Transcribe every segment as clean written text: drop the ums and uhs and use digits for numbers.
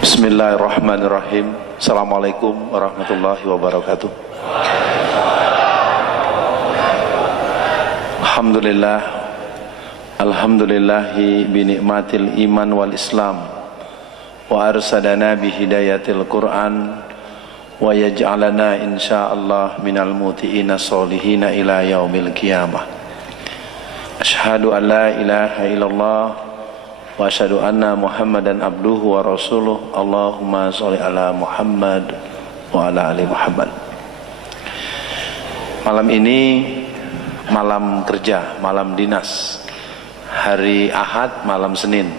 Bismillahirrahmanirrahim. Assalamualaikum warahmatullahi wabarakatuh. Alhamdulillah, alhamdulillahi binikmatil iman wal islam, wa arsadana bihidayatil Qur'an, wa yaj'alana insyaallah minal muti'ina solihina ila yaumil qiyamah. Asyhadu an la ilaha illallah wa asyhadu anna Muhammadan abduhu wa rasuluh. Allahumma sholli ala Muhammad wa ala ali Muhammad. Malam ini malam kerja, malam dinas, hari Ahad, malam Senin.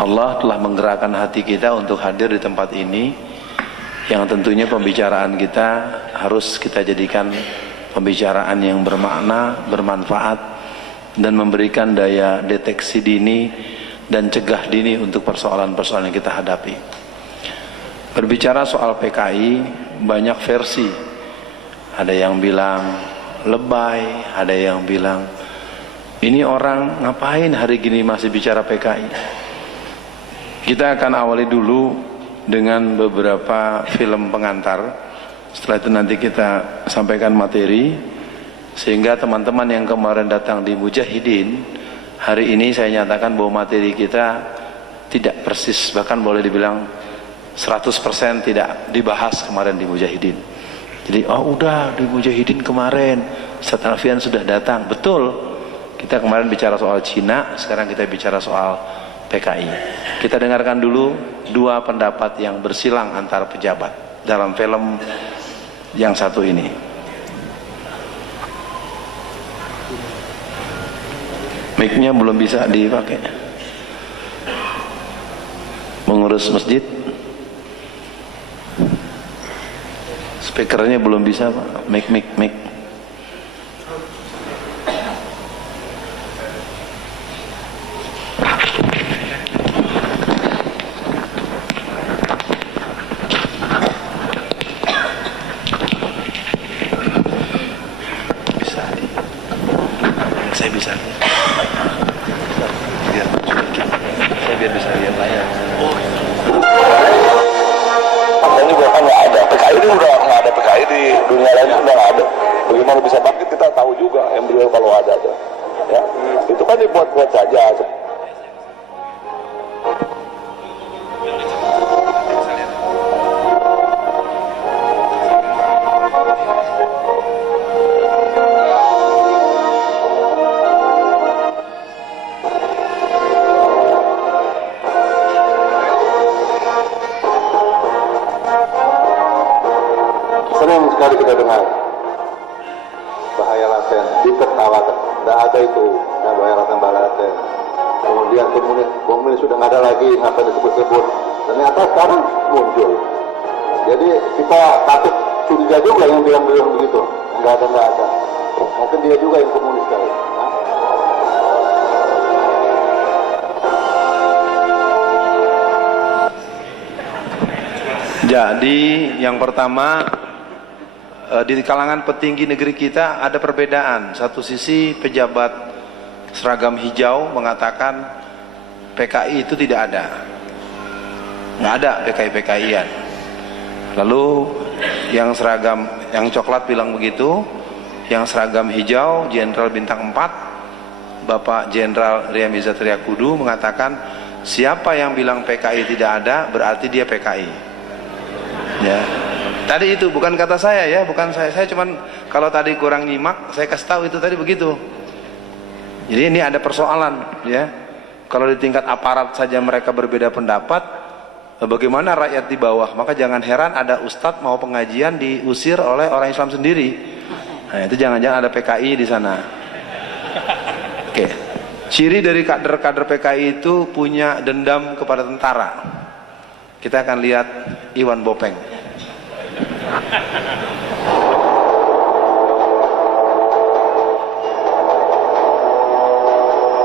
Allah telah menggerakkan hati kita untuk hadir di tempat ini, yang tentunya pembicaraan kita harus kita jadikan pembicaraan yang bermakna, bermanfaat, dan memberikan daya deteksi dini dan cegah dini untuk persoalan-persoalan yang kita hadapi. Berbicara soal PKI, banyak versi. Ada yang bilang lebay, ada yang bilang ini orang ngapain hari gini masih bicara PKI. Kita akan awali dulu dengan beberapa film pengantar. Setelah itu nanti kita sampaikan materi, sehingga teman-teman yang kemarin datang di Mujahidin, hari ini saya nyatakan bahwa materi kita tidak persis, bahkan boleh dibilang 100% tidak dibahas kemarin di Mujahidin. Jadi udah di Mujahidin kemarin Ustaz Alfian sudah datang. Betul, kita kemarin bicara soal Cina, sekarang kita bicara soal PKI. Kita dengarkan dulu dua pendapat yang bersilang antar pejabat dalam film yang satu ini. Mic-nya belum bisa dipakai. Mengurus masjid, speakernya belum bisa, Pak. Mic. Biar bisa lihat layar. Ini bahkan nggak ada PKI, ini udah nggak ada PKI di dunia lain, udah nggak ada. Bagaimana bisa bangkit kita tahu juga embrio kalau ada tuh, ya itu kan dibuat-buat saja. Sering sekali kita dengar bahaya laten, ditertawakan, tidak ada itu, nah, bahaya laten. Kemudian komunis sudah nggak ada lagi, ngapain disebut-sebut. Ternyata sekarang muncul. Jadi kita takut curiga juga yang bilang-bilang begitu. Nggak ada. Mungkin dia juga yang komunis kali. Jadi yang pertama, di kalangan petinggi negeri kita ada perbedaan. Satu sisi pejabat seragam hijau mengatakan PKI itu tidak ada, nggak ada PKI-PKI-an. Lalu yang seragam yang coklat bilang begitu, yang seragam hijau Jenderal Bintang 4 Bapak Jenderal Ria Miza Triakudu mengatakan siapa yang bilang PKI tidak ada berarti dia PKI. Ya. Tadi itu bukan kata saya ya, bukan saya cuman kalau tadi kurang nyimak, saya kasih tahu itu tadi begitu. Jadi ini ada persoalan ya. Kalau di tingkat aparat saja mereka berbeda pendapat, bagaimana rakyat di bawah? Maka jangan heran ada ustadz mau pengajian diusir oleh orang Islam sendiri. Nah, itu jangan-jangan ada PKI di sana. Oke. Ciri dari kader-kader PKI itu punya dendam kepada tentara. Kita akan lihat Iwan Bopeng.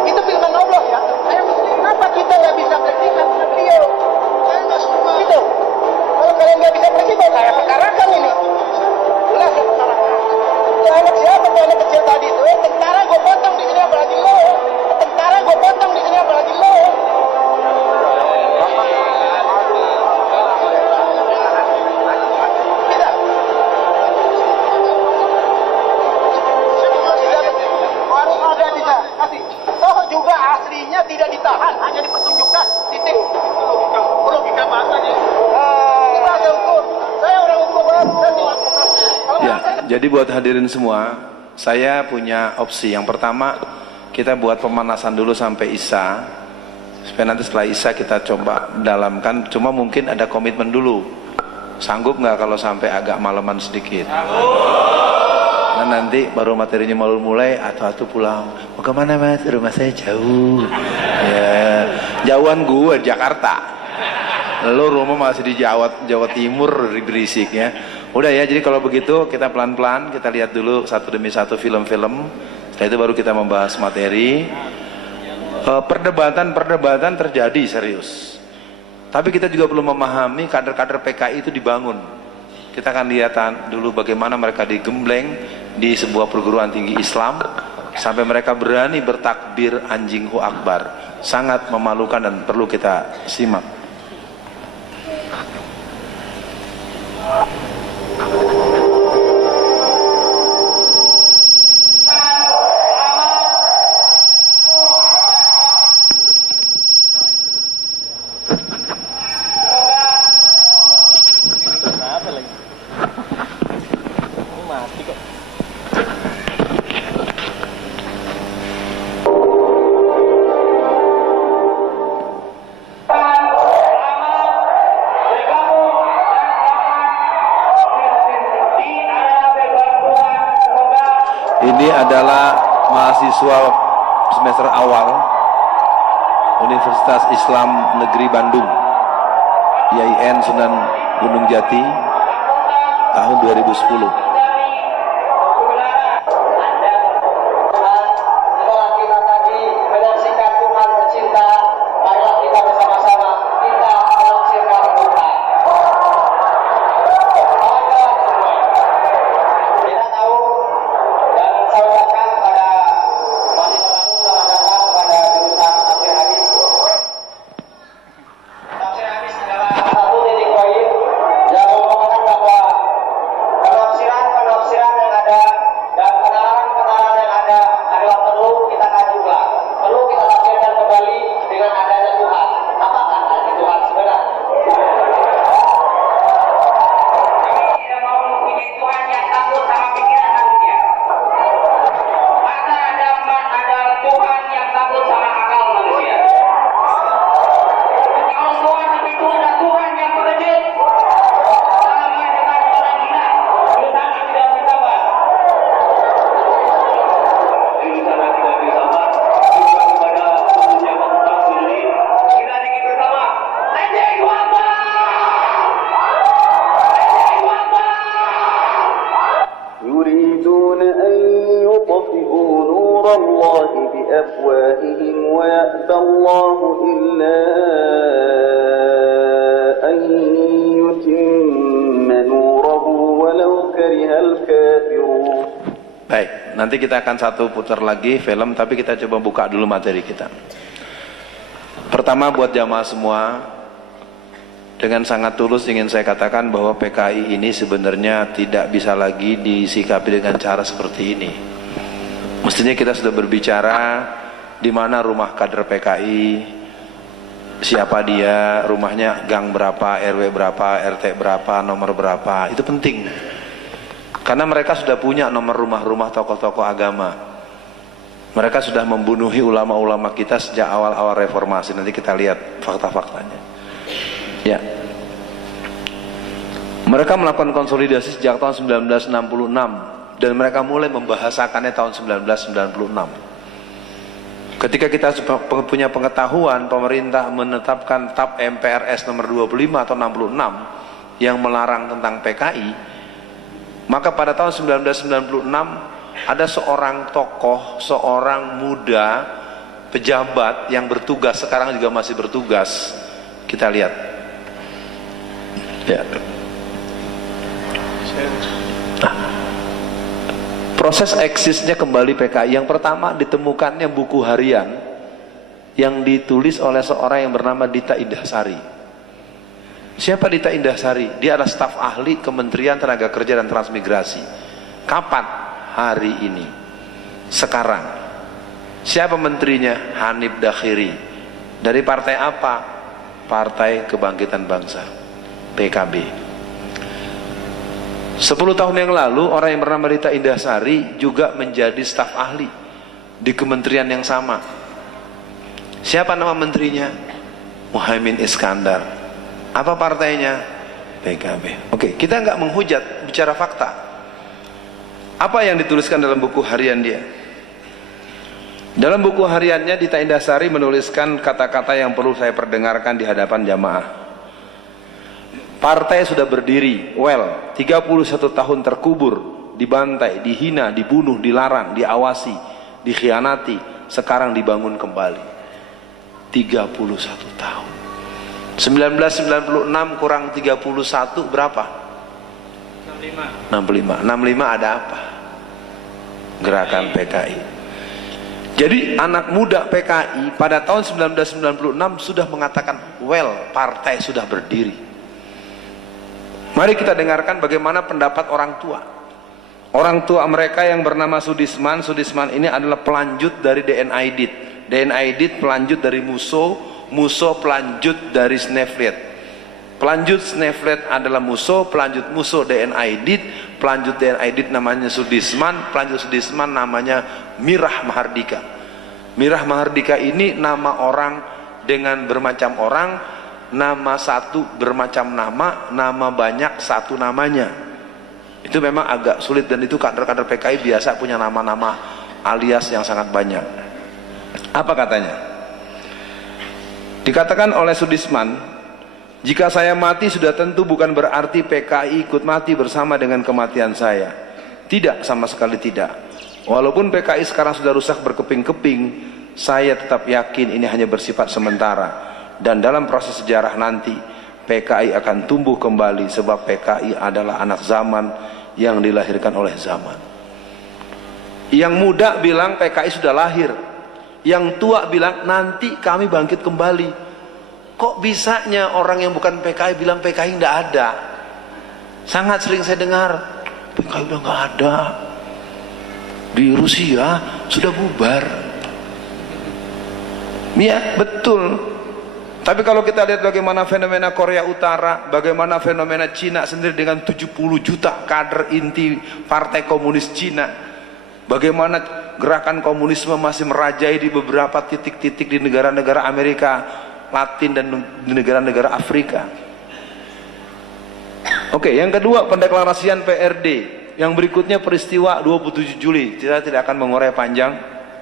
Itu firman Allah ya. Kenapa kita nggak bisa fleksibel dengan beliau? Saya nggak suka. Itu. Kalau kalian nggak bisa fleksibel, saya perkarakan ini. Jelas saya perkarakan. Itu anak siapa tuh anak kecil tadi itu? Tentara gue potong di sini apalagi lo. Tentara gue potong di sini apalagi lo. Jadi buat hadirin semua, saya punya opsi. Yang pertama, kita buat pemanasan dulu sampai Isya, supaya nanti setelah Isya kita coba dalamkan. Cuma mungkin ada komitmen dulu. Sanggup nggak kalau sampai agak malaman sedikit? Nah nanti baru materinya mau mulai, atau pulang. Mau kemana mas? Rumah saya jauh. Ya, jauhan gue Jakarta. Lo rumah masih di Jawa Timur, berisik ya. Udah ya, jadi kalau begitu kita pelan-pelan, kita lihat dulu satu demi satu film-film. Setelah itu baru kita membahas materi. Perdebatan terjadi serius. Tapi kita juga perlu memahami kader-kader PKI itu dibangun. Kita akan lihat dulu bagaimana mereka digembleng di sebuah perguruan tinggi Islam sampai mereka berani bertakbir anjinghu akbar. Sangat memalukan dan perlu kita simak. Ini adalah mahasiswa semester awal Universitas Islam Negeri Bandung, IAIN Sunan Gunung Jati, tahun 2010. Baik, nanti kita akan satu putar lagi film, tapi kita coba buka dulu materi kita. Pertama buat jamaah semua, dengan sangat tulus ingin saya katakan bahwa PKI ini sebenarnya tidak bisa lagi disikapi dengan cara seperti ini. Mestinya kita sudah berbicara di mana rumah kader PKI, siapa dia, rumahnya gang berapa, RW berapa, RT berapa, nomor berapa, itu penting. Karena mereka sudah punya nomor rumah-rumah tokoh-tokoh agama. Mereka sudah membunuhi ulama-ulama kita sejak awal-awal reformasi. Nanti kita lihat fakta-faktanya. Ya. Mereka melakukan konsolidasi sejak tahun 1966 dan mereka mulai membahasakannya tahun 1996. Ketika kita punya pengetahuan pemerintah menetapkan TAP MPRS nomor 25 atau 66 yang melarang tentang PKI, maka pada tahun 1996 ada seorang tokoh, seorang muda pejabat yang bertugas, sekarang juga masih bertugas. Kita lihat. Ya. Nah, proses eksisnya kembali PKI yang pertama ditemukannya buku harian yang ditulis oleh seorang yang bernama Dita Indahsari. Siapa Dita Indahsari? Dia adalah staf ahli Kementerian Tenaga Kerja dan Transmigrasi. Kapan? Hari ini. Sekarang. Siapa menterinya? Hanif Dakhiri. Dari partai apa? Partai Kebangkitan Bangsa, PKB. 10 tahun yang lalu orang yang bernama Rita Indasari juga menjadi staf ahli di kementerian yang sama. Siapa nama menterinya? Muhaimin Iskandar. Apa partainya? PKB. Oke, kita nggak menghujat, bicara fakta. Apa yang dituliskan dalam buku harian dia? Dalam buku hariannya Dita Indasari menuliskan kata-kata yang perlu saya perdengarkan di hadapan jamaah. Partai sudah berdiri, 31 tahun terkubur, dibantai, dihina, dibunuh, dilarang, diawasi, dikhianati, sekarang dibangun kembali. 31 tahun. 1996 kurang 31 berapa? 65 ada apa? Gerakan PKI. Jadi anak muda PKI pada tahun 1996 sudah mengatakan partai sudah berdiri. Mari kita dengarkan bagaimana pendapat orang tua. Orang tua mereka yang bernama Sudisman. Sudisman ini adalah pelanjut dari DN Aidit. DN Aidit pelanjut dari Musso. Musso pelanjut dari Sneflet. Pelanjut Sneflet adalah Musso, pelanjut Musso DN Aidit, pelanjut DN Aidit namanya Sudisman, pelanjut Sudisman namanya Mirah Mahardika. Mirah Mahardika ini nama orang dengan bermacam orang, nama satu bermacam nama, nama banyak satu namanya. Itu memang agak sulit, dan itu kader-kader PKI biasa punya nama-nama alias yang sangat banyak. Apa katanya? Dikatakan oleh Sudisman, jika saya mati sudah tentu bukan berarti PKI ikut mati bersama dengan kematian saya. Tidak, sama sekali tidak. Walaupun PKI sekarang sudah rusak berkeping-keping, saya tetap yakin ini hanya bersifat sementara. Dan dalam proses sejarah nanti, PKI akan tumbuh kembali, sebab PKI adalah anak zaman yang dilahirkan oleh zaman. Yang muda bilang PKI sudah lahir. Yang tua bilang nanti kami bangkit kembali. Kok bisanya orang yang bukan PKI bilang PKI tidak ada? Sangat sering saya dengar, PKI udah nggak ada, di Rusia sudah bubar. Ya betul. Tapi kalau kita lihat bagaimana fenomena Korea Utara, bagaimana fenomena Cina sendiri dengan 70 juta kader inti Partai Komunis Cina, bagaimana gerakan komunisme masih merajai di beberapa titik-titik di negara-negara Amerika Latin dan di negara-negara Afrika. Oke, yang kedua pendeklarasian PRD. Yang berikutnya peristiwa 27 Juli. Kita tidak akan mengurai panjang.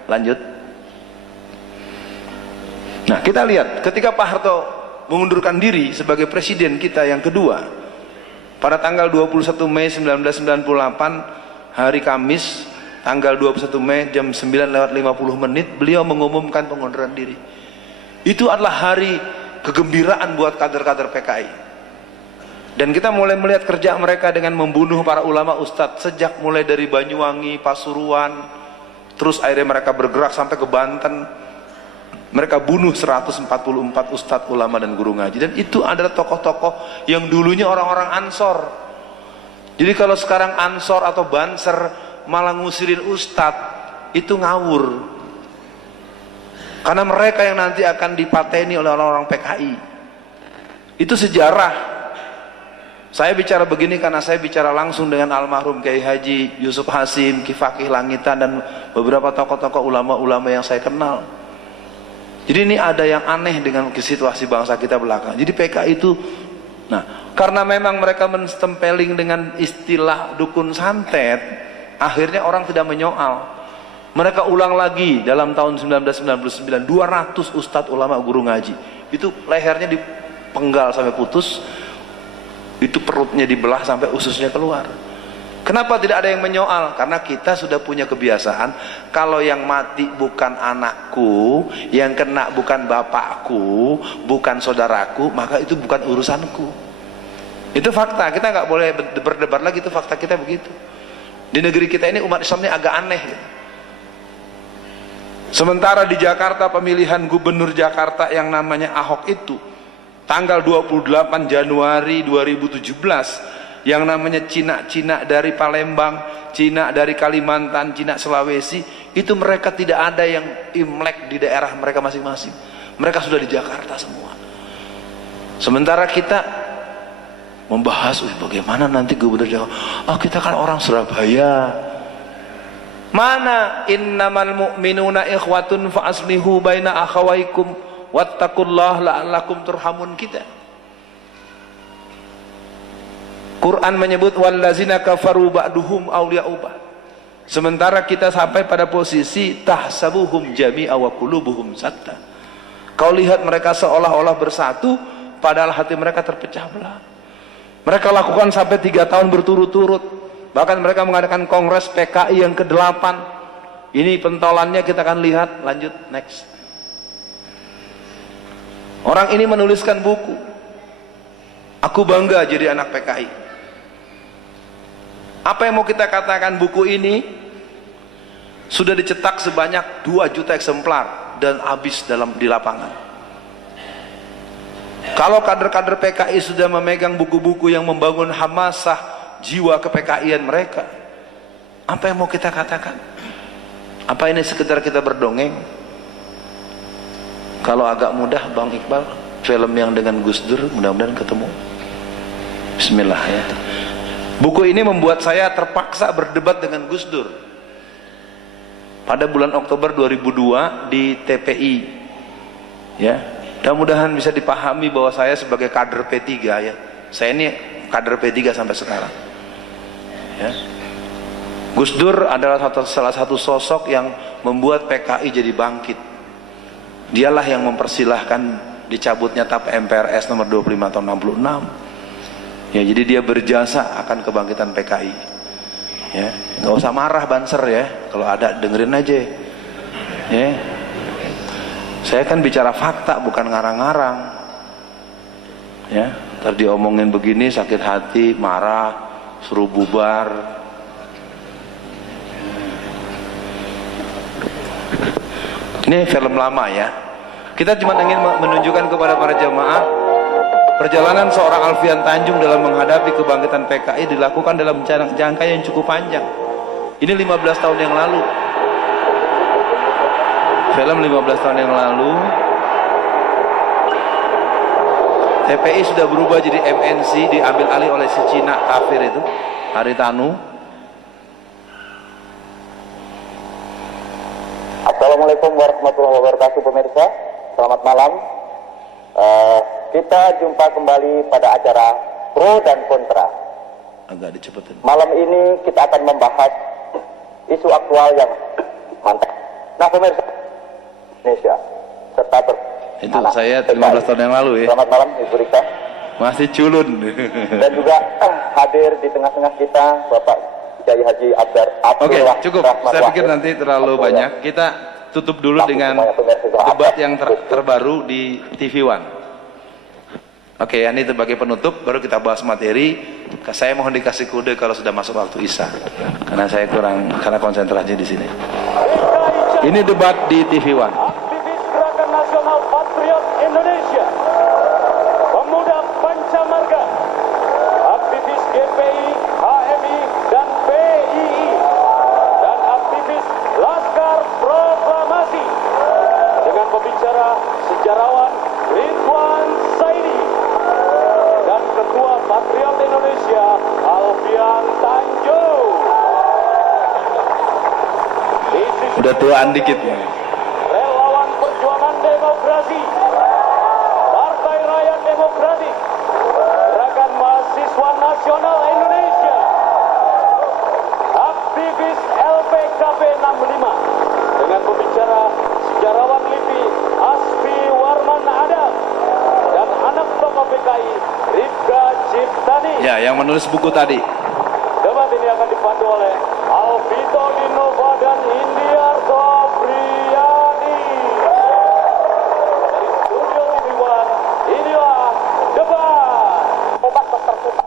Lanjut. Nah, kita lihat ketika Pak Harto mengundurkan diri sebagai presiden kita yang kedua pada tanggal 21 Mei 1998, hari Kamis, tanggal 21 Mei jam 9:50 beliau mengumumkan pengunduran diri. Itu adalah hari kegembiraan buat kader-kader PKI. Dan kita mulai melihat kerja mereka dengan membunuh para ulama ustadz, sejak mulai dari Banyuwangi, Pasuruan, terus akhirnya mereka bergerak sampai ke Banten. Mereka bunuh 144 ustadz, ulama dan guru ngaji. Dan itu adalah tokoh-tokoh yang dulunya orang-orang Ansor. Jadi kalau sekarang Ansor atau Banser malah ngusirin ustadz, itu ngawur. Karena mereka yang nanti akan dipateni oleh orang-orang PKI. Itu sejarah. Saya bicara begini karena saya bicara langsung dengan almarhum Kiai Haji Yusuf Hasim, Ki Fakih Langitan, dan beberapa tokoh-tokoh ulama-ulama yang saya kenal. Jadi ini ada yang aneh dengan situasi bangsa kita belakang. Jadi PKI itu, nah, karena memang mereka menstempeling dengan istilah dukun santet, akhirnya orang tidak menyoal. Mereka ulang lagi dalam tahun 1999, 200 ustadz ulama guru ngaji. Itu lehernya dipenggal sampai putus, itu perutnya dibelah sampai ususnya keluar. Kenapa tidak ada yang menyoal? Karena kita sudah punya kebiasaan, kalau yang mati bukan anakku, yang kena bukan bapakku, bukan saudaraku, maka itu bukan urusanku. Itu fakta, kita nggak boleh berdebat lagi, itu fakta kita begitu. Di negeri kita ini umat Islam ini agak aneh. Sementara di Jakarta pemilihan gubernur Jakarta yang namanya Ahok itu tanggal 28 Januari 2017, yang namanya Cina dari Palembang, Cina dari Kalimantan, Cina Sulawesi, itu mereka tidak ada yang Imlek di daerah mereka masing-masing. Mereka sudah di Jakarta semua. Sementara kita membahas bagaimana nanti gubernur Jawa. Kita kan orang Surabaya. Mana innamal mu'minuna ikhwatun fa aslihu baina akhawaikum wattaqullaha la'allakum turhamun kita. Quran menyebut wallazina kafaru ba'duhum awliya'u ba'd. Sementara kita sampai pada posisi tahsabuhum jami'a wa qulubuhum satta. Kau lihat mereka seolah-olah bersatu, padahal hati mereka terpecah belah. Mereka lakukan sampai 3 tahun berturut-turut. Bahkan mereka mengadakan kongres PKI yang ke-8. Ini pentolannya kita akan lihat. Lanjut, next. Orang ini menuliskan buku. Aku bangga jadi anak PKI. Apa yang mau kita katakan, buku ini sudah dicetak sebanyak 2 juta eksemplar dan habis di lapangan. Kalau kader-kader PKI sudah memegang buku-buku yang membangun hamasah jiwa ke-PKI-an mereka, apa yang mau kita katakan? Apa ini sekedar kita berdongeng? Kalau agak mudah, Bang Iqbal, film yang dengan Gus Dur, mudah-mudahan ketemu. Bismillah ya. Buku ini membuat saya terpaksa berdebat dengan Gus Dur pada bulan Oktober 2002 di TPI ya. Mudah-mudahan bisa dipahami bahwa saya sebagai kader P3 ya, saya ini kader P3 sampai sekarang ya. Gus Dur adalah salah satu sosok yang membuat PKI jadi bangkit. Dialah yang mempersilahkan dicabutnya TAP MPRS nomor 25 tahun 66 ya. Jadi dia berjasa akan kebangkitan PKI ya. Nggak usah marah Banser ya, kalau ada dengerin aja ya. Saya kan bicara fakta, bukan ngarang-ngarang ya. Ntar diomongin begini sakit hati, marah, suruh bubar. Ini film lama ya. Kita cuma ingin menunjukkan kepada para jamaah, perjalanan seorang Alfian Tanjung dalam menghadapi kebangkitan PKI dilakukan dalam jangka yang cukup panjang. Ini 15 tahun yang lalu. Film 15 tahun yang lalu. TPI sudah berubah jadi MNC, diambil alih oleh si Cina kafir itu, Haritanu. Assalamualaikum warahmatullahi wabarakatuh pemirsa. Selamat malam. Kita jumpa kembali pada acara pro dan kontra. Agak dicepetin. Malam ini kita akan membahas isu aktual yang mantap. Nah pemirsa Indonesia serta itu saya 15 tahun yang lalu ya. Selamat malam Ibu Rika. Masih culun. Dan juga hadir di tengah-tengah kita Bapak Kiai Haji Abdar Abdul Oke, Wahid cukup. Rahmat Saya pikir Wahid. nanti terlalu banyak. Kita tutup dulu dengan debat yang terbaru di TV One. Oke, ini sebagai penutup, baru kita bahas materi. Saya mohon dikasih kode kalau sudah masuk waktu Isya, karena saya karena konsentrasi di sini. Ini debat di TV One. Aktivis Gerakan Nasional Patriot Indonesia, pemuda Pancamarga, aktivis GPI, HMI, dan PII, dan aktivis Laskar Proklamasi, dengan pembicara sejarawan Ridwan Saidi dan Ketua Patriot Indonesia Alfian Tanjung. Udah tuaan dikit ya. Relawan Perjuangan Demokrasi, Partai Rakyat Demokratik, Gerakan Mahasiswa Nasional Indonesia, aktivis LPKP 65 dengan pembicara sejarawan LIPI Asfi Warman Adam dan anak tokoh PKI Rifka Ciptani. Ya, yang menulis buku tadi. Debat ini akan dipandu oleh Alvito Dinova dan Indiarto Priyadi. Dari studio TV One, inilah debat. Obat dokter kita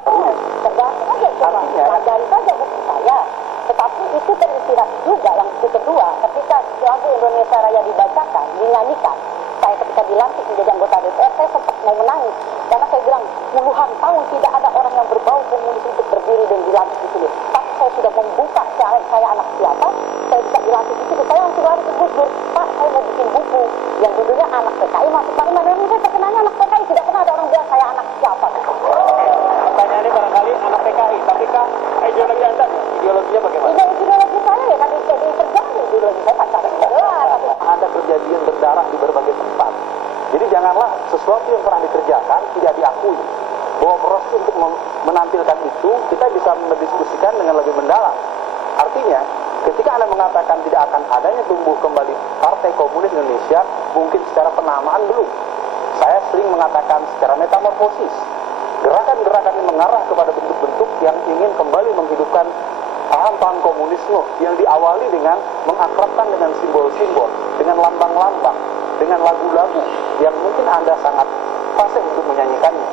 tergantung aja coba pelajari saja buku saya. Tetapi itu terinspirasi juga yang buku kedua ketika lagu Indonesia Raya dibacakan, dinyanyikan. Saya ketika dilantik menjadi anggota DPR, saya sempat mau menangis karena saya bilang puluhan tahun tidak ada orang yang berbau komunis untuk berdiri dan dilantik di sini. Tapi saya sudah membuka saya anak siapa, saya bisa dilantik di sini. Saya langsung lari ke Gus Dur, Pak, saya mau bikin buku yang judulnya Anak PKI Masuk Parlemen. Dan saya kenanya anak PKI, tidak pernah ada orang bilang saya anak siapa. sesuatu yang pernah dikerjakan tidak diakui. Bahwa proses untuk menampilkan itu kita bisa mendiskusikan dengan lebih mendalam. Artinya, ketika Anda mengatakan tidak akan adanya tumbuh kembali Partai Komunis Indonesia, mungkin secara penamaan belum. Saya sering mengatakan secara metamorfosis. Gerakan-gerakan yang mengarah kepada bentuk-bentuk yang ingin kembali menghidupkan paham-paham komunisme yang diawali dengan mengakrabkan dengan simbol-simbol, dengan lambang-lambang, dengan lagu-lagu yang mungkin Anda sangat fasih untuk menyanyikannya.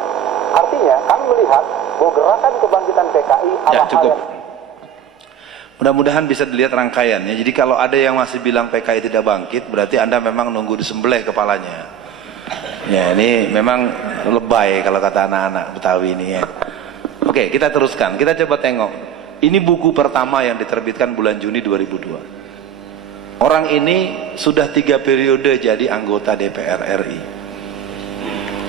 Artinya, kami melihat bahwa gerakan kebangkitan PKI adalah hal yang... Mudah-mudahan bisa dilihat rangkaiannya. Jadi kalau ada yang masih bilang PKI tidak bangkit, berarti Anda memang nunggu disembelih kepalanya. Ya, ini memang lebay kalau kata anak-anak Betawi ini ya. Oke, kita teruskan. Kita coba tengok. Ini buku pertama yang diterbitkan bulan Juni 2002. Orang ini sudah 3 periode jadi anggota DPR RI.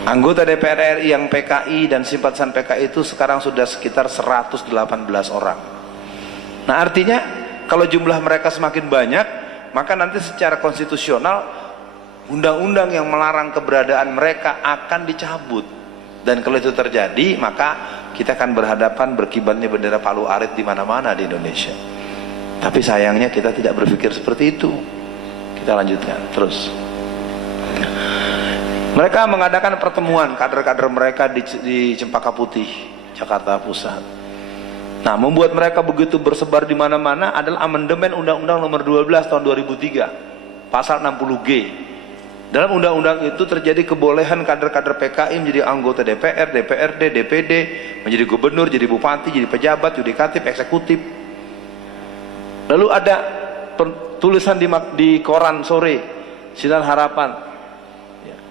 Anggota DPR RI yang PKI dan simpatisan PKI itu sekarang sudah sekitar 118 orang. Nah, artinya kalau jumlah mereka semakin banyak, maka nanti secara konstitusional undang-undang yang melarang keberadaan mereka akan dicabut. Dan kalau itu terjadi, maka kita akan berhadapan berkibarnya bendera Palu Arit di mana-mana di Indonesia. Tapi sayangnya kita tidak berpikir seperti itu. Kita lanjutkan terus. Mereka mengadakan pertemuan kader-kader mereka di Cempaka Putih, Jakarta Pusat. Nah, membuat mereka begitu bersebar di mana-mana adalah amandemen Undang-Undang Nomor 12 Tahun 2003, Pasal 60G. Dalam undang-undang itu terjadi kebolehan kader-kader PKI menjadi anggota DPR, DPRD, DPD, menjadi gubernur, jadi bupati, jadi pejabat, yudikatif, eksekutif. Lalu ada tulisan di koran sore, Sinar Harapan.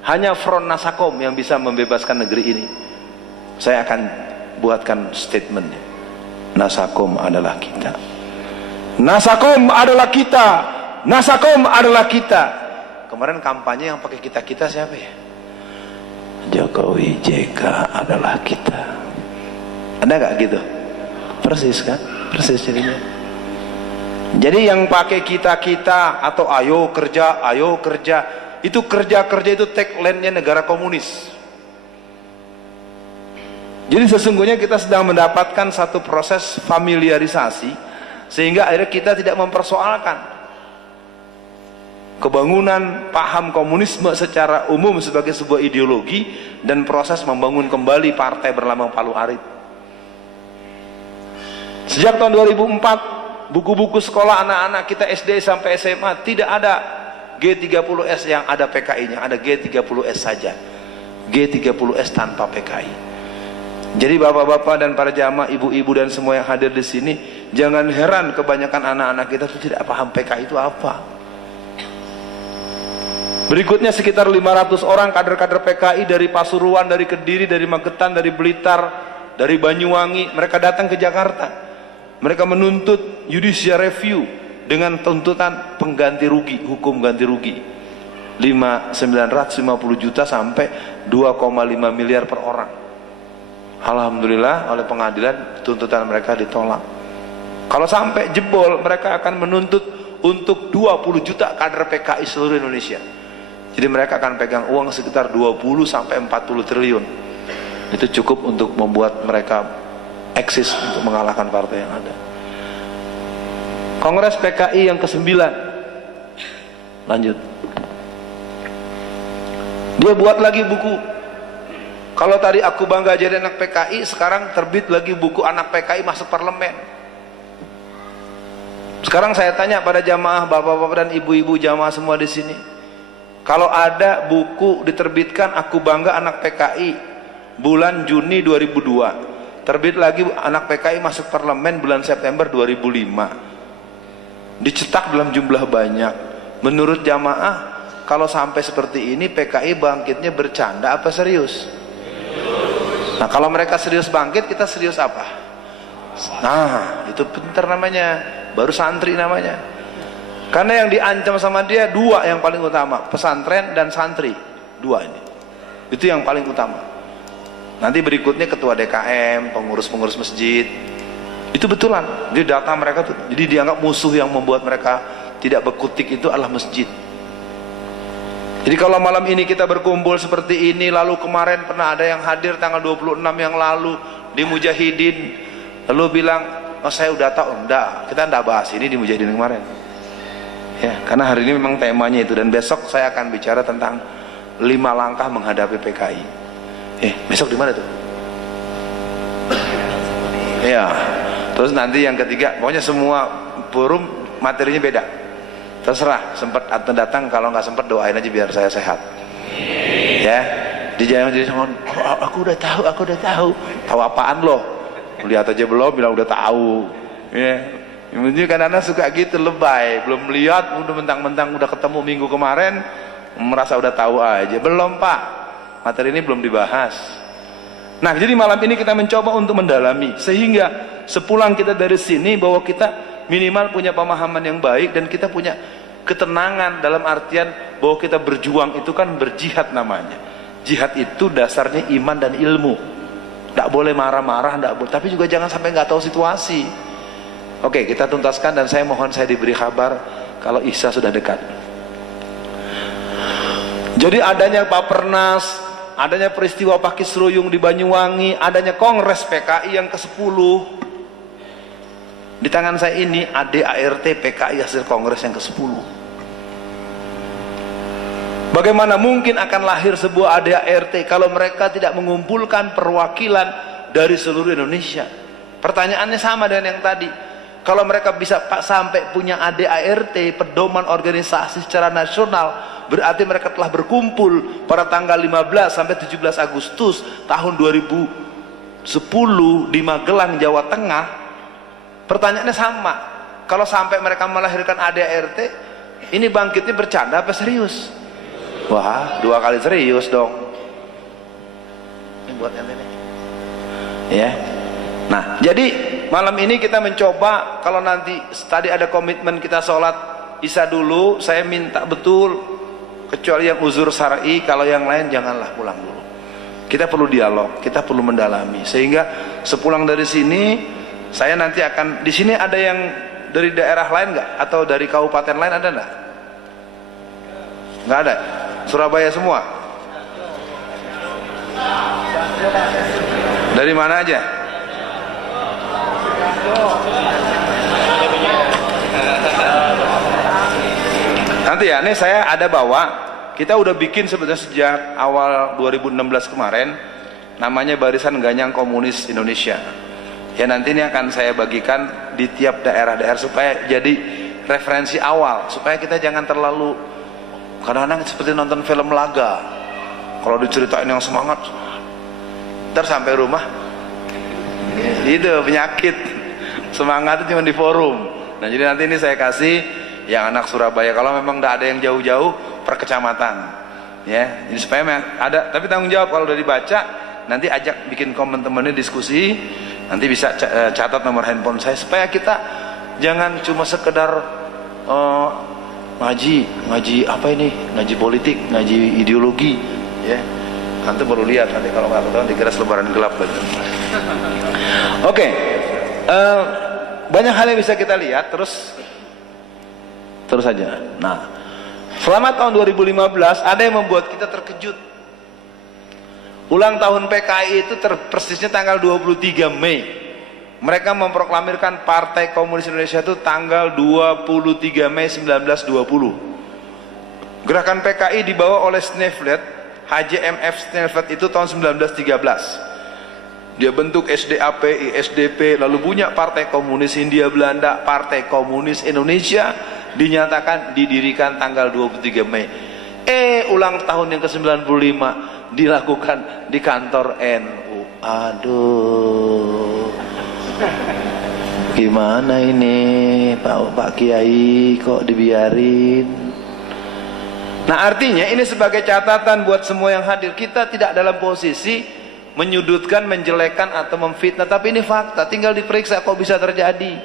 Hanya Front Nasakom yang bisa membebaskan negeri ini. Saya akan buatkan statementnya. Nasakom adalah kita. Nasakom adalah kita. Nasakom adalah kita. Kemarin kampanye yang pakai kita-kita siapa ya? Jokowi JK adalah kita. Ada gak gitu? Persis kan? Persis jadinya. Jadi yang pakai kita-kita atau ayo kerja, itu kerja-kerja itu tagline-nya negara komunis. Jadi sesungguhnya kita sedang mendapatkan satu proses familiarisasi sehingga akhirnya kita tidak mempersoalkan kebangunan paham komunisme secara umum sebagai sebuah ideologi dan proses membangun kembali partai berlambang Palu Arit. Sejak tahun 2004 buku-buku sekolah anak-anak kita SD sampai SMA tidak ada G30S yang ada PKI-nya, ada G30S saja. G30S tanpa PKI. Jadi bapak-bapak dan para jamaah, ibu-ibu dan semua yang hadir di sini, jangan heran kebanyakan anak-anak kita itu tidak paham PKI itu apa. Berikutnya sekitar 500 orang kader-kader PKI dari Pasuruan, dari Kediri, dari Magetan, dari Blitar, dari Banyuwangi, mereka datang ke Jakarta. Mereka menuntut judicial review dengan tuntutan pengganti rugi, hukum ganti rugi 950 juta sampai 2,5 miliar per orang. Alhamdulillah oleh pengadilan tuntutan mereka ditolak. Kalau sampai jebol, mereka akan menuntut untuk 20 juta kader PKI seluruh Indonesia. Jadi mereka akan pegang uang sekitar 20 sampai 40 triliun. Itu cukup untuk membuat mereka eksis untuk mengalahkan partai yang ada. Kongres PKI yang ke-9. Lanjut. Dia buat lagi buku. Kalau tadi aku bangga jadi anak PKI, sekarang terbit lagi buku anak PKI masuk parlemen. Sekarang saya tanya pada jamaah, bapak-bapak dan ibu-ibu jamaah semua di sini. Kalau ada buku diterbitkan aku bangga anak PKI bulan Juni 2002, terbit lagi anak PKI masuk parlemen bulan September 2005. Dicetak dalam jumlah banyak. Menurut jamaah, kalau sampai seperti ini PKI bangkitnya bercanda apa serius? Nah, kalau mereka serius bangkit, kita serius apa? Nah, itu pintar namanya, baru santri namanya. Karena yang diancam sama dia dua yang paling utama, pesantren dan santri. Dua ini. Itu yang paling utama. Nanti berikutnya ketua DKM, pengurus-pengurus masjid. Itu betulan. Jadi data mereka tuh, jadi dianggap musuh yang membuat mereka tidak berkutik itu adalah masjid. Jadi kalau malam ini kita berkumpul seperti ini, lalu kemarin pernah ada yang hadir tanggal 26 yang lalu di Mujahidin, lalu bilang, oh saya udah tahu, enggak, kita enggak bahas ini di Mujahidin kemarin. Ya, karena hari ini memang temanya itu, dan besok saya akan bicara tentang 5 langkah menghadapi PKI. Besok di mana tuh? Ya, terus nanti yang ketiga, pokoknya semua forum materinya beda. Terserah, sempat atau datang, kalau nggak sempat doain aja biar saya sehat. Ya, di jalan jadi aku udah tahu. Tahu apaan loh? Lihat aja belum, bilang udah tahu. Ya, ini kadang-kadang suka gitu, lebay, belum lihat, udah mentang-mentang udah ketemu minggu kemarin, merasa udah tahu aja. Belum Pak, materi ini belum dibahas. Nah, jadi malam ini kita mencoba untuk mendalami, sehingga sepulang kita dari sini bahwa kita minimal punya pemahaman yang baik, dan kita punya ketenangan dalam artian bahwa kita berjuang itu kan berjihad namanya. Jihad itu dasarnya iman dan ilmu. Tidak boleh marah-marah, tidak boleh, tapi juga jangan sampai nggak tahu situasi. Oke, kita tuntaskan, dan saya mohon saya diberi kabar kalau Isya sudah dekat. Jadi adanya Bapernas, adanya peristiwa Pakisruyung di Banyuwangi, adanya Kongres PKI yang ke-10. Di tangan saya ini ADART PKI hasil Kongres yang ke-10. Bagaimana mungkin akan lahir sebuah ADART kalau mereka tidak mengumpulkan perwakilan dari seluruh Indonesia? Pertanyaannya sama dengan yang tadi. Kalau mereka bisa sampai punya ADART, pedoman organisasi secara nasional, berarti mereka telah berkumpul pada tanggal 15 sampai 17 Agustus tahun 2010 di Magelang, Jawa Tengah. Pertanyaannya sama. Kalau sampai mereka melahirkan ADART, ini bangkitnya bercanda apa serius? Wah, 2 kali serius dong. Ini buat ente nih. Ya. Nah, jadi malam ini kita mencoba, kalau nanti tadi ada komitmen kita sholat Isya dulu, saya minta betul, kecuali yang uzur syar'i, kalau yang lain janganlah pulang dulu. Kita perlu dialog, kita perlu mendalami, sehingga sepulang dari sini, saya nanti akan, di sini ada yang dari daerah lain nggak? Atau dari kabupaten lain ada nggak? Nggak ada? Surabaya semua? Dari mana aja? Nanti ya, ini saya ada bawa, kita udah bikin sebenarnya sejak awal 2016 kemarin, namanya Barisan Ganyang Komunis Indonesia. Ya, nanti ini akan saya bagikan di tiap daerah-daerah supaya jadi referensi awal, supaya kita jangan terlalu, kadang-kadang seperti nonton film laga, kalau diceritain yang semangat, ntar sampai rumah itu penyakit, semangat itu cuma di forum. Nah, jadi nanti ini saya kasih yang anak Surabaya, kalau memang tidak ada yang jauh-jauh per kecamatan, ya, jadi supaya ada, tapi tanggung jawab kalau udah dibaca, nanti ajak bikin komen temennya, diskusi. Nanti bisa catat nomor handphone saya, supaya kita jangan cuma sekedar ngaji apa ini, ngaji politik, ngaji ideologi, ya. Nanti baru lihat, nanti kalau nggak ketahuan dikira selebaran gelap. Oke, banyak hal yang bisa kita lihat, terus saja. Nah, selama tahun 2015 ada yang membuat kita terkejut. Ulang tahun PKI itu persisnya tanggal 23 Mei. Mereka memproklamirkan Partai Komunis Indonesia itu tanggal 23 Mei 1920. Gerakan PKI dibawa oleh Sneevliet, HJMF Sneevliet itu tahun 1913. Dia bentuk SDAP, SDP, lalu punya Partai Komunis Hindia Belanda, Partai Komunis Indonesia, dinyatakan didirikan tanggal 23 Mei. Ulang tahun yang ke-95 dilakukan di kantor NU. Aduh, gimana ini Pak Kiai, kok dibiarin? Nah, artinya ini sebagai catatan buat semua yang hadir, kita tidak dalam posisi menyudutkan, menjelekkan atau memfitnah, tapi ini fakta, tinggal diperiksa kok bisa terjadi.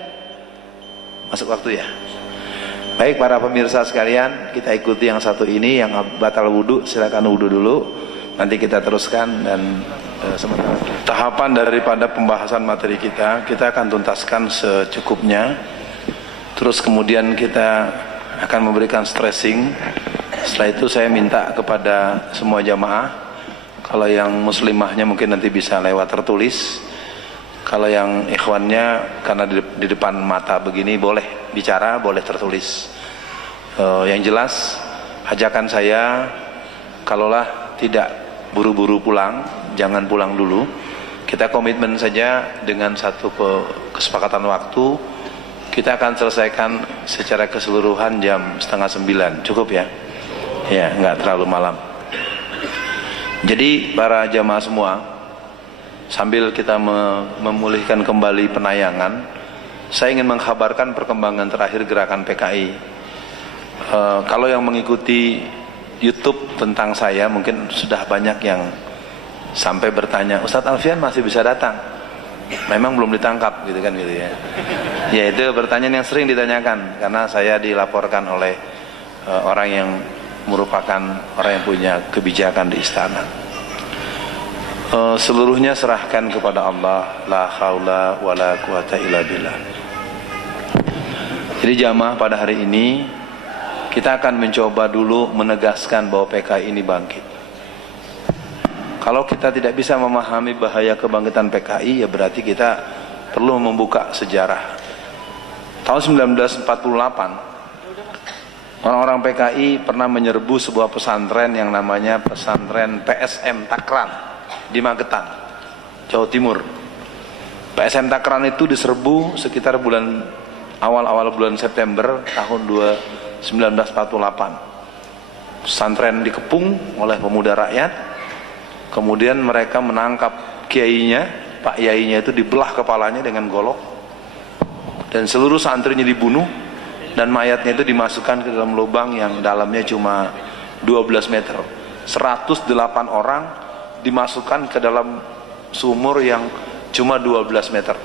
Masuk waktu ya. Baik para pemirsa sekalian, kita ikuti yang satu ini, yang batal wudhu, silakan wudhu dulu. Nanti kita teruskan, dan sementara tahapan daripada pembahasan materi kita akan tuntaskan secukupnya. Terus kemudian kita akan memberikan stressing Setelah itu saya minta kepada semua jamaah, kalau yang muslimahnya mungkin nanti bisa lewat tertulis, kalau yang ikhwannya karena di depan mata begini boleh bicara, boleh tertulis. Yang jelas ajakan saya, kalaulah tidak buru-buru pulang, jangan pulang dulu. Kita komitmen saja dengan satu kesepakatan waktu, kita akan selesaikan secara keseluruhan jam 8:30, cukup ya? Ya, nggak terlalu malam. Jadi para jamaah semua, sambil kita memulihkan kembali penayangan, saya ingin mengkabarkan perkembangan terakhir gerakan PKI. Kalau yang mengikuti YouTube tentang saya, mungkin sudah banyak yang sampai bertanya, Ustadz Alfian masih bisa datang? Memang belum ditangkap gitu kan gitu ya. Ya, itu pertanyaan yang sering ditanyakan karena saya dilaporkan oleh orang yang merupakan orang yang punya kebijakan di istana. Seluruhnya serahkan kepada Allah, la haula wala quwata illa billah. Jadi jamaah pada hari ini kita akan mencoba dulu menegaskan bahwa PKI ini bangkit. Kalau kita tidak bisa memahami bahaya kebangkitan PKI, ya berarti kita perlu membuka sejarah. Tahun 1948 orang-orang PKI pernah menyerbu sebuah pesantren yang namanya pesantren PSM Takran di Magetan, Jawa Timur. PSM Takran itu diserbu sekitar awal-awal bulan September tahun 1948. Pesantren dikepung oleh pemuda rakyat, kemudian mereka menangkap kiainya, Pak Yainya itu dibelah kepalanya dengan golok, dan seluruh santrinya dibunuh. Dan mayatnya itu dimasukkan ke dalam lubang yang dalamnya cuma 12 meter. 108 orang dimasukkan ke dalam sumur yang cuma 12 meter.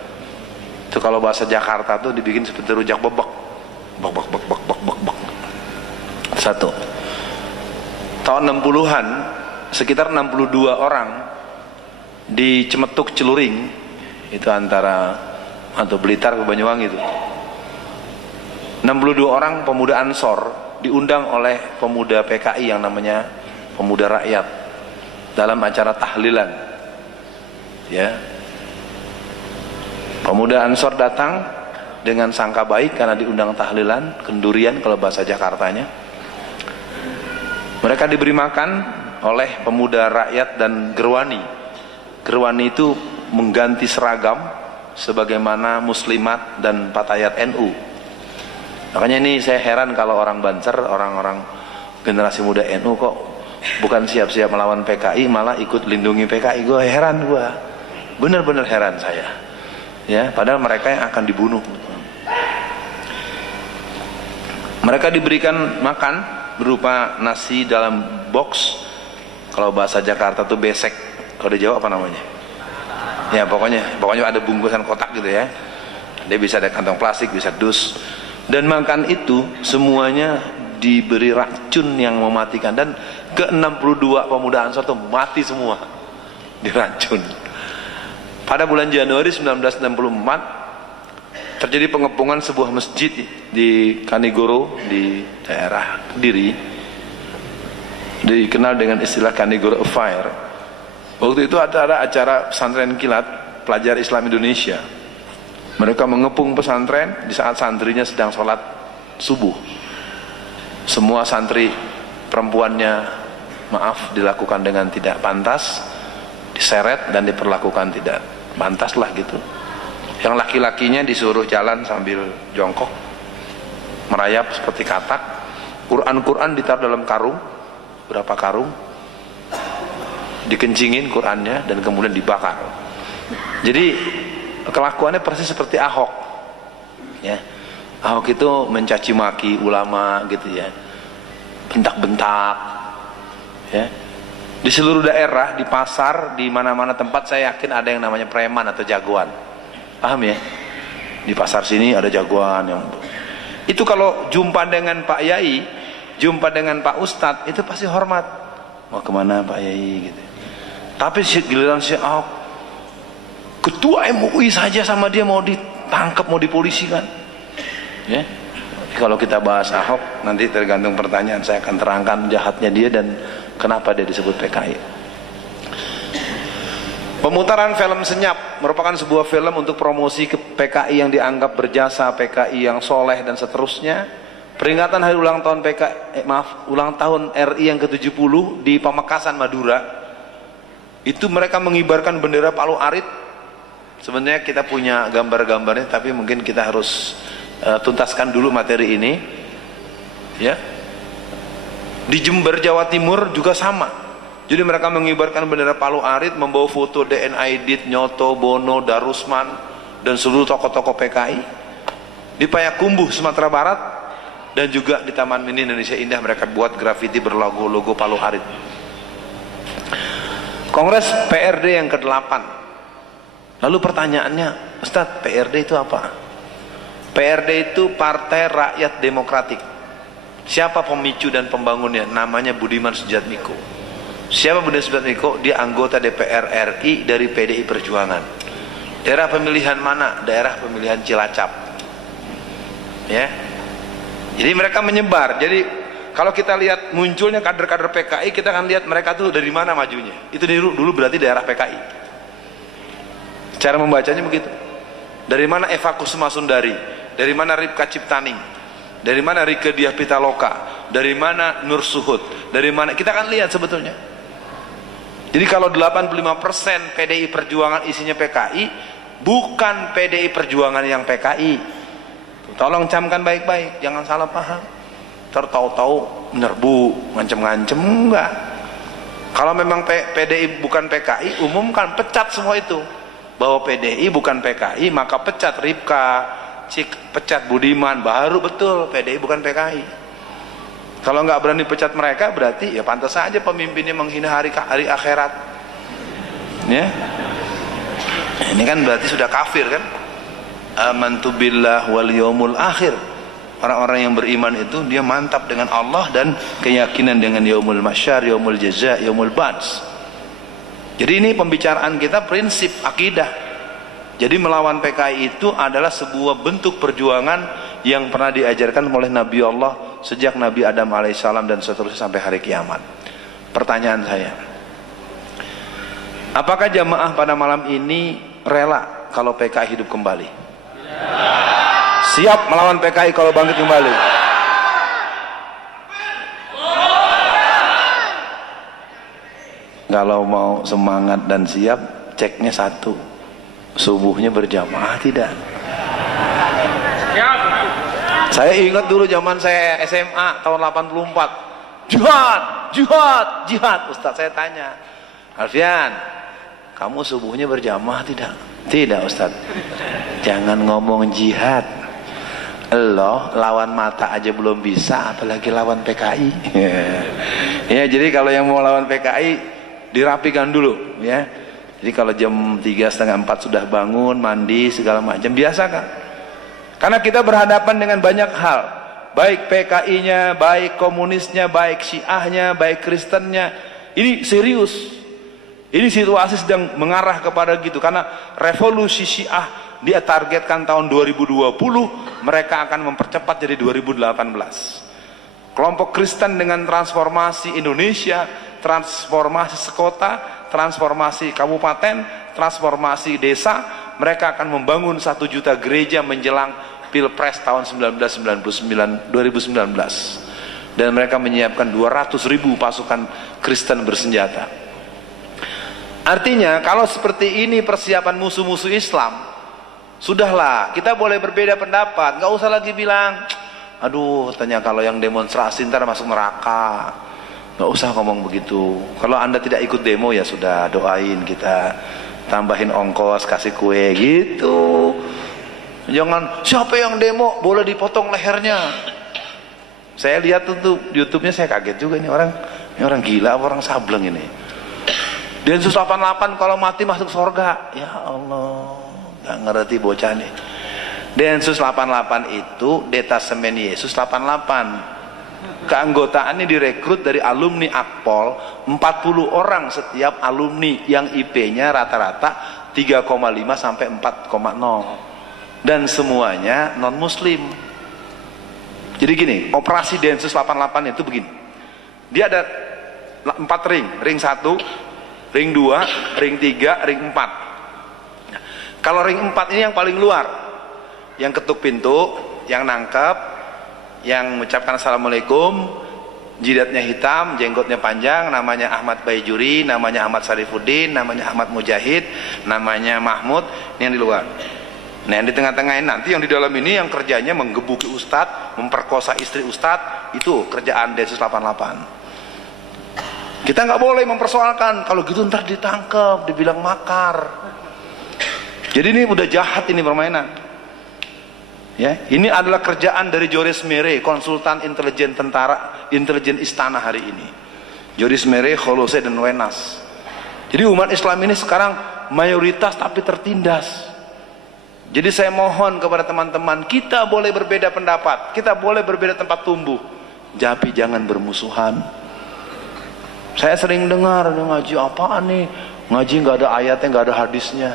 Itu kalau bahasa Jakarta tuh dibikin seperti rujak bebek. Bak. Satu. Tahun 60-an sekitar 62 orang di Cemetuk Celuring, itu antara atau Blitar ke Banyuwangi itu. 62 orang pemuda Ansor diundang oleh pemuda PKI yang namanya Pemuda Rakyat dalam acara tahlilan. Ya. Pemuda Ansor datang dengan sangka baik karena diundang tahlilan, kendurian kalau bahasa Jakartanya. Mereka diberi makan oleh Pemuda Rakyat dan Gerwani. Gerwani itu mengganti seragam sebagaimana Muslimat dan Patayat NU. Makanya ini saya heran kalau orang Banser, orang-orang generasi muda NU kok bukan siap-siap melawan PKI, malah ikut lindungi PKI. Gue heran, bener-bener heran saya. Ya, padahal mereka yang akan dibunuh. Mereka diberikan makan berupa nasi dalam box. Kalau bahasa Jakarta tuh besek. Kalau di Jawa apa namanya? Ya pokoknya ada bungkusan kotak gitu ya. Dia bisa ada kantong plastik, bisa dus. Dan makan itu semuanya diberi racun yang mematikan, dan ke-62 pemuda Ansor itu mati semua diracun. Pada bulan Januari 1964 terjadi pengepungan sebuah masjid di Kanigoro di daerah Kediri, dikenal dengan istilah Kanigoro Affair. Waktu itu ada acara pesantren kilat pelajar Islam Indonesia. Mereka mengepung pesantren di saat santrinya sedang sholat subuh. Semua santri perempuannya, dilakukan dengan tidak pantas, diseret dan diperlakukan tidak pantas lah gitu. Yang laki-lakinya disuruh jalan sambil jongkok, merayap seperti katak. Quran ditaruh dalam karung, berapa karung, dikencingin Qurannya dan kemudian dibakar. Jadi kelakuannya persis seperti Ahok, ya. Ahok itu mencaci maki ulama gitu ya, bentak-bentak, ya. Di seluruh daerah, di pasar, di mana-mana tempat saya yakin ada yang namanya preman atau jagoan, paham ya? Di pasar sini ada jagoan yang itu kalau jumpa dengan Pak Yai, jumpa dengan Pak Ustadz itu pasti hormat. Mau kemana Pak Yai gitu. Tapi giliran si Ahok, ketua MUI saja sama dia mau ditangkap, mau dipolisikan, ya. Kalau kita bahas Ahok, nanti tergantung pertanyaan, saya akan terangkan jahatnya dia dan kenapa dia disebut PKI. Pemutaran film Senyap merupakan sebuah film untuk promosi ke PKI yang dianggap berjasa, PKI yang soleh dan seterusnya. Peringatan hari ulang tahun ulang tahun RI yang ke-70 di Pamekasan, Madura. Itu mereka mengibarkan bendera Palu Arit. Sebenarnya kita punya gambar-gambarnya, tapi mungkin kita harus tuntaskan dulu materi ini. Ya. Di Jember, Jawa Timur juga sama. Jadi mereka mengibarkan bendera Palu Arit, membawa foto DN Aidit, Nyoto, Bono, Darusman, dan seluruh tokoh-tokoh PKI. Di Payakumbuh, Sumatera Barat, dan juga di Taman Mini Indonesia Indah mereka buat grafiti berlogo-logo Palu Arit. Kongres PRD yang ke-8. Lalu pertanyaannya, Ustadz, PRD itu apa? PRD itu Partai Rakyat Demokratik. Siapa pemicu dan pembangunnya? Namanya Budiman Sujatmiko. Siapa Budiman Sujatmiko? Dia anggota DPR RI dari PDI Perjuangan. Daerah pemilihan mana? Daerah pemilihan Cilacap. Ya. Jadi mereka menyebar. Jadi kalau kita lihat munculnya kader-kader PKI, kita akan lihat mereka tuh dari mana majunya. Itu dulu berarti daerah PKI. Cara membacanya begitu. Dari mana Eva Kusuma Sundari? Dari mana Ripka Ciptaning? Dari mana Rike Diah Pitaloka? Dari mana Nur Suhud? Dari mana? Kita akan lihat sebetulnya. Jadi kalau 85% PDI Perjuangan isinya PKI, bukan PDI Perjuangan yang PKI. Tolong camkan baik-baik, jangan salah paham. Tahu-tahu menyerbu, ngancem-ngancem, enggak. Kalau memang PDI bukan PKI, umumkan, pecat semua itu. Bahwa PDI bukan PKI, maka pecat Ripka, pecat Budiman, baru betul PDI bukan PKI. Kalau nggak berani pecat mereka, berarti ya pantas saja pemimpinnya menghina hari akhirat. Ya, ini kan berarti sudah kafir kan? Amantu billah wal yaumul akhir. Orang-orang yang beriman itu dia mantap dengan Allah dan keyakinan dengan yaumul mahsyar, yaumul jaza, yaumul ba'ts. Jadi ini pembicaraan kita prinsip akidah. Jadi melawan PKI itu adalah sebuah bentuk perjuangan yang pernah diajarkan oleh Nabi Allah sejak Nabi Adam alaihissalam dan seterusnya sampai hari kiamat. Pertanyaan saya, apakah jamaah pada malam ini rela kalau PKI hidup kembali? Siap melawan PKI kalau bangkit kembali? Kalau mau semangat dan siap, ceknya satu, subuhnya berjamaah tidak? Saya ingat dulu zaman saya SMA tahun 84, jihad. Ustaz saya tanya, Alfian, kamu subuhnya berjamaah tidak? Tidak Ustaz. Jangan ngomong jihad. Lo lawan mata aja belum bisa, apalagi lawan PKI. Ya, jadi kalau yang mau lawan PKI dirapikan dulu ya. Jadi kalau jam 3:30 sudah bangun, mandi segala macam, biasa kan? Karena kita berhadapan dengan banyak hal, baik PKI-nya, baik komunisnya, baik Syiahnya, baik Kristennya. Ini serius. Ini situasi sedang mengarah kepada gitu, karena revolusi Syiah dia targetkan tahun 2020, mereka akan mempercepat jadi 2018. Kelompok Kristen dengan transformasi Indonesia, transformasi sekota, transformasi kabupaten, transformasi desa, mereka akan membangun 1 juta gereja menjelang Pilpres tahun 2019, dan mereka menyiapkan 200.000 pasukan Kristen bersenjata. Artinya kalau seperti ini persiapan musuh-musuh Islam, sudahlah, kita boleh berbeda pendapat, nggak usah lagi bilang, aduh tanya kalau yang demonstrasi ntar masuk neraka. Nggak usah ngomong begitu. Kalau Anda tidak ikut demo ya sudah, doain kita, tambahin ongkos, kasih kue gitu. Jangan siapa yang demo boleh dipotong lehernya. Saya lihat tuh YouTube-nya, saya kaget juga, ini orang gila apa orang sableng ini. Densus 88 kalau mati masuk surga. Ya Allah, nggak ngerti bocah nih. Densus 88 itu detasemen Yesus 88. Keanggotaannya direkrut dari alumni Akpol, 40 orang setiap alumni yang IP-nya rata-rata 3,5 sampai 4,0, dan semuanya non muslim. Jadi gini, operasi Densus 88 itu begini. Dia ada 4 ring, ring 1, ring 2, ring 3, ring 4. Kalau ring 4 ini yang paling luar, yang ketuk pintu, yang nangkep, yang mengucapkan assalamualaikum, jidatnya hitam, jenggotnya panjang, namanya Ahmad Baijuri, namanya Ahmad Sarifuddin, namanya Ahmad Mujahid, namanya Mahmud, ini yang di luar. Nah yang di tengah-tengah ini nanti, yang di dalam ini yang kerjanya menggebuki ustadz, memperkosa istri ustadz, itu kerjaan Densus 88. Kita nggak boleh mempersoalkan, kalau gitu ntar ditangkap, dibilang makar. Jadi ini udah jahat ini permainan. Ya, ini adalah kerjaan dari Joris Mere, konsultan intelijen tentara, intelijen istana hari ini. Joris Mere, Kholose dan Wenas. Jadi umat Islam ini sekarang mayoritas tapi tertindas. Jadi saya mohon kepada teman-teman, kita boleh berbeda pendapat, kita boleh berbeda tempat tumbuh, tapi jangan bermusuhan. Saya sering dengar, ngaji apaan nih? Ngaji nggak ada ayatnya, nggak ada hadisnya.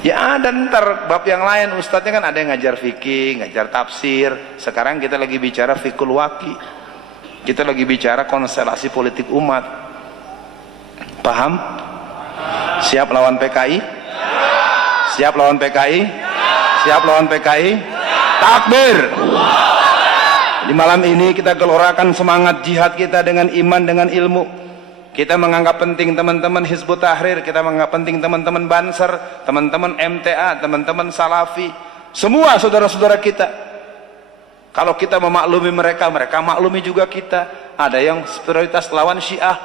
Ya ada ntar bab yang lain, ustadznya kan ada yang ngajar fikih, ngajar tafsir. Sekarang kita lagi bicara fikul waqi. Kita lagi bicara konstelasi politik umat. Paham? Siap lawan PKI? Siap lawan PKI? Siap lawan PKI? Takbir! Di malam ini kita gelorakan semangat jihad kita dengan iman, dengan ilmu. Kita menganggap penting teman-teman Hizbut Tahrir, kita menganggap penting teman-teman Banser, teman-teman MTA, teman-teman Salafi, semua saudara-saudara kita. Kalau kita memaklumi mereka, mereka maklumi juga kita. Ada yang prioritas lawan Syiah,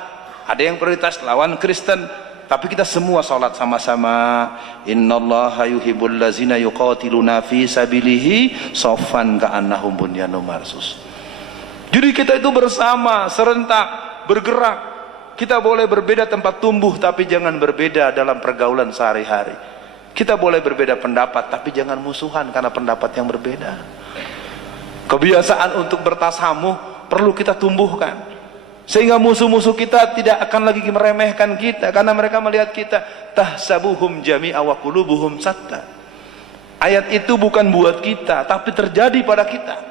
ada yang prioritas lawan Kristen, tapi kita semua sholat sama-sama. Innallaha yuhibbul ladzina yuqatiluna fi sabilihi shaffan ka'annahum bunyanun marsus. Jadi kita itu bersama, serentak, bergerak. Kita boleh berbeda tempat tumbuh, tapi jangan berbeda dalam pergaulan sehari-hari. Kita boleh berbeda pendapat, tapi jangan musuhan karena pendapat yang berbeda. Kebiasaan untuk bertasamuh perlu kita tumbuhkan, sehingga musuh-musuh kita tidak akan lagi meremehkan kita, karena mereka melihat kita tahsabuhum jami'a wa qulubuhum satta. Ayat itu bukan buat kita, tapi terjadi pada kita.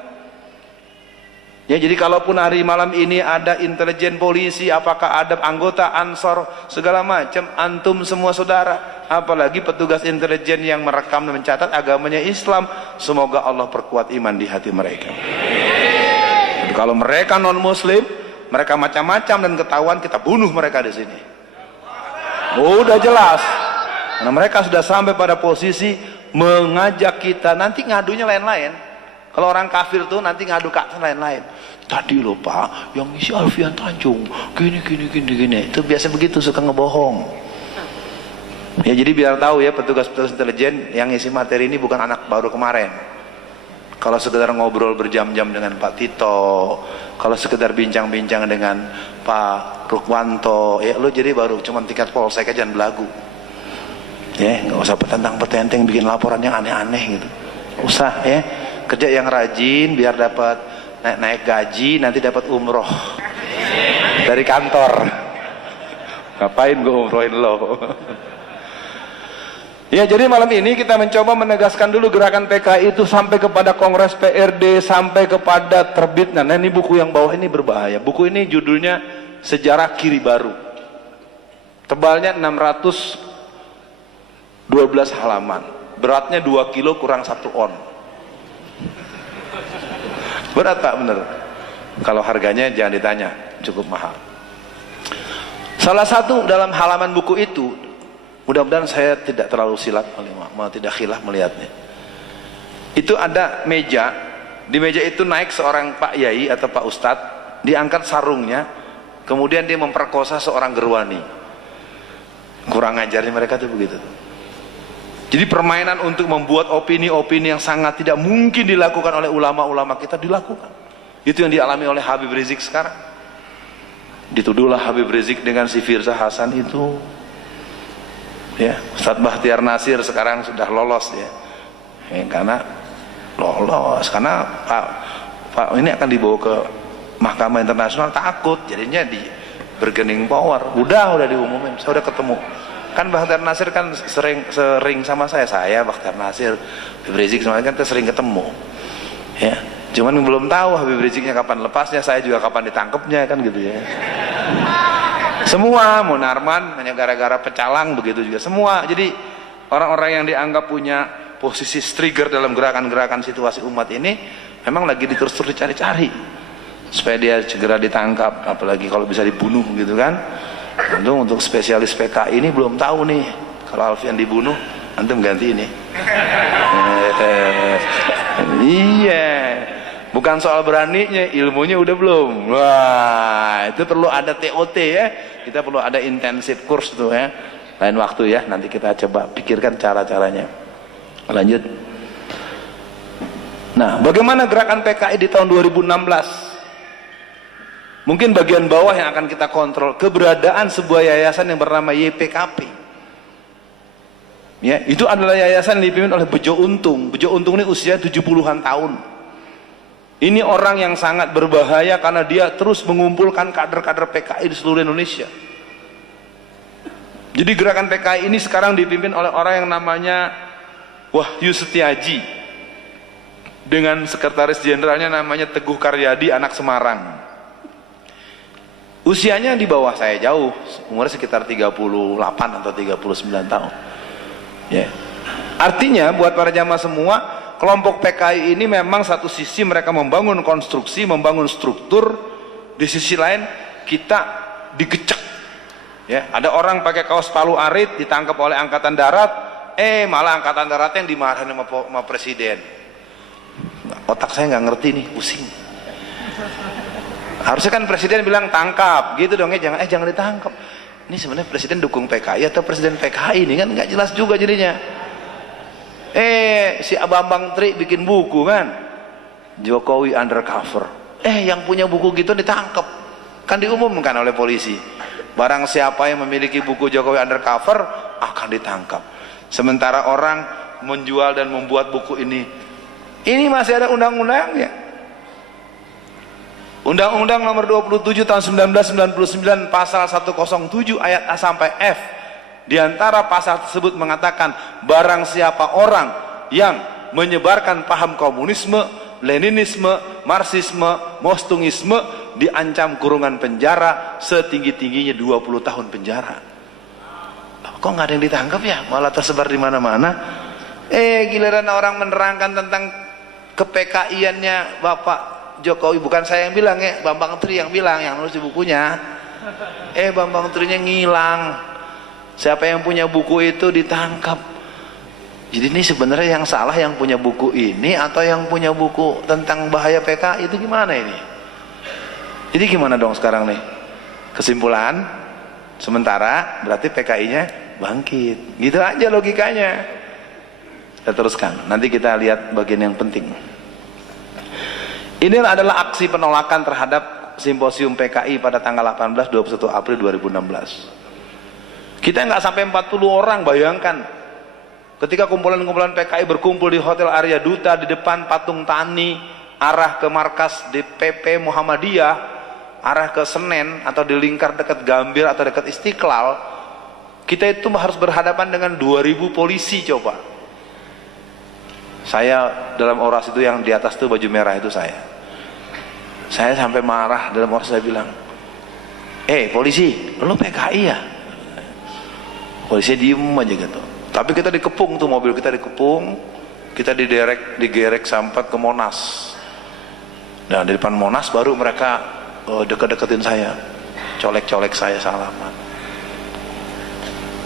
Ya, jadi kalaupun hari malam ini ada intelijen polisi, apakah ada anggota Ansor, segala macam, antum semua saudara, apalagi petugas intelijen yang merekam dan mencatat agamanya Islam, semoga Allah perkuat iman di hati mereka. Jadi kalau mereka non muslim, mereka macam-macam dan ketahuan, kita bunuh mereka di sini. Udah jelas. Karena mereka sudah sampai pada posisi mengajak kita, nanti ngadunya lain-lain. Kalau orang kafir tuh nanti ngadu ke lain-lain. Tadi loh Pak, yang isi Alfian Tanjung, gini. Itu biasa begitu, suka ngebohong. Ya jadi biar tahu ya petugas-petugas intelijen yang isi materi ini bukan anak baru kemarin. Kalau sekedar ngobrol berjam-jam dengan Pak Tito, kalau sekedar bincang-bincang dengan Pak Rukwanto, ya lo jadi baru cuman tingkat polsek aja, jangan belagu. Ya nggak usah petentang-petenteng bikin laporan yang aneh-aneh gitu. Usah ya. Kerja yang rajin biar dapat naik gaji, nanti dapat umroh dari kantor. Ngapain gue umrohin lo? Ya jadi malam ini kita mencoba menegaskan dulu gerakan PKI itu sampai kepada Kongres PRD, sampai kepada terbit. Nah ini buku yang bawah ini berbahaya. Buku ini judulnya Sejarah Kiri Baru. Tebalnya 612 halaman. Beratnya 2 kilo kurang 1 on. Berat Pak, bener. Kalau harganya jangan ditanya, cukup mahal. Salah satu dalam halaman buku itu, mudah-mudahan saya tidak terlalu tidak khilaf melihatnya. Itu ada meja, di meja itu naik seorang Pak Yai atau Pak Ustadz, diangkat sarungnya, kemudian dia memperkosa seorang gerwani. Kurang ajarnya mereka tuh begitu. Jadi permainan untuk membuat opini-opini yang sangat tidak mungkin dilakukan oleh ulama-ulama kita dilakukan. Itu yang dialami oleh Habib Rizik sekarang. Dituduhlah Habib Rizik dengan si Firza Hasan itu. Ya, Ustadz Bahtiar Nasir sekarang sudah lolos ya. Karena lolos karena Pak ini akan dibawa ke Mahkamah Internasional, takut jadinya di bergening power. Udah diumumin, saya udah ketemu. Kan Bahtiar Nasir kan sering sama saya Bahtiar Nasir, Habib Rizik semuanya kan kita sering ketemu. Ya. Cuman belum tahu Habib Riziknya kapan lepasnya, saya juga kapan ditangkapnya, kan gitu ya. Semua Munarman hanya gara-gara pecalang, begitu juga semua. Jadi orang-orang yang dianggap punya posisi trigger dalam gerakan-gerakan situasi umat ini memang lagi terus-terus dicari-cari supaya dia segera ditangkap, apalagi kalau bisa dibunuh gitu kan. Untuk spesialis PKI ini belum tahu nih, kalau Alfian dibunuh antum ganti ini. Iya, bukan soal beraninya, ilmunya udah belum. Wah, itu perlu ada TOT ya, kita perlu ada intensif course tuh ya. Lain waktu ya, nanti kita coba pikirkan cara-caranya. Lanjut. Nah, bagaimana gerakan PKI di tahun 2016? Mungkin bagian bawah yang akan kita kontrol, keberadaan sebuah yayasan yang bernama YPKP. Ya, itu adalah yayasan yang dipimpin oleh Bejo Untung. Bejo Untung ini usia 70-an tahun. Ini orang yang sangat berbahaya karena dia terus mengumpulkan kader-kader PKI di seluruh Indonesia. Jadi gerakan PKI ini sekarang dipimpin oleh orang yang namanya Wahyu Setiaji, dengan sekretaris jenderalnya namanya Teguh Karyadi, anak Semarang. Usianya di bawah saya jauh, umurnya sekitar 38 atau 39 tahun. Ya. Artinya buat para jamaah semua, kelompok PKI ini memang satu sisi mereka membangun konstruksi, membangun struktur, di sisi lain kita digecek. Ya, ada orang pakai kaos palu arit ditangkap oleh angkatan darat, malah angkatan darat yang dimarahin sama presiden. Otak saya nggak ngerti nih, pusing. Harusnya kan presiden bilang tangkap, gitu dong ya, jangan ditangkap. Ini sebenarnya presiden dukung PKI atau presiden PKI ini kan nggak jelas juga jadinya. Si Bambang Tri bikin buku kan, Jokowi undercover. Yang punya buku gitu ditangkap, kan diumumkan oleh polisi. Barang siapa yang memiliki buku Jokowi undercover akan ditangkap. Sementara orang menjual dan membuat buku ini masih ada undang-undangnya. Undang-Undang nomor 27 tahun 1999 pasal 107 ayat A sampai F. Di antara pasal tersebut mengatakan barang siapa orang yang menyebarkan paham komunisme, leninisme, marxisme, mostungisme diancam kurungan penjara setinggi-tingginya 20 tahun penjara. Kok nggak ada yang ditangkap ya? Malah tersebar di mana-mana. Giliran orang menerangkan tentang ke-PKI-annya Bapak Jokowi, bukan saya yang bilang ya, Bambang Tri yang bilang, yang nulis di bukunya. Bambang Trinya ngilang. Siapa yang punya buku itu ditangkap. Jadi ini sebenarnya yang salah yang punya buku ini atau yang punya buku tentang bahaya PKI itu gimana ini? Jadi gimana dong sekarang nih? Kesimpulan sementara berarti PKI-nya bangkit. Gitu aja logikanya. Kita teruskan. Nanti kita lihat bagian yang penting. Ini adalah aksi penolakan terhadap simposium PKI pada tanggal 18-21 April 2016. Kita nggak sampai 40 orang, bayangkan. Ketika kumpulan-kumpulan PKI berkumpul di Hotel Arya Duta di depan patung Tani, arah ke markas DPP Muhammadiyah, arah ke Senen atau di lingkar dekat Gambir atau dekat Istiqlal, kita itu harus berhadapan dengan 2000 polisi coba. Saya dalam orasi itu yang di atas itu baju merah itu saya sampai marah dalam orasi, saya bilang, polisi, lo PKI ya? Polisi diem aja gitu. Tapi kita dikepung tuh, mobil kita dikepung, kita digerek sampai ke Monas. Nah di depan Monas baru mereka deket-deketin saya, colek-colek saya, salaman.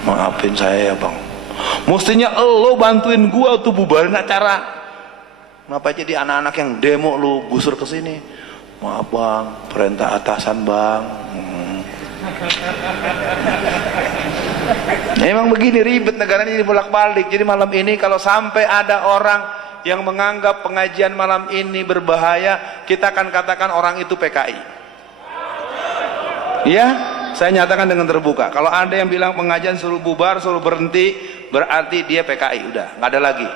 Maafin saya ya bang, mestinya lo bantuin gua tuh bubarin acara. Kenapa jadi anak-anak yang demo lu gusur ke sini? Maaf bang, perintah atasan bang. Emang begini ribet negara ini bolak-balik. Jadi malam ini kalau sampai ada orang yang menganggap pengajian malam ini berbahaya, kita akan katakan orang itu PKI. Ya, saya nyatakan dengan terbuka. Kalau ada yang bilang pengajian suruh bubar, suruh berhenti, berarti dia PKI. Udah, nggak ada lagi.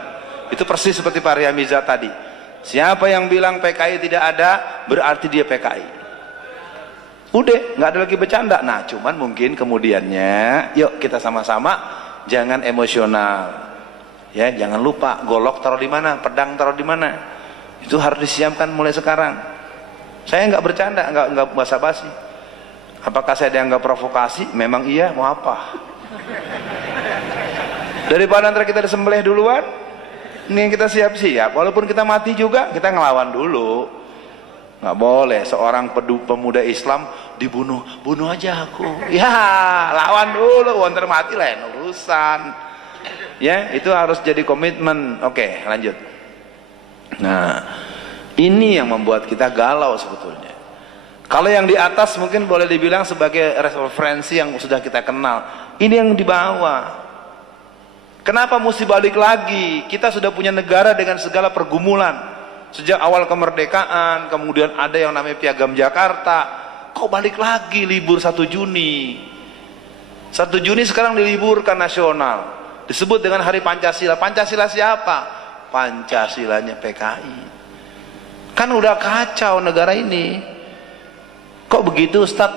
Itu persis seperti Pak Riamiza tadi. Siapa yang bilang PKI tidak ada, berarti dia PKI. Udah, nggak ada lagi bercanda. Nah, cuman mungkin kemudiannya, yuk kita sama-sama jangan emosional. Ya, jangan lupa golok taruh di mana, pedang taruh di mana. Itu harus disiapkan mulai sekarang. Saya nggak bercanda, nggak basa-basi. Apakah saya dianggap provokasi? Memang iya, mau apa? Daripada antara kita disembelih duluan, ini yang kita siap-siap. Walaupun kita mati juga, kita ngelawan dulu. Nggak boleh seorang pemuda Islam dibunuh, bunuh aja aku. Ya, lawan dulu, ntar mati lain urusan. Ya, itu harus jadi komitmen. Oke, lanjut. Nah, ini yang membuat kita galau sebetulnya. Kalau yang di atas mungkin boleh dibilang sebagai referensi yang sudah kita kenal. Ini yang di bawah. Kenapa mesti balik lagi? Kita sudah punya negara dengan segala pergumulan. Sejak awal kemerdekaan, kemudian ada yang namanya Piagam Jakarta. Kok balik lagi libur 1 Juni? 1 Juni sekarang diliburkan nasional. Disebut dengan Hari Pancasila. Pancasila siapa? Pancasilanya PKI. Kan udah kacau negara ini. Kok begitu Ustaz?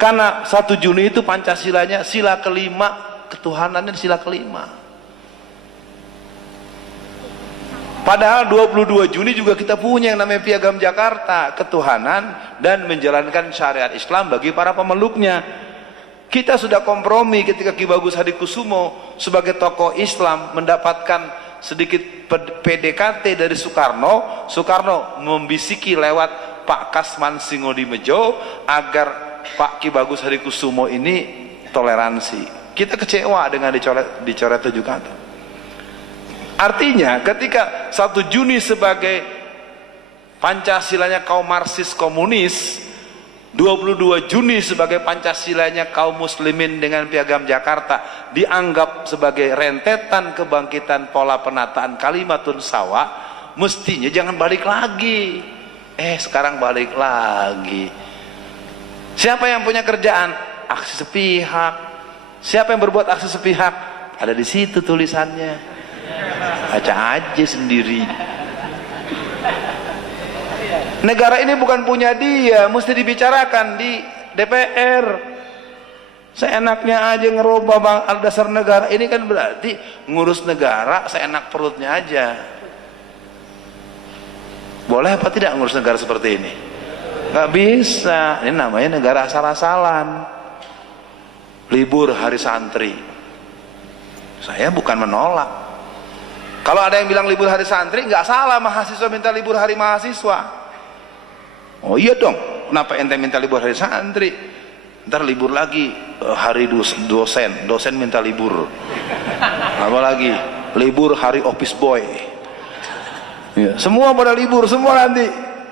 Karena 1 Juni itu Pancasilanya sila kelima, ketuhanannya sila kelima. Padahal 22 Juni juga kita punya yang namanya Piagam Jakarta, ketuhanan dan menjalankan syariat Islam bagi para pemeluknya. Kita sudah kompromi ketika Ki Bagus Hadikusumo sebagai tokoh Islam mendapatkan sedikit PDKT dari Soekarno. Soekarno membisiki lewat Pak Kasman Singodimejo agar Pak Ki Bagus Hadikusumo ini toleransi. Kita kecewa dengan dicoret 7 kata. Artinya ketika 1 Juni sebagai Pancasilanya kaum Marxis komunis, 22 Juni sebagai Pancasilanya kaum muslimin dengan Piagam Jakarta dianggap sebagai rentetan kebangkitan pola penataan Kalimatun Sawa, mestinya jangan balik lagi. Sekarang balik lagi. Siapa yang punya kerjaan? Aksi sepihak. Siapa yang berbuat aksi sepihak? Ada di situ tulisannya. Baca aja sendiri. Negara ini bukan punya dia, mesti dibicarakan di DPR. Seenaknya aja ngerubah dasar negara. Ini kan berarti ngurus negara seenak perutnya aja. Boleh apa tidak ngurus negara seperti ini? Nggak bisa. Ini namanya negara asal-asalan. Libur hari santri, saya bukan menolak. Kalau ada yang bilang libur hari santri, nggak salah mahasiswa minta libur hari mahasiswa. Oh iya dong, kenapa ente minta libur hari santri? Ntar libur lagi hari dosen minta libur. Apa lagi? Libur hari office boy. Ya, semua pada libur, semua nanti.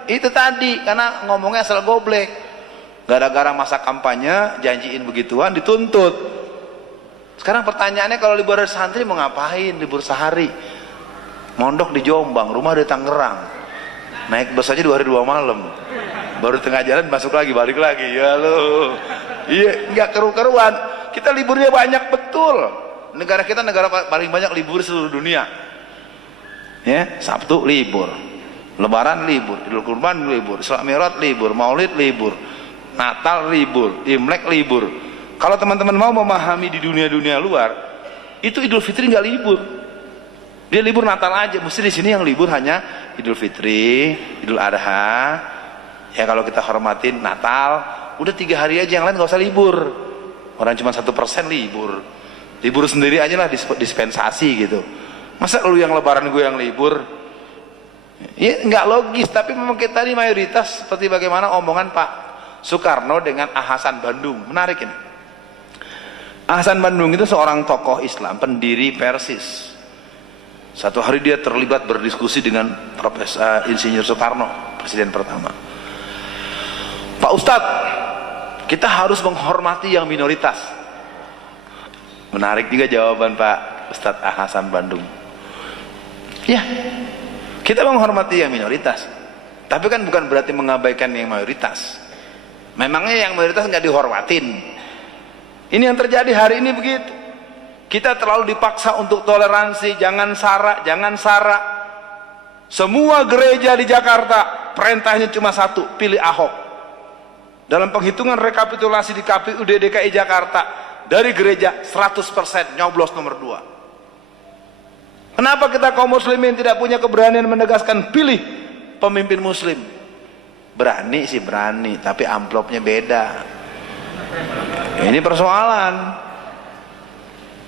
Itu tadi, karena ngomongnya asal goblek. Gara-gara masa kampanye, janjiin begituan, dituntut. Sekarang pertanyaannya, kalau libur hari santri mau ngapain? Libur sehari. Mondok di Jombang, rumah di Tangerang. Naik bus aja 2 hari 2 malam. Baru tengah jalan masuk lagi, balik lagi. Ya lo, iya, nggak keru-keruan. Kita liburnya banyak betul. Negara kita negara paling banyak libur seluruh dunia. Ya, Sabtu libur, Lebaran libur, Idul Kurban libur, Isra Mi'raj libur, Maulid libur, Natal libur, Imlek libur. Kalau teman-teman mau memahami di dunia-dunia luar, itu Idul Fitri nggak libur. Dia libur Natal aja. Mesti di sini yang libur hanya Idul Fitri, Idul Adha. Ya kalau kita hormatin Natal, udah 3 hari aja, yang lain nggak usah libur. Orang cuma 1% libur. Libur sendiri aja lah, dispensasi gitu. Masa lu yang Lebaran gue yang libur? Ya nggak logis. Tapi memang kita ini mayoritas seperti bagaimana omongan Pak Soekarno dengan Ahsan Bandung. Menarik ini. Ahsan Bandung itu seorang tokoh Islam, pendiri Persis. Satu hari dia terlibat berdiskusi dengan Profesor Insinyur Soekarno, presiden pertama. Pak Ustadz, kita harus menghormati yang minoritas. Menarik juga jawaban Pak Ustadz Ahsan Bandung. Ya, kita menghormati yang minoritas, tapi kan bukan berarti mengabaikan yang mayoritas. Memangnya yang mayoritas nggak dihormatin? Ini yang terjadi hari ini begitu. Kita terlalu dipaksa untuk toleransi, jangan sara, jangan sara. Semua gereja di Jakarta perintahnya cuma satu, pilih Ahok. Dalam penghitungan rekapitulasi di KPUD DKI Jakarta, dari gereja 100% nyoblos nomor 2. Kenapa kita kaum muslimin tidak punya keberanian menegaskan pilih pemimpin muslim. Berani sih berani, tapi amplopnya beda. Ini persoalan.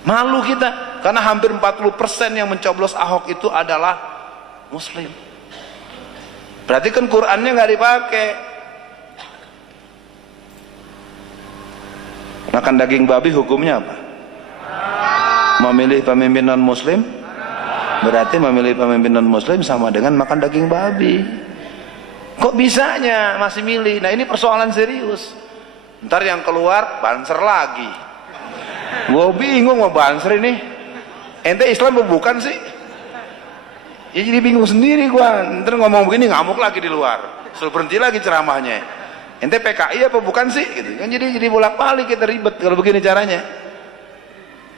Malu kita, karena hampir 40% yang mencoblos Ahok itu adalah muslim. Berarti kan Qurannya nggak dipakai. Makan daging babi hukumnya apa? Memilih pemimpin non muslim? Berarti memilih pemimpin non muslim sama dengan makan daging babi. Kok bisanya masih milih? Nah ini persoalan serius. Ntar yang keluar banser lagi. Gue bingung mau banser ini. Ente Islam bukan sih? Ya jadi bingung sendiri gua. Ntar ngomong begini ngamuk lagi di luar. Suruh berhenti lagi ceramahnya. Ente PKI apa bukan sih? Gitu. Kan jadi bolak-balik kita ribet kalau begini caranya.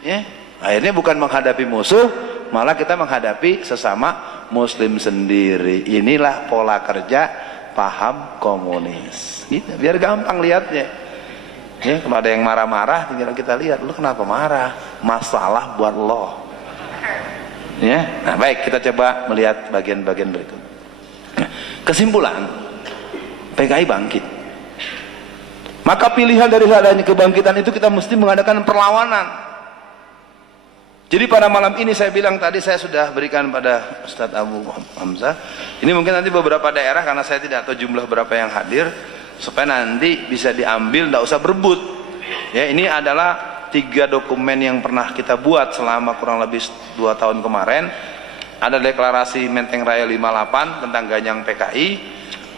Ya, akhirnya bukan menghadapi musuh, malah kita menghadapi sesama muslim sendiri. Inilah pola kerja paham komunis. Gitu. Biar gampang lihatnya. Ya, kalau ada yang marah-marah tinggal kita lihat, lu kenapa marah? Masalah buat lo. Ya, nah baik, kita coba melihat bagian-bagian berikut. Nah, kesimpulan, PKI bangkit. Maka pilihan dari adanya kebangkitan itu kita mesti mengadakan perlawanan. Jadi pada malam ini saya bilang tadi saya sudah berikan pada Ustadz Abu Hamzah. Ini mungkin nanti beberapa daerah karena saya tidak tahu jumlah berapa yang hadir, supaya nanti bisa diambil, tidak usah berebut. Ya, ini adalah 3 dokumen yang pernah kita buat selama kurang lebih 2 tahun kemarin. Ada deklarasi Menteng Raya 58 tentang Ganyang PKI,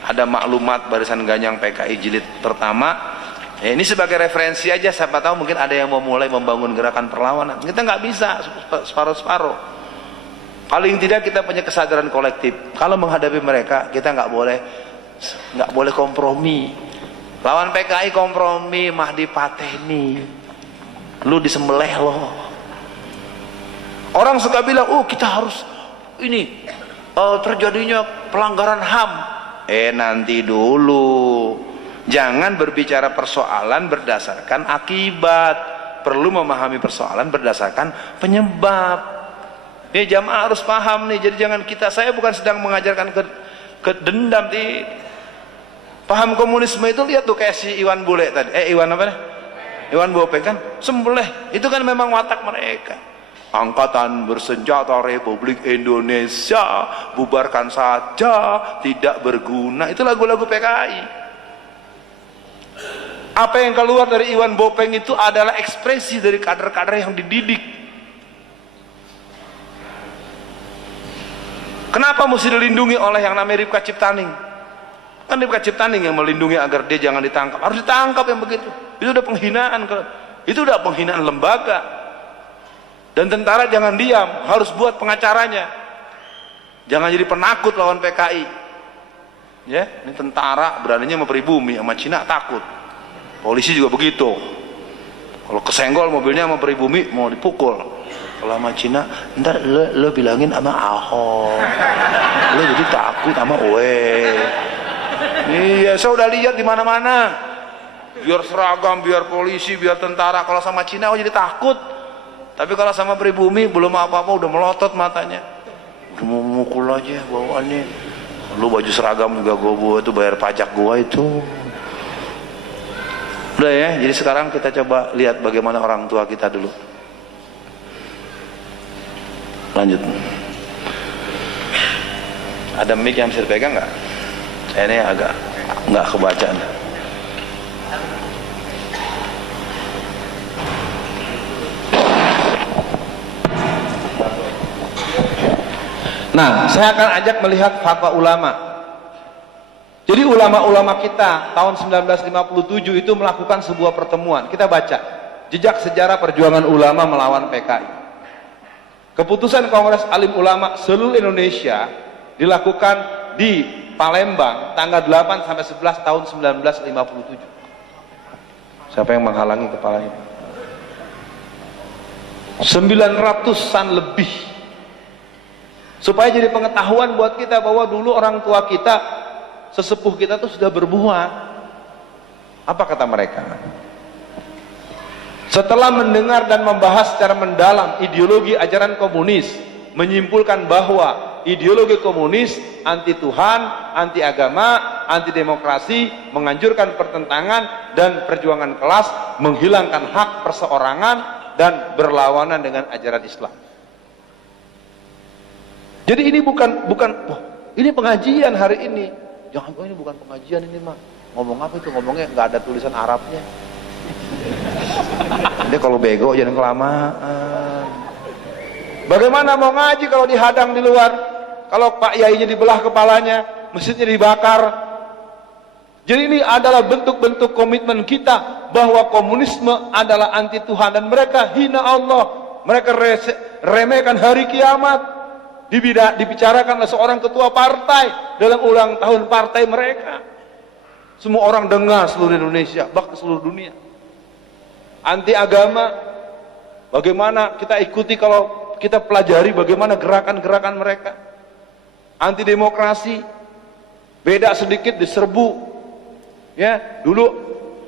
ada maklumat barisan Ganyang PKI jilid pertama. Ya, ini sebagai referensi aja, siapa tahu mungkin ada yang mau mulai membangun gerakan perlawanan. Kita nggak bisa separuh-separuh. Paling tidak kita punya kesadaran kolektif. Kalau menghadapi mereka, kita nggak boleh kompromi. Lawan PKI kompromi mah dipateni. Lu disembelih loh. Orang suka bilang, kita harus ini terjadinya pelanggaran HAM. Nanti dulu. Jangan berbicara persoalan berdasarkan akibat. Perlu memahami persoalan berdasarkan penyebab. Jamaah harus paham nih. Jadi jangan saya bukan sedang mengajarkan ke dendam di paham komunisme itu. Lihat tuh kayak si Iwan Bule tadi. Iwan apa nih? Iwan Bopeng kan sembelih. Itu kan memang watak mereka. Angkatan bersenjata Republik Indonesia bubarkan saja, tidak berguna. Itu lagu-lagu PKI. Apa yang keluar dari Iwan Bopeng itu adalah ekspresi dari kader-kader yang dididik. Kenapa mesti dilindungi oleh yang namanya Ripka Ciptaning? Kan Ripka Ciptaning yang melindungi agar dia jangan ditangkap. Harus ditangkap yang begitu. Itu udah penghinaan. Itu udah penghinaan lembaga. Dan tentara jangan diam, harus buat pengacaranya. Jangan jadi penakut lawan PKI. Ya, ini tentara beraninya sama pribumi, sama Cina takut. Polisi juga begitu. Kalau kesenggol mobilnya sama pribumi mau dipukul. Kalau sama Cina, ntar lo bilangin sama Ahok. Lo jadi takut sama Iya, saya udah lihat di mana-mana. Biar seragam, biar polisi, biar tentara. Kalau sama Cina jadi takut. Tapi kalau sama pribumi belum apa-apa udah melotot matanya. Udah mau mukul aja bawaannya. Lu baju seragam juga gua itu bayar pajak gua itu. Udah ya, jadi sekarang kita coba lihat bagaimana orang tua kita dulu. Lanjut. Ada mic yang bisa dipegang nggak? Ini agak nggak kebacaan. Nah, saya akan ajak melihat fatwa ulama. Jadi ulama-ulama kita tahun 1957 itu melakukan sebuah pertemuan. Kita baca jejak sejarah perjuangan ulama melawan PKI. Keputusan Kongres Alim Ulama seluruh Indonesia dilakukan di Palembang tanggal 8 sampai 11 tahun 1957. Siapa yang menghalangi kepalanya? 900-an lebih. Supaya jadi pengetahuan buat kita bahwa dulu orang tua kita, sesepuh kita tuh sudah berbuat. Apa kata mereka? Setelah mendengar dan membahas secara mendalam ideologi ajaran komunis, menyimpulkan bahwa ideologi komunis anti Tuhan, anti agama, anti demokrasi, menganjurkan pertentangan dan perjuangan kelas, menghilangkan hak perseorangan dan berlawanan dengan ajaran Islam. Jadi ini bukan ini pengajian hari ini. Jangan, ini bukan pengajian ini mah. Ngomong apa itu? Ngomongnya nggak ada tulisan Arabnya. Jadi kalau bego jangan kelamaan. Bagaimana mau ngaji kalau dihadang di luar? Kalau Pak Yainya dibelah kepalanya, masjidnya dibakar. Jadi ini adalah bentuk-bentuk komitmen kita bahwa komunisme adalah anti Tuhan dan mereka hina Allah. Mereka remehkan hari kiamat. Dibicarakan oleh seorang ketua partai dalam ulang tahun partai mereka. Semua orang dengar seluruh Indonesia, bahkan seluruh dunia. Anti agama, bagaimana kita ikuti kalau kita pelajari bagaimana gerakan-gerakan mereka. Anti demokrasi, beda sedikit diserbu. Ya, dulu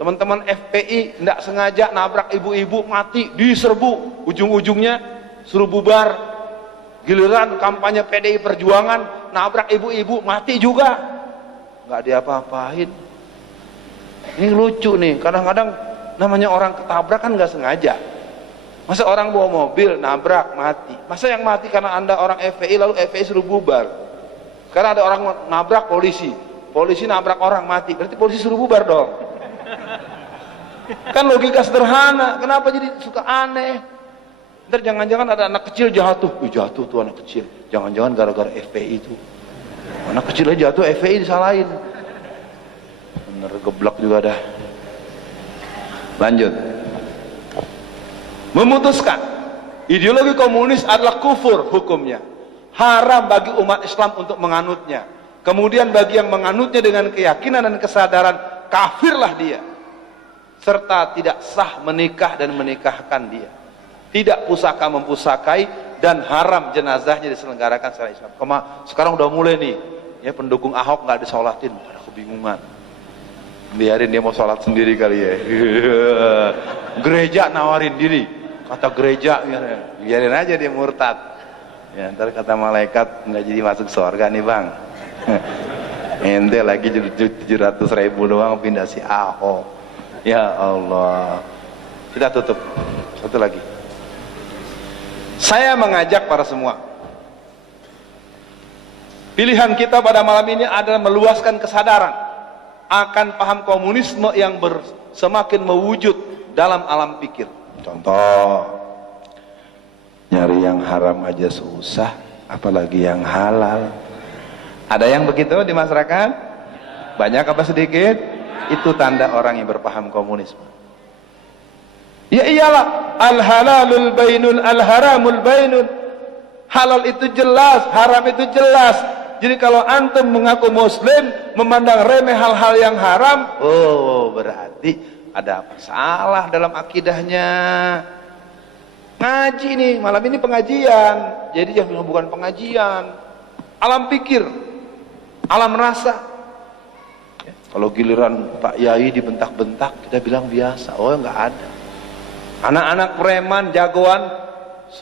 teman-teman FPI tidak sengaja nabrak ibu-ibu mati, diserbu, ujung-ujungnya suruh bubar. Giliran kampanye PDI Perjuangan nabrak ibu-ibu mati juga, nggak diapa-apain. Ini lucu nih, kadang-kadang namanya orang ketabrak kan nggak sengaja. Masa orang bawa mobil nabrak mati, masa yang mati karena Anda orang FPI lalu FPI suruh bubar? Karena ada orang nabrak polisi nabrak orang mati, berarti polisi suruh bubar dong. Kan logika sederhana, kenapa jadi suka aneh? Ntar jangan-jangan ada anak kecil jatuh, jatuh tuh anak kecil, jangan-jangan gara-gara FPI itu, anak kecilnya jatuh FPI disalahin, bener geblak juga dah. Lanjut, memutuskan ideologi komunis adalah kufur hukumnya, haram bagi umat Islam untuk menganutnya. Kemudian bagi yang menganutnya dengan keyakinan dan kesadaran, kafirlah dia, serta tidak sah menikah dan menikahkan dia. Tidak pusaka mempusakai dan haram jenazahnya diselenggarakan secara Islam. Sekarang udah mulai nih, ya pendukung Ahok nggak disolatin, pada kebingungan. Biarin dia mau sholat sendiri kali ya. Gereja nawarin diri, kata gereja biarin aja dia murtad. Ya, ntar kata malaikat nggak jadi masuk surga nih bang. Ente lagi 700.000 doang pindah si Ahok. Ya Allah. Kita tutup. Satu lagi. Saya mengajak para semua, pilihan kita pada malam ini adalah meluaskan kesadaran akan paham komunisme yang semakin mewujud dalam alam pikir. Contoh, nyari yang haram aja susah, apalagi yang halal. Ada yang begitu di masyarakat? Banyak apa sedikit? Itu tanda orang yang berpaham komunisme. Ya iyalah, al-halalul bainun, al-haramul bainun. Halal itu jelas, haram itu jelas. Jadi kalau antum mengaku muslim, memandang remeh hal-hal yang haram, oh berarti ada apa salah dalam akidahnya. Ngaji nih, malam ini pengajian. Jadi jangan bukan pengajian, alam pikir, alam rasa. Ya, kalau giliran Pak Yai dibentak-bentak, kita bilang biasa. Oh enggak ada. Anak-anak preman jagoan,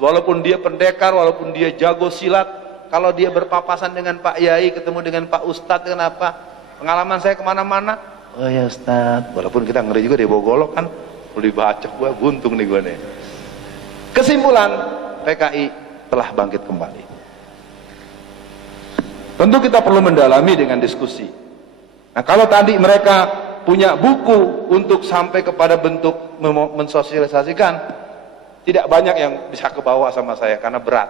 walaupun dia pendekar, walaupun dia jago silat, kalau dia berpapasan dengan Pak Yai, ketemu dengan Pak Ustadz, kenapa? Pengalaman saya kemana-mana, oh ya Ustadz, walaupun kita ngeri juga dia bawa golok kan, udah dibacok gua, buntung nih gua nih. Kesimpulan, PKI telah bangkit kembali. Tentu kita perlu mendalami dengan diskusi. Nah kalau tadi mereka punya buku untuk sampai kepada bentuk mensosialisasikan, tidak banyak yang bisa kebawa sama saya karena berat.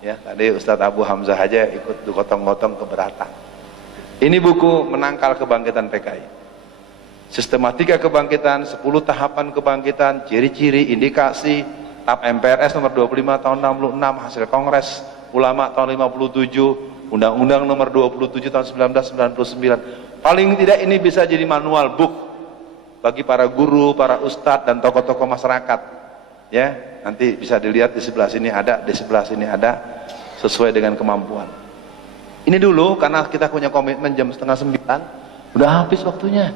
Ya, tadi Ustadz Abu Hamzah aja ikut digotong-gotong keberatan. Ini buku Menangkal Kebangkitan PKI. Sistematika kebangkitan, 10 tahapan kebangkitan, ciri-ciri, indikasi, TAP MPRS nomor 25 tahun 66, hasil Kongres Ulama tahun 57, Undang-Undang nomor 27 tahun 1999. Paling tidak ini bisa jadi manual book bagi para guru, para ustadz dan tokoh-tokoh masyarakat. Ya, nanti bisa dilihat di sebelah sini ada, di sebelah sini ada, sesuai dengan kemampuan. Ini dulu karena kita punya komitmen jam 8:30, udah habis waktunya.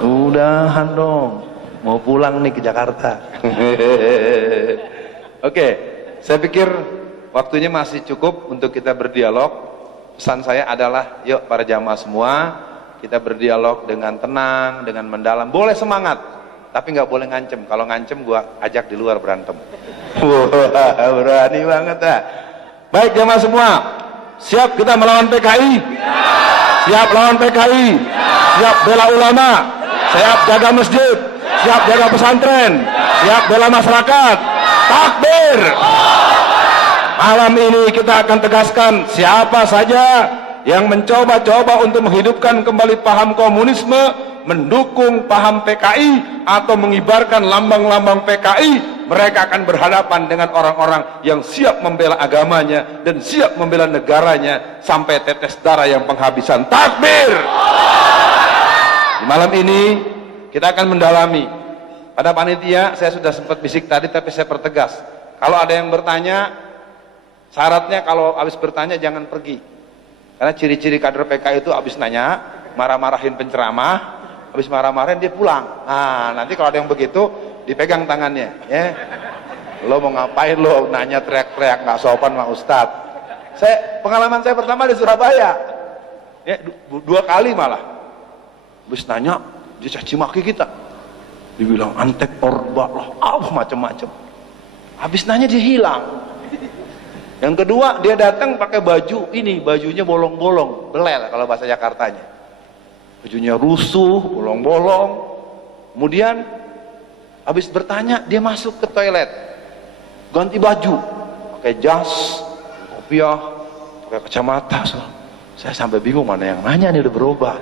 Udahan dong, mau pulang nih ke Jakarta. Oke, saya pikir waktunya masih cukup untuk kita berdialog. Pesan saya adalah, yuk para jamaah semua, kita berdialog dengan tenang, dengan mendalam. Boleh semangat, tapi nggak boleh ngancem. Kalau ngancem gua ajak di luar berantem. Wah, berani banget dah. Baik jamaah semua, siap kita melawan PKI? Siap lawan PKI? Siap bela ulama? Siap jaga masjid? Siap jaga pesantren? Siap bela masyarakat? Takbir! Malam ini kita akan tegaskan siapa saja yang mencoba-coba untuk menghidupkan kembali paham komunisme, mendukung paham PKI atau mengibarkan lambang-lambang PKI, mereka akan berhadapan dengan orang-orang yang siap membela agamanya dan siap membela negaranya sampai tetes darah yang penghabisan. Takbir! Di malam ini kita akan mendalami. Pada panitia saya sudah sempat bisik tadi, tapi saya pertegas. Kalau ada yang bertanya, syaratnya kalau habis bertanya jangan pergi. Karena ciri-ciri kader PKI itu habis nanya, marah-marahin penceramah, habis marah-marahin dia pulang. Nah, nanti kalau ada yang begitu, dipegang tangannya, ya. Lo mau ngapain lo nanya teriak-teriak nggak sopan sama Ustadz? Pengalaman saya pertama di Surabaya, ya, 2 kali malah. Habis nanya, dia caci maki kita, dibilang antek orba lah, macam-macam. Habis nanya dia hilang. Yang kedua, dia datang pakai baju ini, bajunya bolong-bolong, belel kalau bahasa Jakartanya. Bajunya rusuh, bolong-bolong. Kemudian habis bertanya, dia masuk ke toilet, ganti baju, pakai jas, kopiah, pakai kacamata. Saya sampai bingung mana yang nanya nih, udah berubah.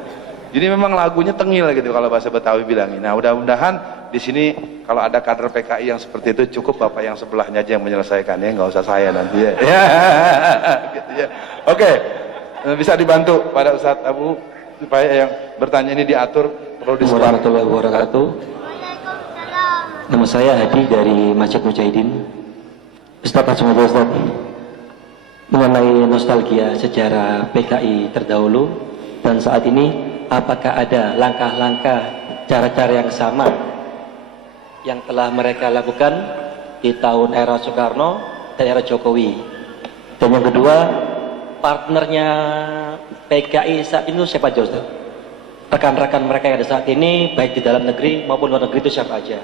Jadi memang lagunya tengil gitu kalau bahasa Betawi bilangin. Nah, mudah-mudahan di sini kalau ada kader PKI yang seperti itu, cukup bapak yang sebelahnya aja yang menyelesaikannya, nggak usah saya nanti ya. Gitu ya. Oke, bisa dibantu pada Ustadz Abu supaya yang bertanya ini diatur, perlu disebar. Warahmatullahi wabarakatuh. Nama saya Hadi dari Masjid Mujahidin. Ustadz Asmada Ustadz, mengenai nostalgia sejarah PKI terdahulu dan saat ini, apakah ada langkah-langkah, cara-cara yang sama yang telah mereka lakukan di tahun era Soekarno dan era Jokowi? Dan yang kedua, partnernya PKI saat ini siapa aja Ustaz? Rekan-rekan mereka yang ada saat ini, baik di dalam negeri maupun luar negeri, itu siapa aja?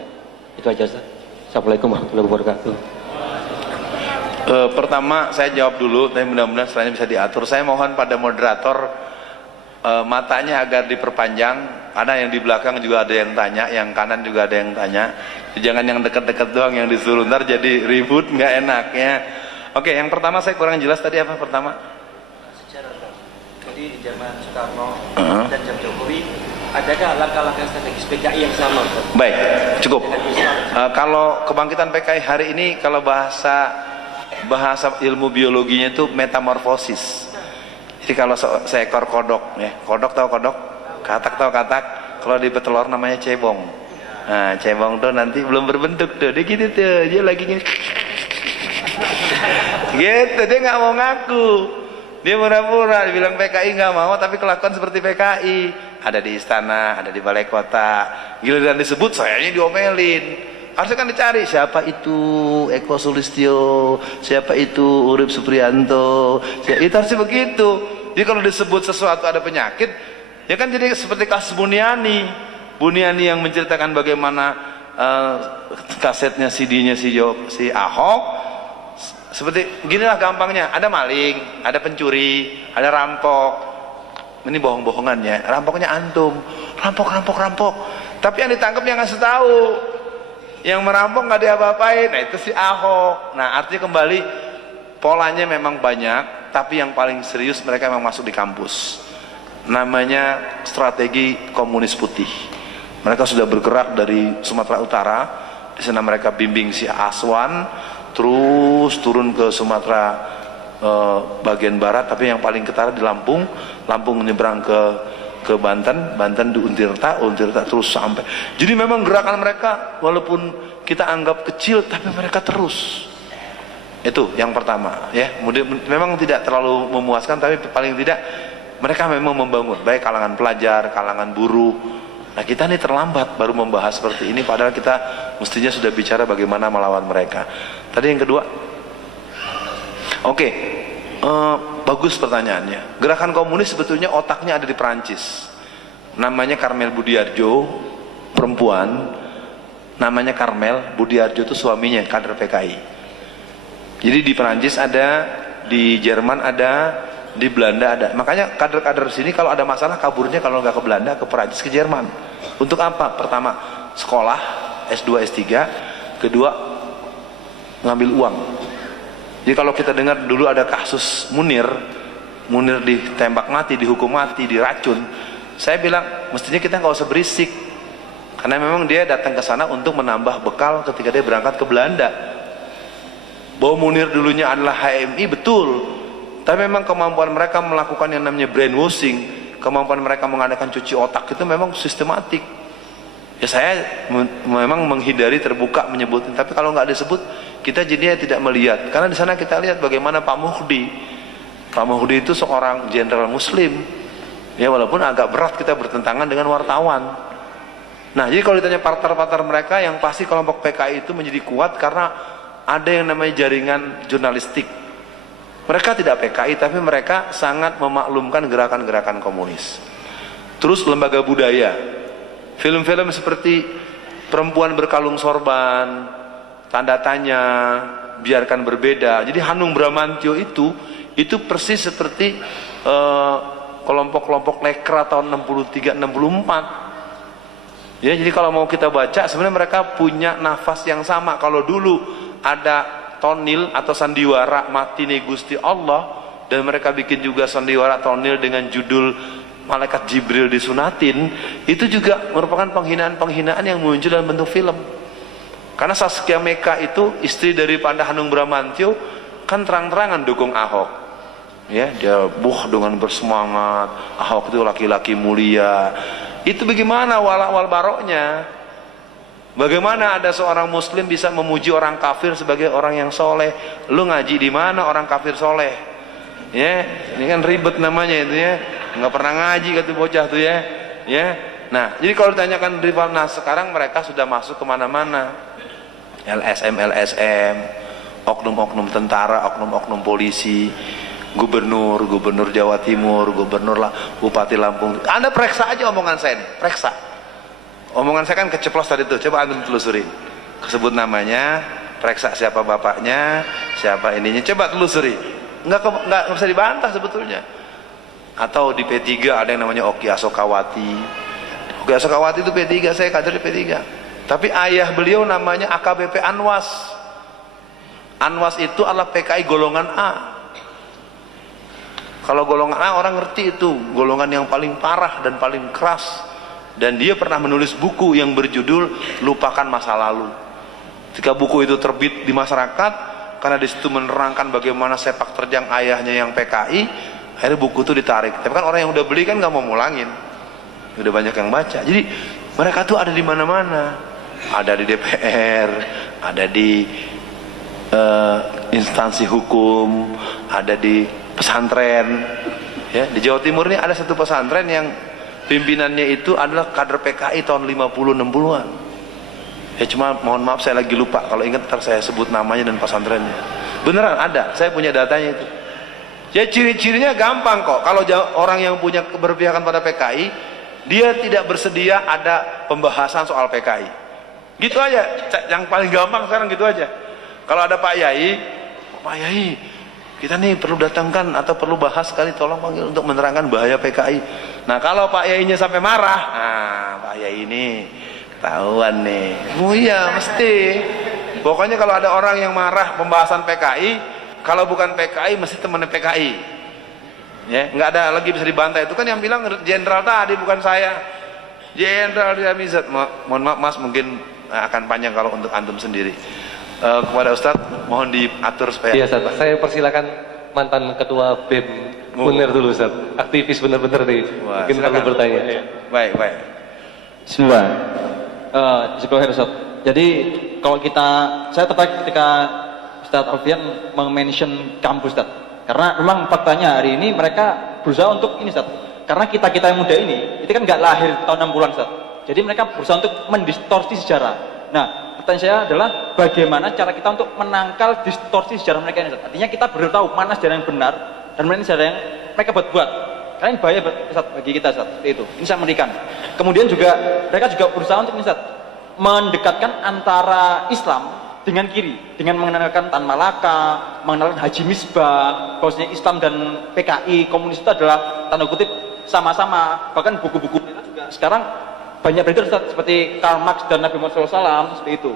Itu aja Ustaz. Assalamualaikum warahmatullahi wabarakatuh. Pertama saya jawab dulu, tapi mudah-mudahan setelahnya bisa diatur. Saya mohon pada moderator matanya agar diperpanjang, karena yang di belakang juga ada yang tanya, yang kanan juga ada yang tanya. Jangan yang dekat-dekat doang yang disuruh, ntar jadi ribut, nggak enak ya. Oke, yang pertama saya kurang jelas tadi apa pertama? Sejarah. Jadi di zaman Soekarno dan zaman Jokowi, adakah langkah-langkah strategis PKI yang sama? Baik, cukup. Kalau kebangkitan PKI hari ini, kalau bahasa ilmu biologinya itu metamorfosis. Jadi kalau seekor kodok, ya, kodok tahu kodok, katak tahu katak, kalau di petelur namanya cebong. Nah, cebong tuh nanti belum berbentuk tuh, dia gitu tuh, dia lagi gini, gitu, dia nggak mau ngaku, dia pura-pura, dibilang PKI nggak mau, tapi kelakuan seperti PKI, ada di istana, ada di balai kota, giliran disebut sayanya diomelin. Harusnya kan dicari siapa itu Eko Sulistyo, siapa itu Urip Supriyanto, itu harusnya begitu. Jadi kalau disebut sesuatu ada penyakit, ya kan jadi seperti kasus Buniani yang menceritakan bagaimana kasetnya CD-nya si Ahok. Seperti ginilah gampangnya, ada maling, ada pencuri, ada rampok. Ini bohong-bohongannya, rampoknya antum, rampok. Tapi yang ditangkap yang ngasih tahu. Yang merampok nggak diapa-apain, nah itu si Ahok. Nah artinya kembali polanya memang banyak, tapi yang paling serius mereka memang masuk di kampus. Namanya strategi komunis putih. Mereka sudah bergerak dari Sumatera Utara, di sana mereka bimbing si Aswan, terus turun ke Sumatera bagian barat, tapi yang paling ketara di Lampung nyebrang ke Banten di Untirta terus sampai. Jadi memang gerakan mereka walaupun kita anggap kecil, tapi mereka terus. Itu yang pertama ya. Memang tidak terlalu memuaskan, tapi paling tidak mereka memang membangun baik kalangan pelajar, kalangan buruh. Nah kita nih terlambat baru membahas seperti ini, padahal kita mestinya sudah bicara bagaimana melawan mereka. Tadi yang kedua, Oke, bagus pertanyaannya. Gerakan komunis sebetulnya otaknya ada di Perancis. Namanya Karmel Budiardjo, perempuan. Namanya Karmel Budiardjo itu suaminya, kader PKI. Jadi di Perancis ada, di Jerman ada, di Belanda ada. Makanya kader-kader sini kalau ada masalah kaburnya, kalau nggak ke Belanda, ke Perancis, ke Jerman. Untuk apa? Pertama, sekolah S2, S3. Kedua, ngambil uang. Jadi kalau kita dengar dulu ada kasus Munir ditembak mati, dihukum mati, diracun. Saya bilang mestinya kita nggak usah berisik, karena memang dia datang ke sana untuk menambah bekal ketika dia berangkat ke Belanda. Bahwa Munir dulunya adalah HMI betul, tapi memang kemampuan mereka melakukan yang namanya brainwashing, kemampuan mereka mengadakan cuci otak itu memang sistematik. Ya saya memang menghindari terbuka menyebutnya, tapi kalau nggak disebut kita jadinya tidak melihat, karena di sana kita lihat bagaimana Pak Muhdi itu seorang jenderal Muslim, ya walaupun agak berat kita bertentangan dengan wartawan. Nah jadi kalau ditanya partner-partner mereka, yang pasti kelompok PKI itu menjadi kuat karena ada yang namanya jaringan jurnalistik. Mereka tidak PKI tapi mereka sangat memaklumkan gerakan-gerakan komunis. Terus lembaga budaya, film-film seperti Perempuan Berkalung Sorban, Tanda Tanya, Biarkan Berbeda. Jadi Hanung Bramantyo itu persis seperti kelompok-kelompok lekra tahun 63, 64. Ya, jadi kalau mau kita baca sebenarnya mereka punya nafas yang sama. Kalau dulu ada tonil atau sandiwara Matine Gusti Allah, dan mereka bikin juga sandiwara tonil dengan judul Malaikat Jibril disunatin, itu juga merupakan penghinaan-penghinaan yang muncul dalam bentuk film. Karena Saskia Meka itu istri daripada Hanung Bramantyo kan terang-terangan dukung Ahok. Ya, dia dengan bersemangat, Ahok itu laki-laki mulia. Itu bagaimana walak-wal baroknya? Bagaimana ada seorang muslim bisa memuji orang kafir sebagai orang yang soleh? Lu ngaji di mana orang kafir soleh? Ya, ini kan ribet namanya itu ya. Nggak pernah ngaji kata bocah tuh ya. Ya. Nah, jadi kalau ditanyakan rival, nah sekarang mereka sudah masuk kemana-mana. LSM, oknum-oknum tentara, oknum-oknum polisi, gubernur Jawa Timur, Bupati Lampung. Anda periksa aja omongan saya nih, periksa. Omongan saya kan keceplos tadi tuh, coba Anda telusuri. Kesebut namanya, periksa siapa bapaknya, siapa ininya, coba telusuri. Nggak bisa dibantah sebetulnya. Atau di P3 ada yang namanya Oki Asokawati. Oki Asokawati itu P3, saya kader di P3. Tapi ayah beliau namanya AKBP Anwas. Anwas itu adalah PKI golongan A. Kalau golongan A orang ngerti itu, golongan yang paling parah dan paling keras. Dan dia pernah menulis buku yang berjudul Lupakan Masa Lalu. Ketika buku itu terbit di masyarakat, karena di situ menerangkan bagaimana sepak terjang ayahnya yang PKI, akhirnya buku itu ditarik. Tapi kan orang yang udah beli kan nggak mau mulangin, udah banyak yang baca. Jadi mereka tuh ada di mana-mana, ada di DPR, ada di instansi hukum, ada di pesantren. Ya, di Jawa Timur ini ada satu pesantren yang pimpinannya itu adalah kader PKI tahun 50-60an. Ya cuma mohon maaf saya lagi lupa, kalau ingat ntar saya sebut namanya dan pesantrennya. Beneran ada, saya punya datanya itu. Ya ciri-cirinya gampang kok. Kalau orang yang punya keberpihakan pada PKI, dia tidak bersedia ada pembahasan soal PKI. Gitu aja, yang paling gampang sekarang gitu aja. Kalau ada Pak Yai, kita nih perlu datangkan atau perlu bahas sekali, tolong panggil untuk menerangkan bahaya PKI. Nah kalau Pak Yainya sampai marah, nah Pak Yai ini ketahuan nih. Oh iya mesti. Pokoknya kalau ada orang yang marah pembahasan PKI, kalau bukan PKI mesti temennya PKI. Ya, nggak ada lagi bisa dibantah. Itu kan yang bilang jenderal tadi, bukan saya. Jenderal Diamizat. Mohon maaf Mas, mungkin akan panjang kalau untuk antum sendiri. Kepada Ustadz mohon diatur supaya. Iya Ustadz, saya persilakan mantan ketua BEM Munir dulu Ustadz, aktivis bener-bener nih. Wah, mungkin perlu bertanya. Baik. Bismillah. Ustadz. Jadi kalau saya tertarik ketika Ustadz Alfian mention kampus Ustadz, karena memang faktanya hari ini mereka berusaha untuk ini Ustadz, karena kita yang muda ini itu kan nggak lahir tahun 60-an Ustadz, jadi mereka berusaha untuk mendistorsi sejarah. Nah pertanyaan saya adalah bagaimana cara kita untuk menangkal distorsi sejarah mereka ini, Ustaz. Artinya kita baru tahu mana sejarah yang benar dan mana sejarah yang mereka buat-buat. Karena ini bahaya Ustaz, bagi kita, Ustaz. Seperti itu. Ini sangat mengerikan. Kemudian juga mereka juga berusaha untuk Ustaz, mendekatkan antara Islam dengan kiri, dengan mengenalkan Tan Malaka, mengenalkan Haji Misbah, bahwasanya Islam dan PKI komunis itu adalah tanda kutip sama-sama. Bahkan buku-buku mereka juga sekarang banyak beredar seperti Karl Marx dan Nabi Muhammad SAW seperti itu.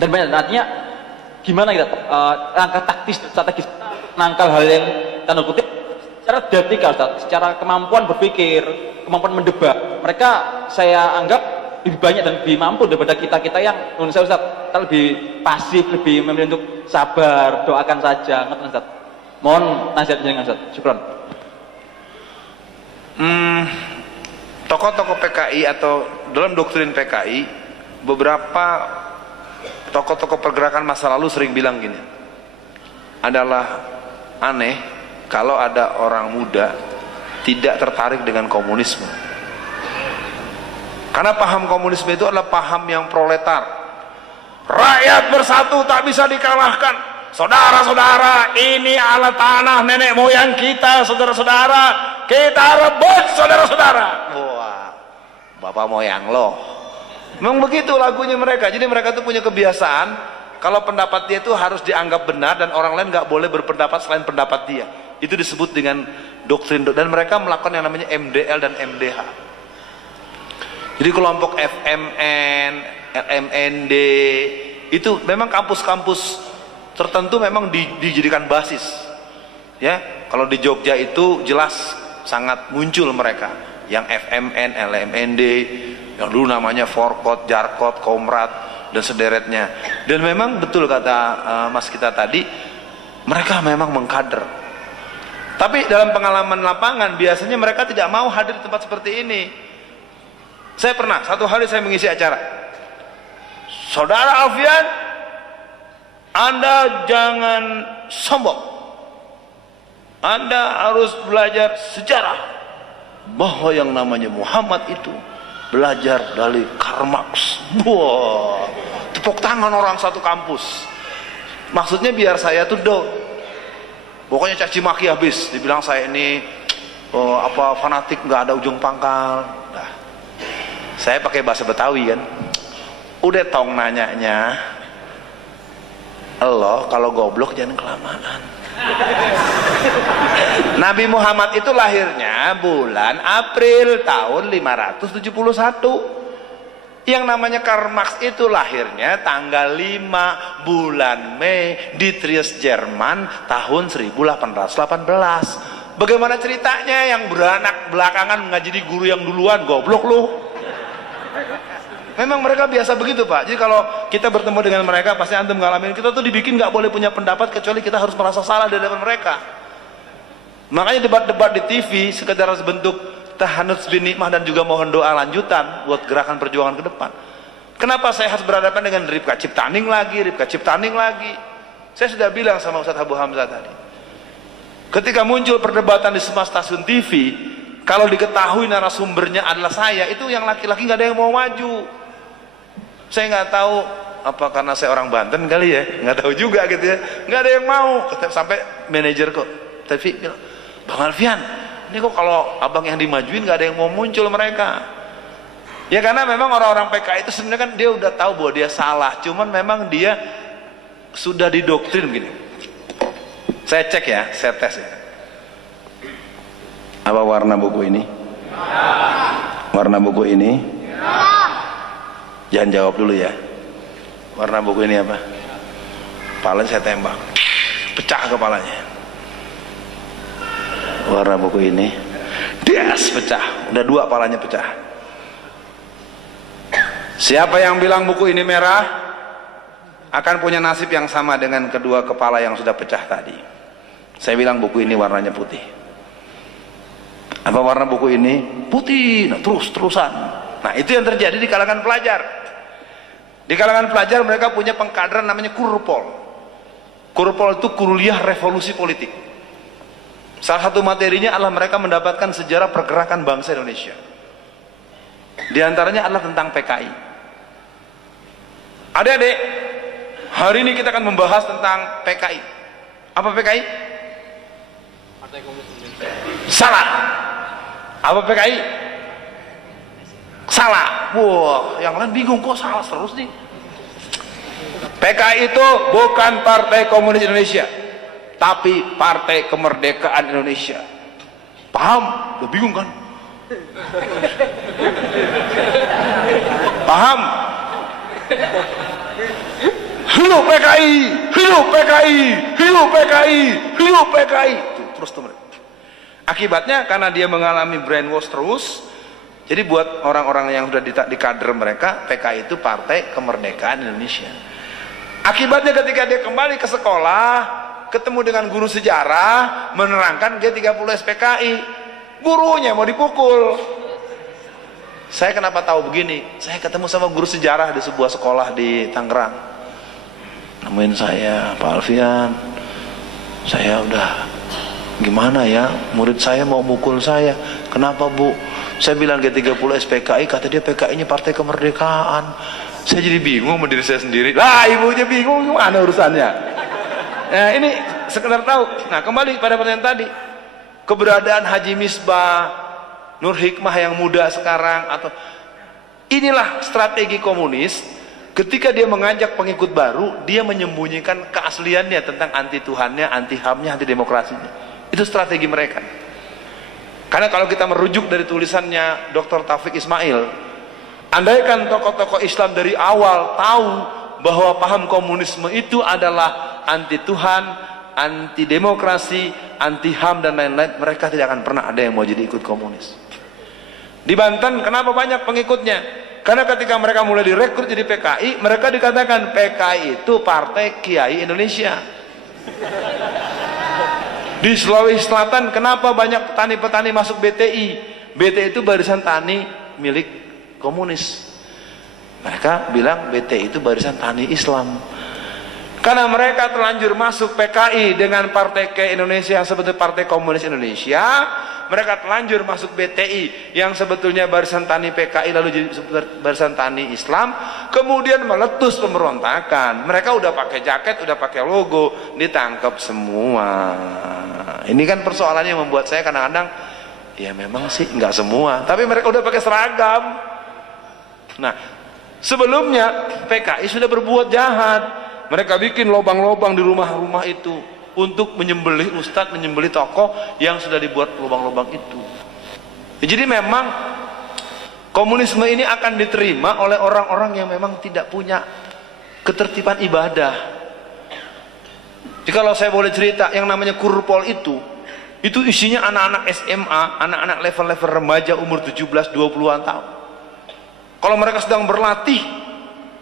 Dan banyak, artinya gimana kita langkah taktis strategis menangkal hal yang tanda kutip secara dialektika, Ustaz, secara kemampuan berpikir, kemampuan mendebat. Mereka saya anggap lebih banyak dan lebih mampu daripada kita yang menurut saya, Ustaz, kita lebih pasif, lebih memilih untuk sabar, doakan saja, ngerti, Ustaz. Mohon nasihat jenengan, Ustaz. Syukran. Tokoh-tokoh PKI atau dalam doktrin PKI, beberapa tokoh-tokoh pergerakan masa lalu sering bilang gini, adalah aneh kalau ada orang muda tidak tertarik dengan komunisme. Karena paham komunisme itu adalah paham yang proletar. Rakyat bersatu tak bisa dikalahkan. Saudara-saudara, ini adalah tanah nenek moyang kita, saudara-saudara. Kita rebut, saudara-saudara. Wah, bapak moyang loh. Memang begitu lagunya mereka. Jadi mereka tuh punya kebiasaan, kalau pendapat dia itu harus dianggap benar dan orang lain nggak boleh berpendapat selain pendapat dia. Itu disebut dengan doktrin, dan mereka melakukan yang namanya MDL dan MDH. Jadi kelompok FMN, LMND itu memang kampus-kampus tertentu memang dijadikan basis. Ya, kalau di Jogja itu jelas sangat muncul mereka yang FMN, LMND, yang dulu namanya Forkot, Jarkot, Komrat dan sederetnya. Dan memang betul kata Mas kita tadi, mereka memang mengkader. Tapi dalam pengalaman lapangan biasanya mereka tidak mau hadir di tempat seperti ini. Saya pernah satu hari saya mengisi acara. Saudara Alfian, Anda jangan sombong. Anda harus belajar sejarah bahwa yang namanya Muhammad itu belajar dari Karl Marx. Wah, tepuk tangan orang satu kampus. Maksudnya biar saya tuh down. Pokoknya caci maki habis. Dibilang saya ini fanatik, nggak ada ujung pangkal. Nah, saya pakai bahasa Betawi kan. Udah tong nanyanya, Allah kalau goblok jangan kelamaan. Nabi Muhammad itu lahirnya bulan April tahun 571. Yang namanya Karl Marx itu lahirnya tanggal 5 bulan Mei di Trieste, Jerman tahun 1818. Bagaimana ceritanya yang beranak belakangan ngajari guru yang duluan? Goblok lu. Memang mereka biasa begitu, Pak. Jadi kalau kita bertemu dengan mereka pasti antum ngalamin, kita tuh dibikin nggak boleh punya pendapat kecuali kita harus merasa salah di hadapan mereka. Makanya debat-debat di TV sekedar sebentuk tahanut bin nikmah dan juga mohon doa lanjutan buat gerakan perjuangan ke depan. Kenapa saya harus berhadapan dengan Rifka Ciptaning lagi? Saya sudah bilang sama Ustaz Abu Hamzah tadi. Ketika muncul perdebatan di semua stasiun TV, kalau diketahui narasumbernya adalah saya, itu yang laki-laki nggak ada yang mau maju. Saya nggak tahu apa karena saya orang Banten kali ya, nggak tahu juga gitu ya, nggak ada yang mau. Sampai manajer kok TV bilang, Bang Alfian, ini kok kalau abang yang dimajuin nggak ada yang mau muncul mereka. Ya karena memang orang-orang PKI itu sebenarnya kan dia udah tahu bahwa dia salah, cuman memang dia sudah didoktrin begini. Saya cek ya, saya tes ya. Apa warna buku ini? Warna buku ini? Jangan jawab dulu ya. Warna buku ini apa? Kepalanya saya tembak, pecah kepalanya. Warna buku ini, des, pecah. Udah 2 kepalanya pecah. Siapa yang bilang buku ini merah akan punya nasib yang sama dengan kedua kepala yang sudah pecah tadi. Saya bilang buku ini warnanya putih. Apa warna buku ini? Putih. Nah, terus-terusan. Nah, itu yang terjadi di kalangan pelajar. Di kalangan pelajar mereka punya pengkaderan namanya Kurpol. Kurpol itu kuliah revolusi politik. Salah satu materinya adalah mereka mendapatkan sejarah pergerakan bangsa Indonesia. Di antaranya adalah tentang PKI. Adik-adik, hari ini kita akan membahas tentang PKI. Apa PKI? Partai Komunis Indonesia. Salah. Apa PKI? Salah. Wah, yang lain bingung kok salah terus nih. PKI itu bukan Partai Komunis Indonesia, tapi Partai Kemerdekaan Indonesia. Paham? Udah bingung kan? Paham? Hidup PKI, hidup PKI, hidup PKI, hidup PKI. Terus tuh mereka. Akibatnya karena dia mengalami brainwash terus, jadi buat orang-orang yang sudah di kader mereka, PKI itu Partai Kemerdekaan Indonesia. Akibatnya ketika dia kembali ke sekolah, ketemu dengan guru sejarah, menerangkan G30 SPKI, gurunya mau dipukul. Saya kenapa tahu begini? Saya ketemu sama guru sejarah di sebuah sekolah di Tangerang. Nemuin saya, Pak Alfian, saya udah gimana ya, murid saya mau mukul saya. Kenapa Bu? Saya bilang G30 SPKI, kata dia PKI nya Partai Kemerdekaan. Saya jadi bingung sama diri saya sendiri. Lah ibunya bingung, gimana urusannya? Nah ini sekedar tahu. Nah kembali pada pertanyaan tadi, keberadaan Haji Misbah, Nur Hikmah yang muda sekarang, atau inilah strategi komunis. Ketika dia mengajak pengikut baru, dia menyembunyikan keasliannya tentang anti Tuhannya, anti HAM-nya, anti demokrasinya. Itu strategi mereka. Karena kalau kita merujuk dari tulisannya Dr. Taufik Ismail, andaikan tokoh-tokoh Islam dari awal tahu bahwa paham komunisme itu adalah anti Tuhan, anti demokrasi, anti HAM dan lain-lain, mereka tidak akan pernah ada yang mau jadi ikut komunis. Di Banten kenapa banyak pengikutnya? Karena ketika mereka mulai direkrut jadi PKI, mereka dikatakan PKI itu Partai Kiai Indonesia. Di Sulawesi Selatan kenapa banyak petani-petani masuk BTI? BTI itu barisan tani milik komunis. Mereka bilang BTI itu barisan tani Islam. Karena mereka terlanjur masuk PKI dengan Partai Kiai Indonesia yang sebetulnya Partai Komunis Indonesia, mereka terlanjur masuk BTI yang sebetulnya barisan tani PKI lalu jadi barisan tani Islam, kemudian meletus pemberontakan. Mereka udah pakai jaket, udah pakai logo, ditangkap semua. Ini kan persoalannya yang membuat saya kadang-kadang, ya memang sih nggak semua, tapi mereka udah pakai seragam. Nah, sebelumnya PKI sudah berbuat jahat. Mereka bikin lubang-lubang di rumah-rumah itu untuk menyembelih ustadz, menyembelih tokoh yang sudah dibuat lubang-lubang itu. Jadi memang komunisme ini akan diterima oleh orang-orang yang memang tidak punya ketertiban ibadah. Jadi kalau saya boleh cerita, yang namanya Kurpol itu isinya anak-anak SMA, anak-anak level-level remaja umur 17-20an tahun. Kalau mereka sedang berlatih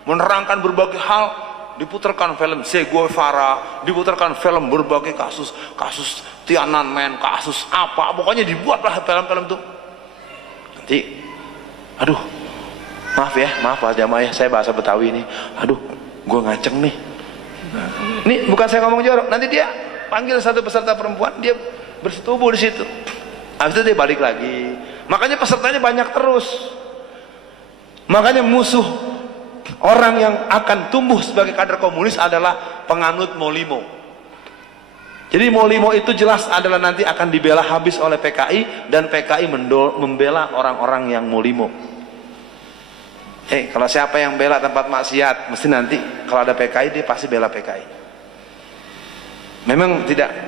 menerangkan berbagai hal, diputarkan film Che Guevara, diputarkan film berbagai kasus Tiananmen, kasus apa, pokoknya dibuatlah film-film itu. Nanti, aduh, maaf Pak jamaah ya, saya bahasa Betawi ini. Aduh, gue ngaceng nih. Ini bukan saya ngomong jorok. Nanti dia panggil satu peserta perempuan, dia bersetubuh di situ. Habis itu dia balik lagi. Makanya pesertanya banyak terus. Makanya musuh orang yang akan tumbuh sebagai kader komunis adalah penganut Molimo. Jadi Molimo itu jelas adalah nanti akan dibela habis oleh PKI, dan PKI membela orang-orang yang Molimo. Kalau siapa yang bela tempat maksiat, mesti nanti kalau ada PKI dia pasti bela PKI. Memang tidak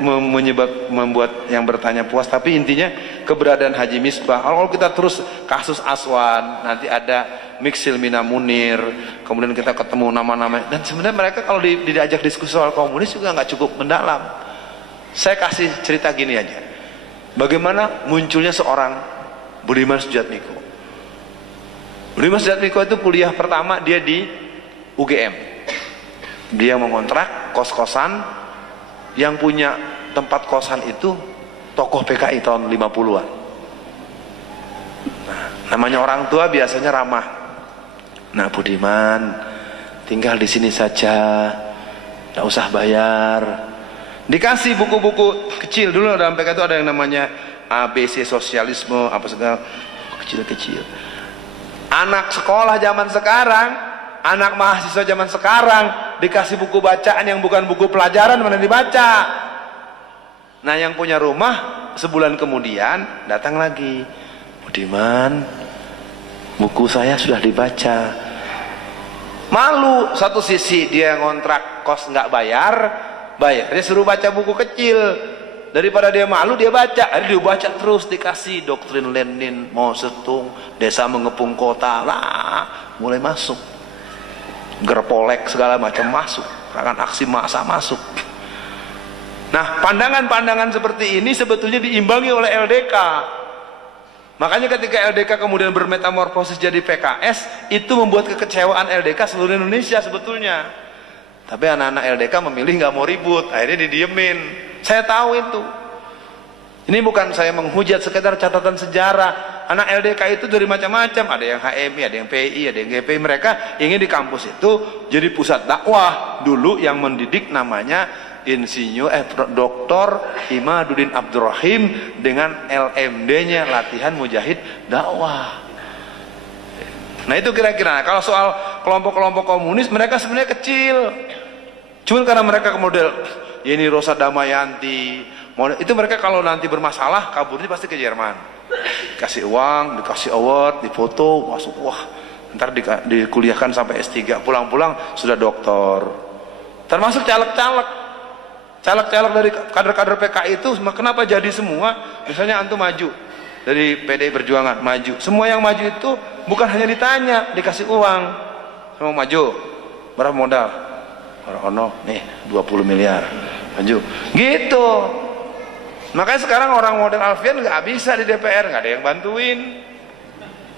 membuat yang bertanya puas, tapi intinya keberadaan Haji Misbah. Kalau kita terus kasus Aswan, nanti ada Miksil Mina Munir, kemudian kita ketemu nama-nama, dan sebenarnya mereka kalau diajak diskusi soal komunis juga nggak cukup mendalam. Saya kasih cerita gini aja, bagaimana munculnya seorang Budiman Sujatmiko. Budiman Sujatmiko itu kuliah pertama dia di UGM. Dia mengontrak kos-kosan, yang punya tempat kosan itu tokoh PKI tahun 50-an. Nah, namanya orang tua biasanya ramah. Nah, Budiman, tinggal di sini saja, nggak usah bayar. Dikasih buku-buku kecil. Dulu dalam PKI itu ada yang namanya ABC sosialisme, apa segala kecil-kecil. Anak sekolah zaman sekarang, Anak mahasiswa zaman sekarang dikasih buku bacaan yang bukan buku pelajaran, mana dibaca. Nah, yang punya rumah sebulan kemudian datang lagi, Budiman, buku saya sudah dibaca. Malu, satu sisi dia ngontrak kos nggak bayar, bayarnya suruh baca buku kecil. Daripada dia malu, dia baca. Akhirnya dia baca terus, dikasih doktrin Lenin, Mao Zedong, desa mengepung kota, lah mulai masuk. Gerpolek segala macam masuk, gerakan aksi massa masuk. Nah, pandangan-pandangan seperti ini sebetulnya diimbangi oleh LDK. Makanya ketika LDK kemudian bermetamorfosis jadi PKS, itu membuat kekecewaan LDK seluruh Indonesia sebetulnya. Tapi anak-anak LDK memilih nggak mau ribut, akhirnya didiemin. Saya tahu itu. Ini bukan saya menghujat, sekedar catatan sejarah. Anak LDK itu dari macam-macam, ada yang HMI, ada yang PI, ada yang GPI. Mereka ingin di kampus itu jadi pusat dakwah. Dulu yang mendidik namanya Dr. Imaduddin Abdurrahim dengan LMD-nya latihan mujahid dakwah. Nah, itu kira-kira. Kalau soal kelompok-kelompok komunis, mereka sebenarnya kecil. Cuman karena mereka ke model Yeni Rosa Damayanti, itu mereka kalau nanti bermasalah kaburnya pasti ke Jerman. Dikasih uang, dikasih award, difoto, masuk, wah, ntar dikuliahkan sampai S3, pulang-pulang sudah doktor. Termasuk caleg-caleg dari kader-kader PKI itu, kenapa jadi semua? Misalnya antum maju dari PDI Perjuangan, maju, semua yang maju itu bukan hanya ditanya, dikasih uang. Mau maju, berapa modal? Ono nih 20 miliar, maju gitu. Makanya sekarang orang model Alfian nggak bisa di DPR, nggak ada yang bantuin.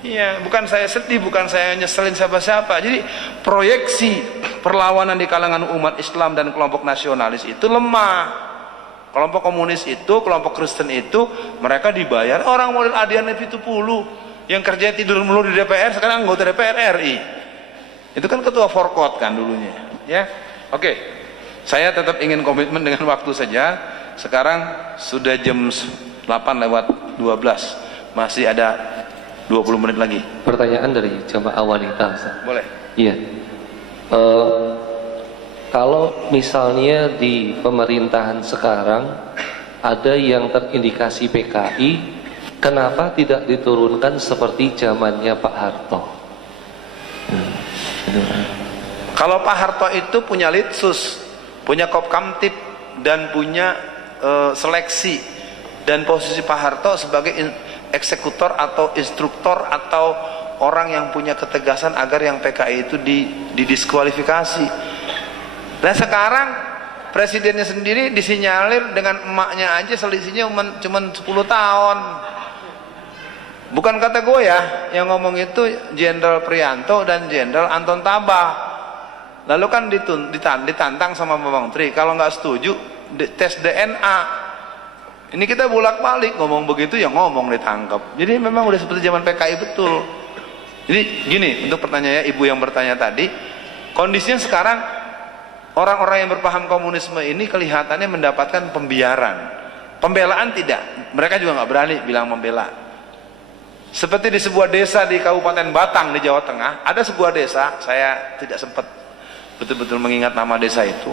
Iya, bukan saya sedih, bukan saya nyeselin siapa-siapa. Jadi proyeksi perlawanan di kalangan umat Islam dan kelompok nasionalis itu lemah. Kelompok komunis itu, kelompok Kristen itu, mereka dibayar. Orang model Adian Pitupulu yang kerja tidur melulu di DPR, sekarang anggota DPR RI. Itu kan ketua Forkot kan dulunya. Ya, oke. Saya tetap ingin komitmen dengan waktu saja. Sekarang sudah jam 8:12, masih ada 20 menit lagi. Pertanyaan dari jamaah wanita, Ustaz. Boleh? Iya. Kalau misalnya di pemerintahan sekarang ada yang terindikasi PKI, kenapa tidak diturunkan seperti zamannya Pak Harto? Kalau Pak Harto itu punya litsus, punya Kopkamtib, dan punya seleksi, dan posisi Pak Harto sebagai eksekutor atau instruktor atau orang yang punya ketegasan agar yang PKI itu didiskualifikasi. Nah, sekarang presidennya sendiri disinyalir dengan emaknya aja selisihnya cuma 10 tahun. Bukan kata gue ya, yang ngomong itu Jenderal Prianto dan Jenderal Anton Tabah. Lalu kan ditantang sama Bang Tri, kalau nggak setuju tes DNA. Ini kita bolak-balik ngomong begitu, ya ngomong ditangkap. Jadi memang udah seperti zaman PKI betul. Jadi gini, untuk pertanyaannya ibu yang bertanya tadi, kondisinya sekarang orang-orang yang berpaham komunisme ini kelihatannya mendapatkan pembiaran. Pembelaan tidak, mereka juga nggak berani bilang membela. Seperti di sebuah desa di Kabupaten Batang di Jawa Tengah, ada sebuah desa, saya tidak sempat betul-betul mengingat nama desa itu.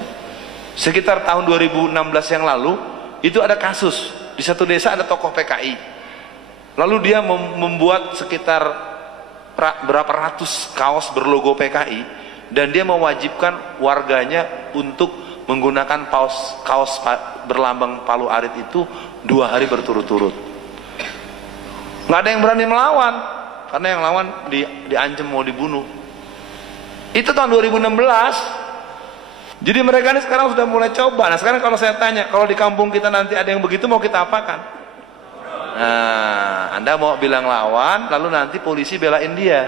Sekitar tahun 2016 yang lalu, itu ada kasus di satu desa ada tokoh PKI. Lalu dia membuat sekitar berapa ratus kaos berlogo PKI, dan dia mewajibkan warganya untuk menggunakan kaos berlambang Palu Arit itu 2 hari berturut-turut. Nggak ada yang berani melawan, karena yang lawan diancam mau dibunuh. Itu tahun 2016. Jadi mereka ini sekarang sudah mulai coba. Nah, sekarang kalau saya tanya, kalau di kampung kita nanti ada yang begitu, mau kita apakan? Nah, Anda mau bilang lawan, lalu nanti polisi belain dia.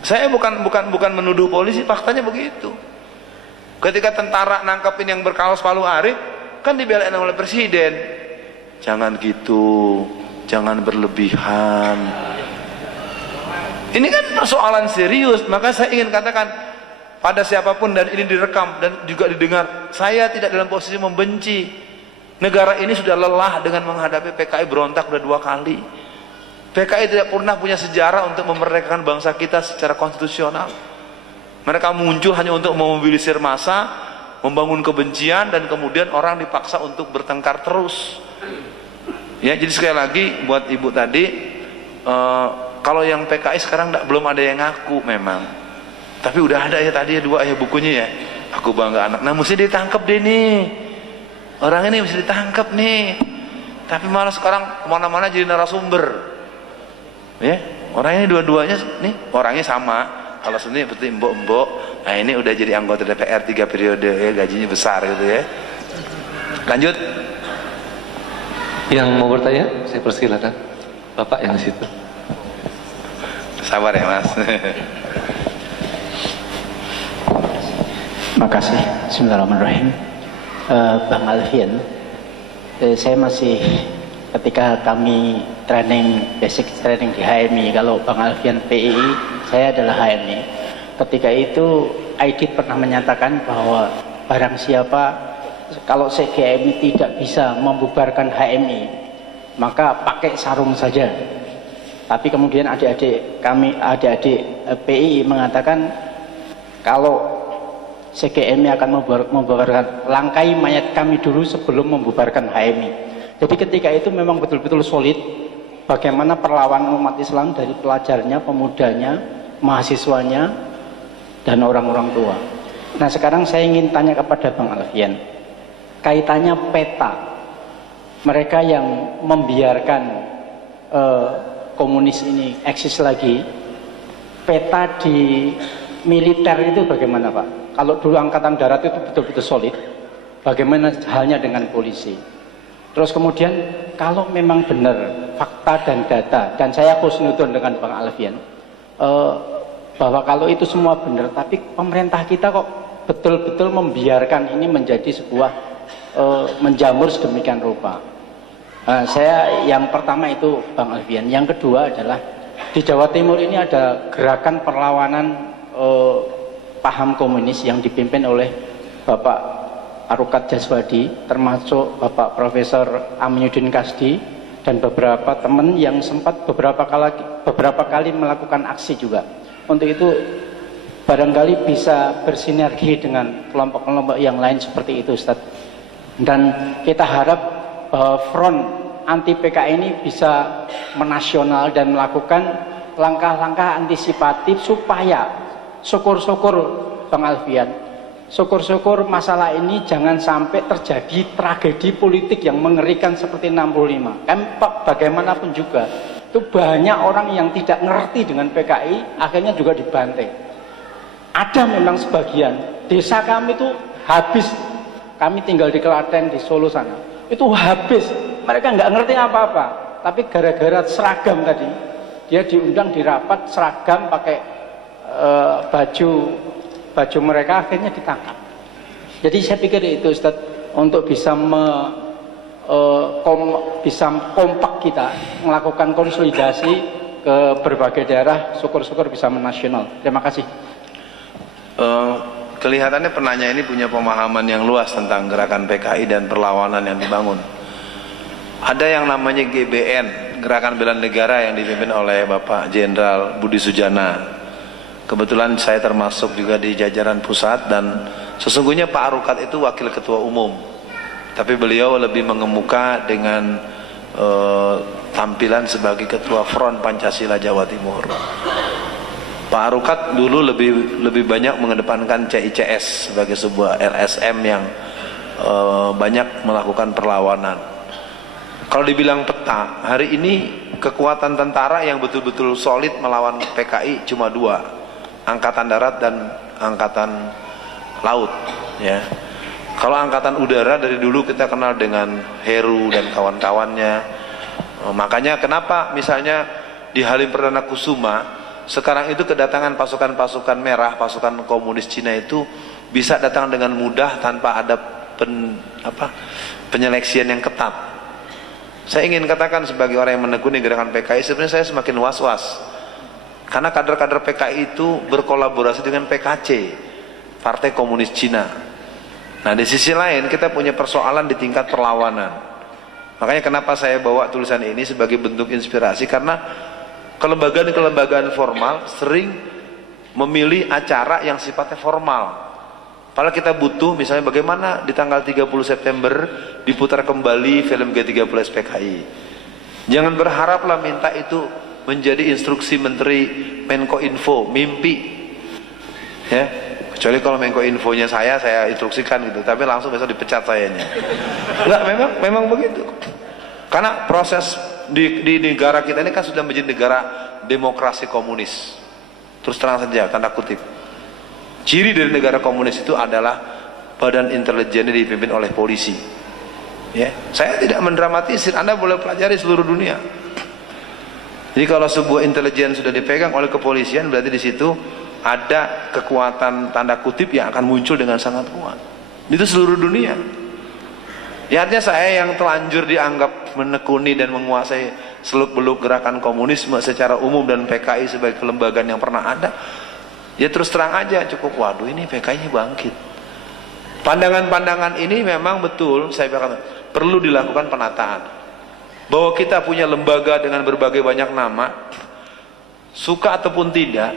Saya bukan menuduh polisi, faktanya begitu. Ketika tentara nangkepin yang berkaos Palu Arit, kan dibelain oleh presiden. Jangan gitu, jangan berlebihan. Ini kan persoalan serius, maka saya ingin katakan pada siapapun, dan ini direkam dan juga didengar, saya tidak dalam posisi membenci. Negara ini sudah lelah dengan menghadapi PKI berontak sudah 2 kali. PKI tidak pernah punya sejarah untuk memerdekakan bangsa kita secara konstitusional. Mereka muncul hanya untuk memobilisir massa, membangun kebencian, dan kemudian orang dipaksa untuk bertengkar terus. Ya, jadi sekali lagi buat ibu tadi, kalau yang PKI sekarang belum ada yang ngaku memang, tapi udah ada ya tadi 2 ya bukunya ya. Aku bangga anak. Nah, mesti ditangkap deh nih. Orang ini mesti ditangkap nih. Tapi malah sekarang kemana-mana jadi narasumber. Ya, orang ini dua-duanya nih orangnya sama. Kalau sebenarnya seperti mbok-mbok, nah ini udah jadi anggota DPR 3 periode ya, gajinya besar gitu ya. Lanjut. Yang mau bertanya, saya persilakan. Bapak yang di situ. Sabar ya Mas. Makasih. Bismillahirrahmanirrahim. Bang Alfian, saya masih ketika kami basic training di HMI, kalau Bang Alfian PII, saya adalah HMI. Ketika itu Aidit pernah menyatakan bahwa barang siapa kalau CGMI tidak bisa membubarkan HMI, maka pakai sarung saja. Tapi kemudian adik-adik PII mengatakan kalau CGMI akan membubarkan, langkai mayat kami dulu sebelum membubarkan HMI. Jadi ketika itu memang betul-betul solid bagaimana perlawanan umat Islam dari pelajarnya, pemudanya, mahasiswanya, dan orang-orang tua. Nah, sekarang saya ingin tanya kepada Bang Alfian, kaitannya peta, mereka yang membiarkan komunis ini eksis lagi, peta di militer itu bagaimana Pak? Kalau dulu angkatan darat itu betul-betul solid, bagaimana halnya dengan polisi? Terus kemudian kalau memang benar fakta dan data, dan saya husnudon dengan Bang Alfian, bahwa kalau itu semua benar, tapi pemerintah kita kok betul-betul membiarkan ini menjadi sebuah menjamur sedemikian rupa. Saya yang pertama itu Bang Alfian, yang kedua adalah di Jawa Timur ini ada gerakan perlawanan paham komunis yang dipimpin oleh Bapak Arukat Jaswadi, termasuk Bapak Profesor Aminuddin Kasdi dan beberapa teman yang sempat beberapa kali melakukan aksi juga. Untuk itu barangkali bisa bersinergi dengan kelompok-kelompok yang lain seperti itu Ustaz. Dan kita harap bahwa front anti PKI ini bisa menasional dan melakukan langkah-langkah antisipatif supaya syukur-syukur Bang Alfian, syukur-syukur masalah ini jangan sampai terjadi tragedi politik yang mengerikan seperti 65. Bagaimanapun juga itu banyak orang yang tidak ngerti dengan PKI akhirnya juga dibantai. Ada memang sebagian desa kami itu habis, kami tinggal di Klaten, di Solo sana, itu habis, mereka nggak ngerti apa-apa, tapi gara-gara seragam tadi dia diundang di rapat seragam pakai baju mereka, akhirnya ditangkap. Jadi saya pikir itu Ustaz, untuk bisa bisa kompak kita melakukan konsolidasi ke berbagai daerah, syukur-syukur bisa menasional. Terima kasih. Kelihatannya penanya ini punya pemahaman yang luas tentang gerakan PKI dan perlawanan yang dibangun. Ada yang namanya GBN, Gerakan Bela Negara, yang dipimpin oleh Bapak Jenderal Budi Sujana. Kebetulan saya termasuk juga di jajaran pusat, dan sesungguhnya Pak Arukat itu wakil ketua umum, tapi beliau lebih mengemuka dengan tampilan sebagai ketua Front Pancasila Jawa Timur. Pak Arukat dulu lebih banyak mengedepankan CICS sebagai sebuah LSM yang banyak melakukan perlawanan. Kalau dibilang peta, hari ini kekuatan tentara yang betul-betul solid melawan PKI cuma 2, Angkatan Darat dan Angkatan Laut, ya. Kalau Angkatan Udara dari dulu kita kenal dengan Heru dan kawan-kawannya. Makanya kenapa misalnya di Halim Perdana Kusuma sekarang itu kedatangan pasukan-pasukan merah, pasukan komunis Cina itu bisa datang dengan mudah tanpa ada penyeleksian yang ketat. Saya ingin katakan sebagai orang yang menekuni gerakan PKI, sebenarnya saya semakin was-was. Karena kader-kader PKI itu berkolaborasi dengan PKC, Partai Komunis Cina. Nah, di sisi lain kita punya persoalan di tingkat perlawanan. Makanya kenapa saya bawa tulisan ini sebagai bentuk inspirasi, karena kelembagaan-kelembagaan formal sering memilih acara yang sifatnya formal. Padahal kita butuh misalnya bagaimana di tanggal 30 September diputar kembali film G30 SPKI. Jangan berharaplah minta itu menjadi instruksi Menteri Menko Info, mimpi. Ya, kecuali kalau Menko Infonya saya instruksikan gitu, tapi langsung besok dipecat sayanya. Enggak, memang begitu. Karena proses di negara kita ini kan sudah menjadi negara demokrasi komunis. Terus terang saja, tanda kutip. Ciri dari negara komunis itu adalah badan intelijennya dipimpin oleh polisi. Ya, saya tidak mendramatisir, Anda boleh pelajari seluruh dunia. Jadi kalau sebuah intelijen sudah dipegang oleh kepolisian, berarti di situ ada kekuatan tanda kutip yang akan muncul dengan sangat kuat. Itu seluruh dunia. Ya, artinya saya yang telanjur dianggap menekuni dan menguasai seluk-beluk gerakan komunisme secara umum dan PKI sebagai kelembagaan yang pernah ada, ya terus terang aja cukup, waduh ini PKI bangkit. Pandangan-pandangan ini memang betul saya katakan perlu dilakukan penataan. Bahwa kita punya lembaga dengan berbagai banyak nama, suka ataupun tidak,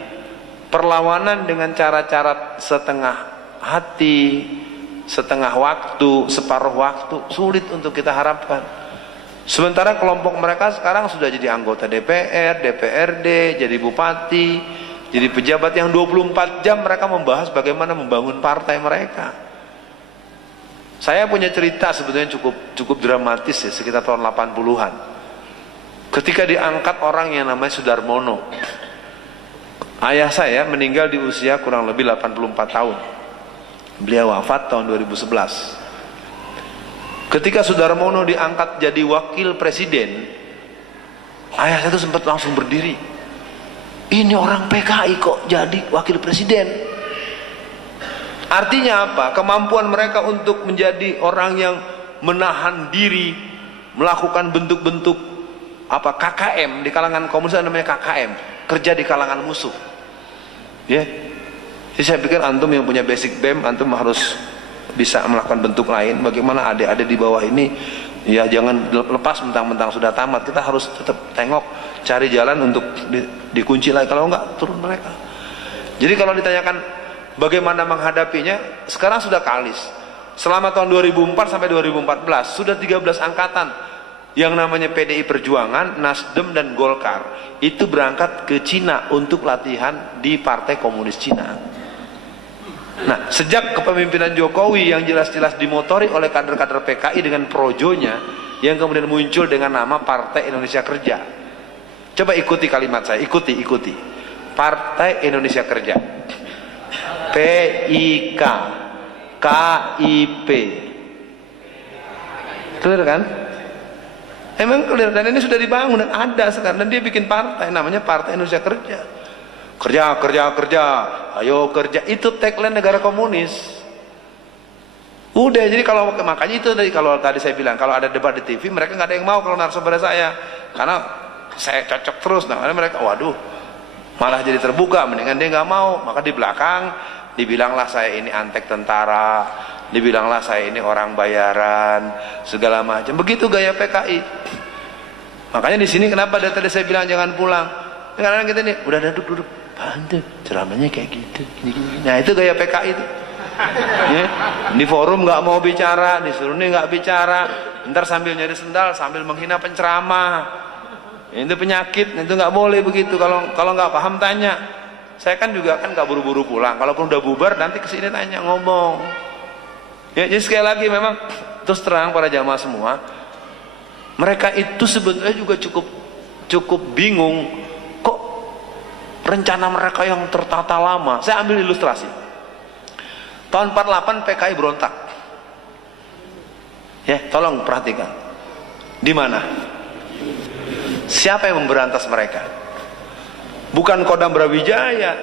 perlawanan dengan cara-cara setengah hati, setengah waktu, separuh waktu, sulit untuk kita harapkan. Sementara kelompok mereka sekarang sudah jadi anggota DPR, DPRD, jadi bupati, jadi pejabat yang 24 jam mereka membahas bagaimana membangun partai mereka. Saya punya cerita sebetulnya cukup dramatis ya, sekitar tahun 80-an. Ketika diangkat orang yang namanya Sudarmono. Ayah saya meninggal di usia kurang lebih 84 tahun. Beliau wafat tahun 2011. Ketika Sudarmono diangkat jadi wakil presiden, ayah saya itu sempat langsung berdiri. Ini orang PKI kok jadi wakil presiden. Artinya apa? Kemampuan mereka untuk menjadi orang yang menahan diri, melakukan bentuk-bentuk apa KKM di kalangan komunis namanya KKM, kerja di kalangan musuh. Ya. Jadi saya pikir antum yang punya basic BEM, antum harus bisa melakukan bentuk lain. Bagaimana adik-adik di bawah ini, ya jangan lepas mentang-mentang sudah tamat. Kita harus tetap tengok, cari jalan untuk dikunci lagi. Kalau enggak turun mereka. Jadi kalau ditanyakan bagaimana menghadapinya, sekarang sudah kalis. Selama tahun 2004 sampai 2014 sudah 13 angkatan yang namanya PDI Perjuangan, Nasdem dan Golkar itu berangkat ke Cina untuk latihan di Partai Komunis Cina. Nah, sejak kepemimpinan Jokowi yang jelas-jelas dimotori oleh kader-kader PKI dengan projonya yang kemudian muncul dengan nama Partai Indonesia Kerja. Coba ikuti kalimat saya, ikuti. Partai Indonesia Kerja. PIK KIP. Clear kan? Emang clear, dan ini sudah dibangun dan ada sekarang, dan dia bikin partai namanya Partai Indonesia Kerja. Kerja, ayo kerja, itu tagline negara komunis. Udah, jadi kalau makanya itu kalau tadi saya bilang kalau ada debat di TV mereka nggak ada yang mau kalau narasumber saya, karena saya cocok terus. Nah, mereka waduh malah jadi terbuka, mendingan dia nggak mau. Maka di belakang dibilanglah saya ini antek tentara, dibilanglah saya ini orang bayaran, segala macam. Begitu gaya PKI. Makanya di sini kenapa dari tadi saya bilang jangan pulang. Kadang-kadang kita nih udah duduk, bantu ceramahnya kayak gitu. Nah itu gaya PKI itu. Ya. Di forum nggak mau bicara, disuruh nih nggak bicara, ntar sambil nyari sendal, sambil menghina penceramah. Itu penyakit, itu nggak boleh begitu. Kalau nggak paham tanya. Saya kan juga kan nggak buru-buru pulang. Kalaupun udah bubar nanti kesini tanya, ngomong. Ya, jadi sekali lagi memang terus terang para jamaah semua, mereka itu sebetulnya juga cukup bingung. Kok rencana mereka yang tertata lama? Saya ambil ilustrasi. Tahun 48 PKI berontak. Ya, tolong perhatikan. Di mana? Siapa yang memberantas mereka? Bukan Kodam Brawijaya,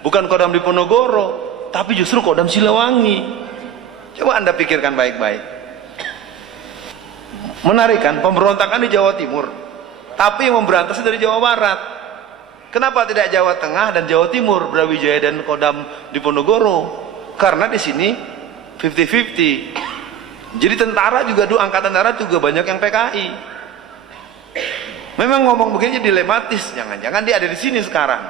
bukan Kodam Diponegoro, tapi justru Kodam Siliwangi. Coba Anda pikirkan baik-baik. Menarik kan, pemberontakan di Jawa Timur, tapi yang memberantasnya dari Jawa Barat. Kenapa tidak Jawa Tengah dan Jawa Timur, Brawijaya dan Kodam Diponegoro? Karena di sini 50-50. Jadi tentara juga dulu, angkatan darat juga banyak yang PKI. Memang ngomong begini dilematis, jangan-jangan dia ada di sini sekarang.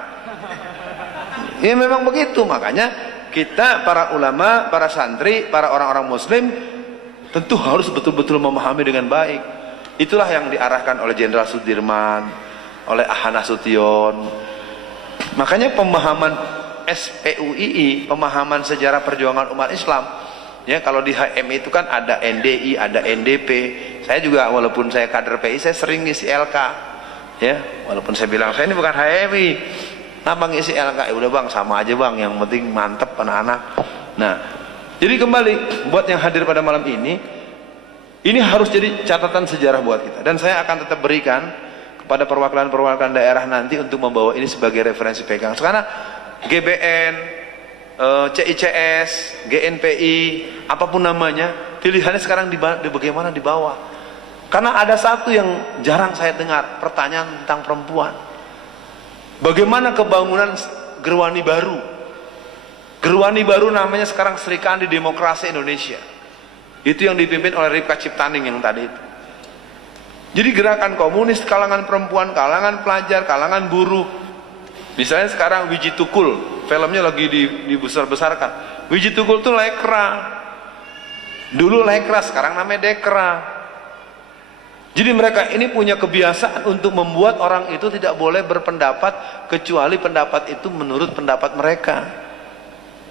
Ya memang begitu, makanya kita para ulama, para santri, para orang-orang muslim tentu harus betul-betul memahami dengan baik. Itulah yang diarahkan oleh Jenderal Sudirman, oleh Ahana Sution. Makanya pemahaman SPUII, pemahaman sejarah perjuangan umat Islam, ya kalau di HMI itu kan ada NDI, ada NDP. Saya juga walaupun saya kader PI, saya sering ngisi LK, ya walaupun saya bilang saya ini bukan HMI, kenapa ngisi LK? Ya udah bang, sama aja bang, yang penting mantep anak-anak. Nah, jadi kembali buat yang hadir pada malam ini harus jadi catatan sejarah buat kita, dan saya akan tetap berikan kepada perwakilan-perwakilan daerah nanti untuk membawa ini sebagai referensi pegang. Sekarang GBN, CICS, GNPI, apapun namanya, pilihannya sekarang bagaimana dibawa. Karena ada satu yang jarang saya dengar, pertanyaan tentang perempuan. Bagaimana kebangunan Gerwani baru? Gerwani baru namanya sekarang Serikandi Demokrasi Indonesia. Itu yang dipimpin oleh Ripka Ciptaning yang tadi itu. Jadi gerakan komunis, kalangan perempuan, kalangan pelajar, kalangan buruh. Misalnya sekarang Wiji Tukul, filmnya lagi dibesar-besarkan. Wiji Tukul itu lekra. Dulu lekra, sekarang namanya dekra. Jadi mereka ini punya kebiasaan untuk membuat orang itu tidak boleh berpendapat kecuali pendapat itu menurut pendapat mereka.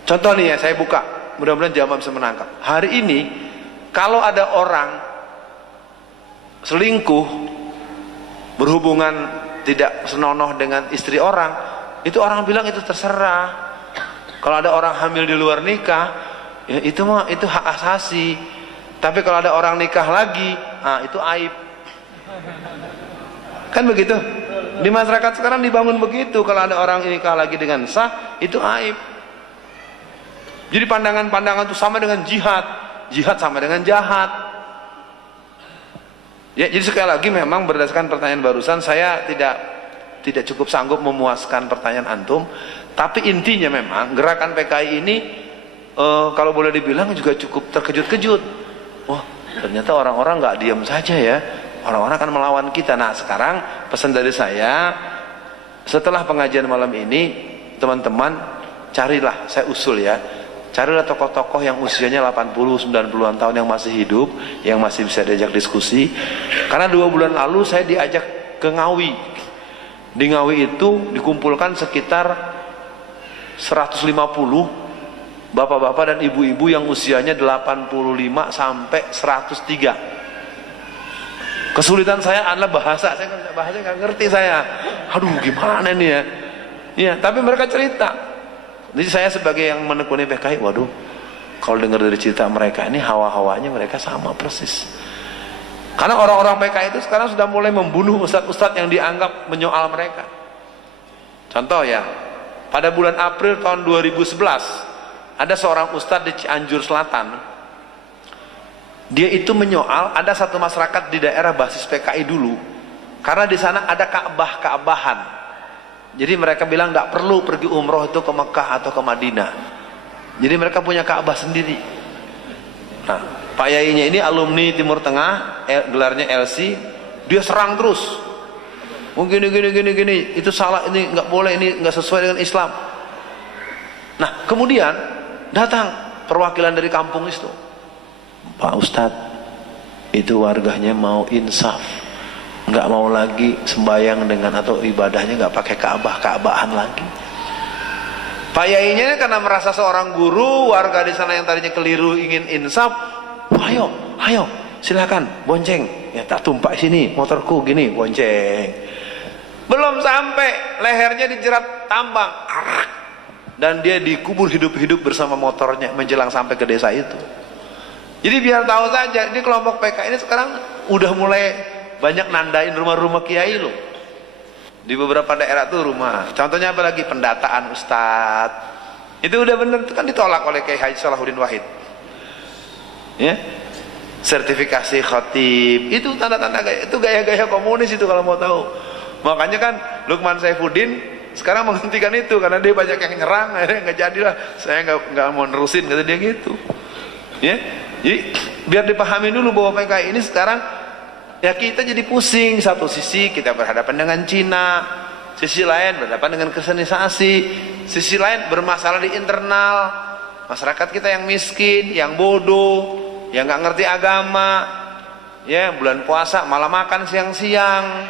Contoh nih ya, saya buka, mudah-mudahan jamaah bisa menangkap. Hari ini kalau ada orang selingkuh, berhubungan tidak senonoh dengan istri orang, itu orang bilang itu terserah. Kalau ada orang hamil di luar nikah, ya itu hak asasi. Tapi kalau ada orang nikah lagi, itu aib. Kan begitu? Di masyarakat sekarang dibangun begitu. Kalau ada orang nikah lagi dengan sah, itu aib. Jadi pandangan-pandangan itu sama dengan jihad. Jihad sama dengan jahat. Ya, jadi sekali lagi memang berdasarkan pertanyaan barusan, saya tidak cukup sanggup memuaskan pertanyaan antum. Tapi intinya memang gerakan PKI ini kalau boleh dibilang juga cukup terkejut-kejut. Wah, ternyata orang-orang nggak diam saja ya. Orang-orang akan melawan kita. Nah, sekarang pesan dari saya, setelah pengajian malam ini, teman-teman carilah, saya usul ya, carilah tokoh-tokoh yang usianya 80-90an tahun yang masih hidup, yang masih bisa diajak diskusi. Karena 2 bulan lalu saya diajak ke Ngawi. Di Ngawi itu dikumpulkan sekitar 150 bapak-bapak dan ibu-ibu yang usianya 85 sampai 103. Kesulitan saya adalah bahasa, saya nggak ngerti saya. Aduh, gimana ini ya? Iya, tapi mereka cerita. Jadi saya sebagai yang menekuni PKI, waduh, kalau dengar dari cerita mereka ini hawa-hawanya mereka sama persis. Karena orang-orang PKI itu sekarang sudah mulai membunuh ustadz-ustadz yang dianggap menyoal mereka. Contoh ya, pada bulan April tahun 2011 ada seorang ustadz di Cianjur Selatan. Dia itu menyoal, ada satu masyarakat di daerah basis PKI dulu, karena di sana ada Ka'bahan. Jadi mereka bilang tidak perlu pergi umroh itu ke Mekah atau ke Madinah. Jadi mereka punya Ka'bah sendiri. Nah, Pak Yainya ini alumni Timur Tengah, gelarnya LC, dia serang terus. Mungkin gini, itu salah, ini nggak boleh, ini nggak sesuai dengan Islam. Nah, kemudian datang perwakilan dari kampung itu. Pak Ustadz, itu warganya mau insaf, nggak mau lagi sembahyang dengan atau ibadahnya nggak pakai Ka'bahan lagi. Pak Yainya karena merasa seorang guru, warga di sana yang tadinya keliru ingin insaf, ayo silakan bonceng, ya tak tumpah sini motorku gini, bonceng. Belum sampai lehernya dijerat tambang, dan dia dikubur hidup-hidup bersama motornya menjelang sampai ke desa itu. Jadi biar tahu saja, ini kelompok PKI ini sekarang udah mulai banyak nandain rumah-rumah kiai loh. Di beberapa daerah tuh rumah. Contohnya apa lagi? Pendataan ustadz. Itu udah bener, itu kan ditolak oleh Kiai Haji Salahuddin Wahid. Ya, sertifikasi khatib, itu tanda-tanda gaya, itu gaya-gaya komunis itu kalau mau tahu. Makanya kan Lukman Saifuddin sekarang menghentikan itu karena dia banyak yang nyerang, akhirnya nggak jadilah. Saya nggak mau nerusin, kata dia gitu. Ya. Jadi biar dipahami dulu bahwa PKI ini sekarang ya kita jadi pusing. Satu sisi kita berhadapan dengan Cina, sisi lain berhadapan dengan kristenisasi, sisi lain bermasalah di internal masyarakat kita yang miskin, yang bodoh, yang nggak ngerti agama, ya bulan puasa malah makan siang-siang,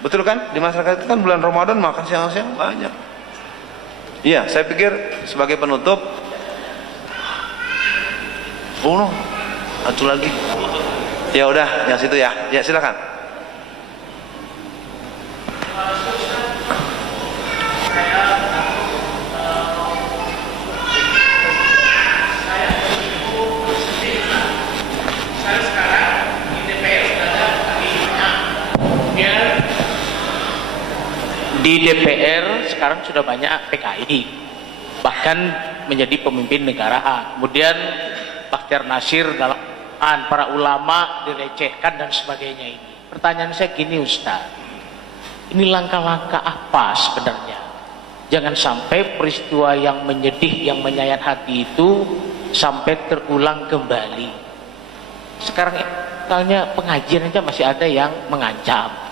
betul kan? Di masyarakat kita kan bulan Ramadan makan siang-siang banyak. Iya, saya pikir sebagai penutup, satu lagi, ya udah yang situ ya, ya silakan. Di DPR sekarang sudah banyak PKI, bahkan menjadi pemimpin negara. Kemudian Bakhtiar Nasir dalam para ulama dilecehkan dan sebagainya ini. Pertanyaan saya gini Ustaz, ini langkah-langkah apa sebenarnya? Jangan sampai peristiwa yang menyedih, yang menyayat hati itu sampai terulang kembali. Sekarang misalnya pengajian aja masih ada yang mengancam.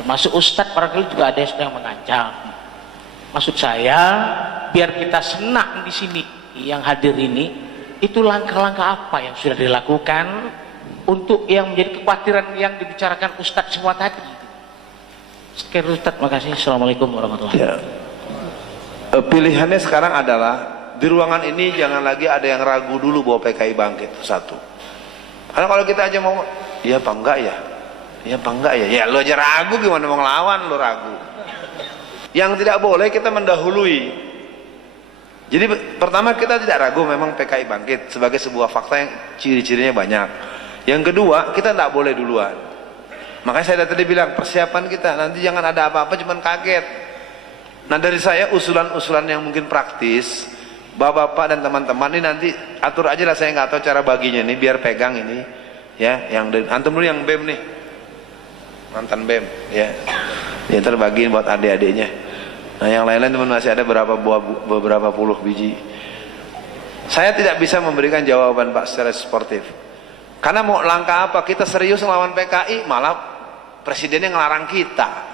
Termasuk Ustadz barangkali juga ada yang sedang mengancam. Maksud saya, biar kita senang di sini yang hadir ini, itu langkah-langkah apa yang sudah dilakukan untuk yang menjadi kekhawatiran yang dibicarakan Ustadz semua tadi. Sekian Ustadz, makasih. Assalamualaikum warahmatullahi wabarakatuh. Pilihannya sekarang adalah di ruangan ini jangan lagi ada yang ragu dulu bahwa PKI bangkit, satu. Karena kalau kita aja mau, iya apa enggak ya? Ya apa enggak ya? Ya lo aja ragu, gimana mau ngelawan lo ragu. Yang tidak boleh kita mendahului. Jadi pertama kita tidak ragu memang PKI bangkit sebagai sebuah fakta yang ciri-cirinya banyak. Yang kedua kita tidak boleh duluan. Makanya saya tadi bilang persiapan kita nanti jangan ada apa-apa cuman kaget. Nah dari saya usulan-usulan yang mungkin praktis, bapak-bapak dan teman-teman ini nanti atur aja lah, saya nggak tahu cara baginya nih biar pegang ini ya. Yang antum dulu yang BEM nih, mantan BEM ya, dia terbagiin buat adik-adiknya. Nah yang lain-lain teman masih ada beberapa puluh biji. Saya tidak bisa memberikan jawaban Pak secara sportif, karena mau langkah apa, kita serius melawan PKI malah presidennya ngelarang kita.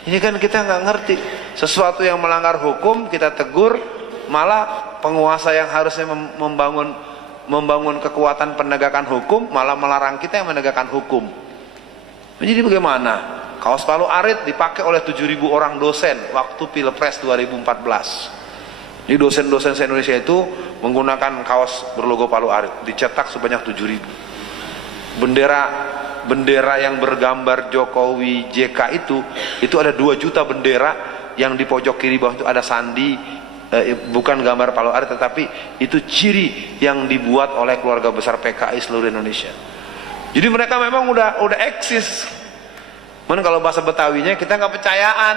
Ini kan kita nggak ngerti sesuatu yang melanggar hukum kita tegur, malah penguasa yang harusnya membangun kekuatan penegakan hukum malah melarang kita yang menegakkan hukum. Jadi bagaimana? Kaos Palu Arit dipakai oleh 7.000 orang dosen waktu Pilpres 2014. Jadi dosen-dosen se-Indonesia itu menggunakan kaos berlogo Palu Arit, dicetak sebanyak 7.000. Bendera yang bergambar Jokowi JK itu ada 2 juta bendera, yang di pojok kiri bawah itu ada sandi, bukan gambar Palu Arit tetapi itu ciri yang dibuat oleh keluarga besar PKI seluruh Indonesia. Jadi mereka memang udah eksis. Cuman kalau bahasa Betawinya kita nggak percayaan.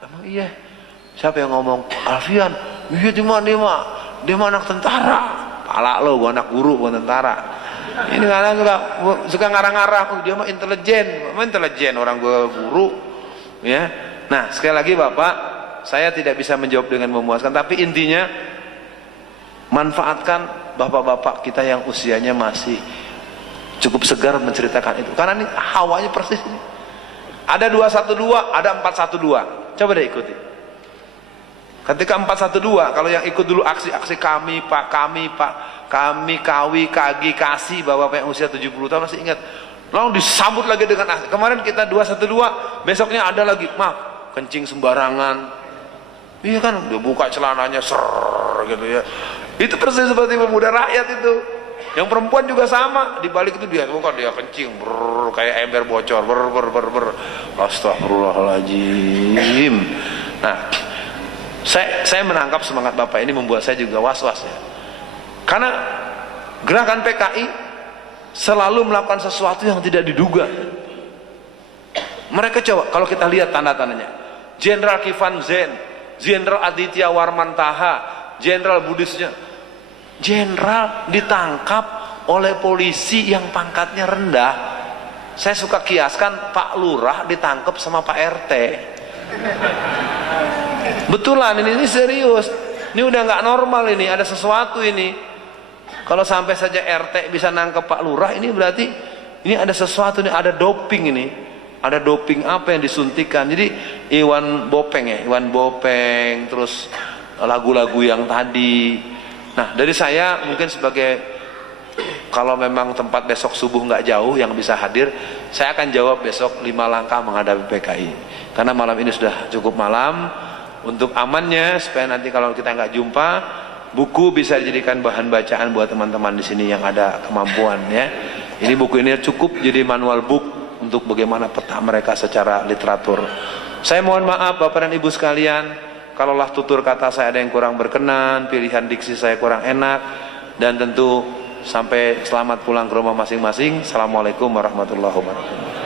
Emang iya? Siapa yang ngomong? Alfian. Iya dia mah anak tentara. Pala lo, gua anak guru, bukan tentara. Ini kadang suka ngarang-ngarang. Oh, dia mah intelijen, orang gua guru. Ya. Nah sekali lagi Bapak, saya tidak bisa menjawab dengan memuaskan. Tapi intinya manfaatkan bapak-bapak kita yang usianya masih cukup segar menceritakan itu, karena ini hawanya persis ini. Ada 212, ada 412. Coba deh ikuti. Ketika 412, kalau yang ikut dulu aksi kami pak, kami kawi kagi kasih bapak yang usia 70 tahun masih ingat. Lalu disambut lagi dengan aksi. Kemarin kita 212, besoknya ada lagi, maaf, kencing sembarangan. Iya kan, dia buka celananya gitu ya. Itu persis seperti pemuda rakyat itu. Yang perempuan juga sama, di balik itu dia kencing, kayak ember bocor, Astagfirullahaladzim. Nah, saya menangkap semangat Bapak ini membuat saya juga was-was ya. Karena gerakan PKI selalu melakukan sesuatu yang tidak diduga. Mereka coba, kalau kita lihat tanda-tandanya, Jenderal Kiflan Zain, Jenderal Aditya Warman Taha, Jenderal Budisnya, jenderal ditangkap oleh polisi yang pangkatnya rendah. Saya suka kiaskan Pak Lurah ditangkap sama Pak RT. Betulan ini serius. Ini udah nggak normal ini, ada sesuatu ini. Kalau sampai saja RT bisa nangkep Pak Lurah, ini berarti ini ada sesuatu nih, ada doping ini. ada doping apa yang disuntikan. Jadi Iwan Bopeng, terus lagu-lagu yang tadi. Nah, dari saya mungkin sebagai, kalau memang tempat besok subuh nggak jauh yang bisa hadir, saya akan jawab besok 5 langkah menghadapi PKI. Karena malam ini sudah cukup malam, untuk amannya supaya nanti kalau kita nggak jumpa, buku bisa dijadikan bahan bacaan buat teman-teman di sini yang ada kemampuan ya. Ini buku ini cukup jadi manual book untuk bagaimana peta mereka secara literatur. Saya mohon maaf Bapak dan Ibu sekalian, kalaulah tutur kata saya ada yang kurang berkenan, pilihan diksi saya kurang enak, dan tentu sampai selamat pulang ke rumah masing-masing. Assalamualaikum warahmatullahi wabarakatuh.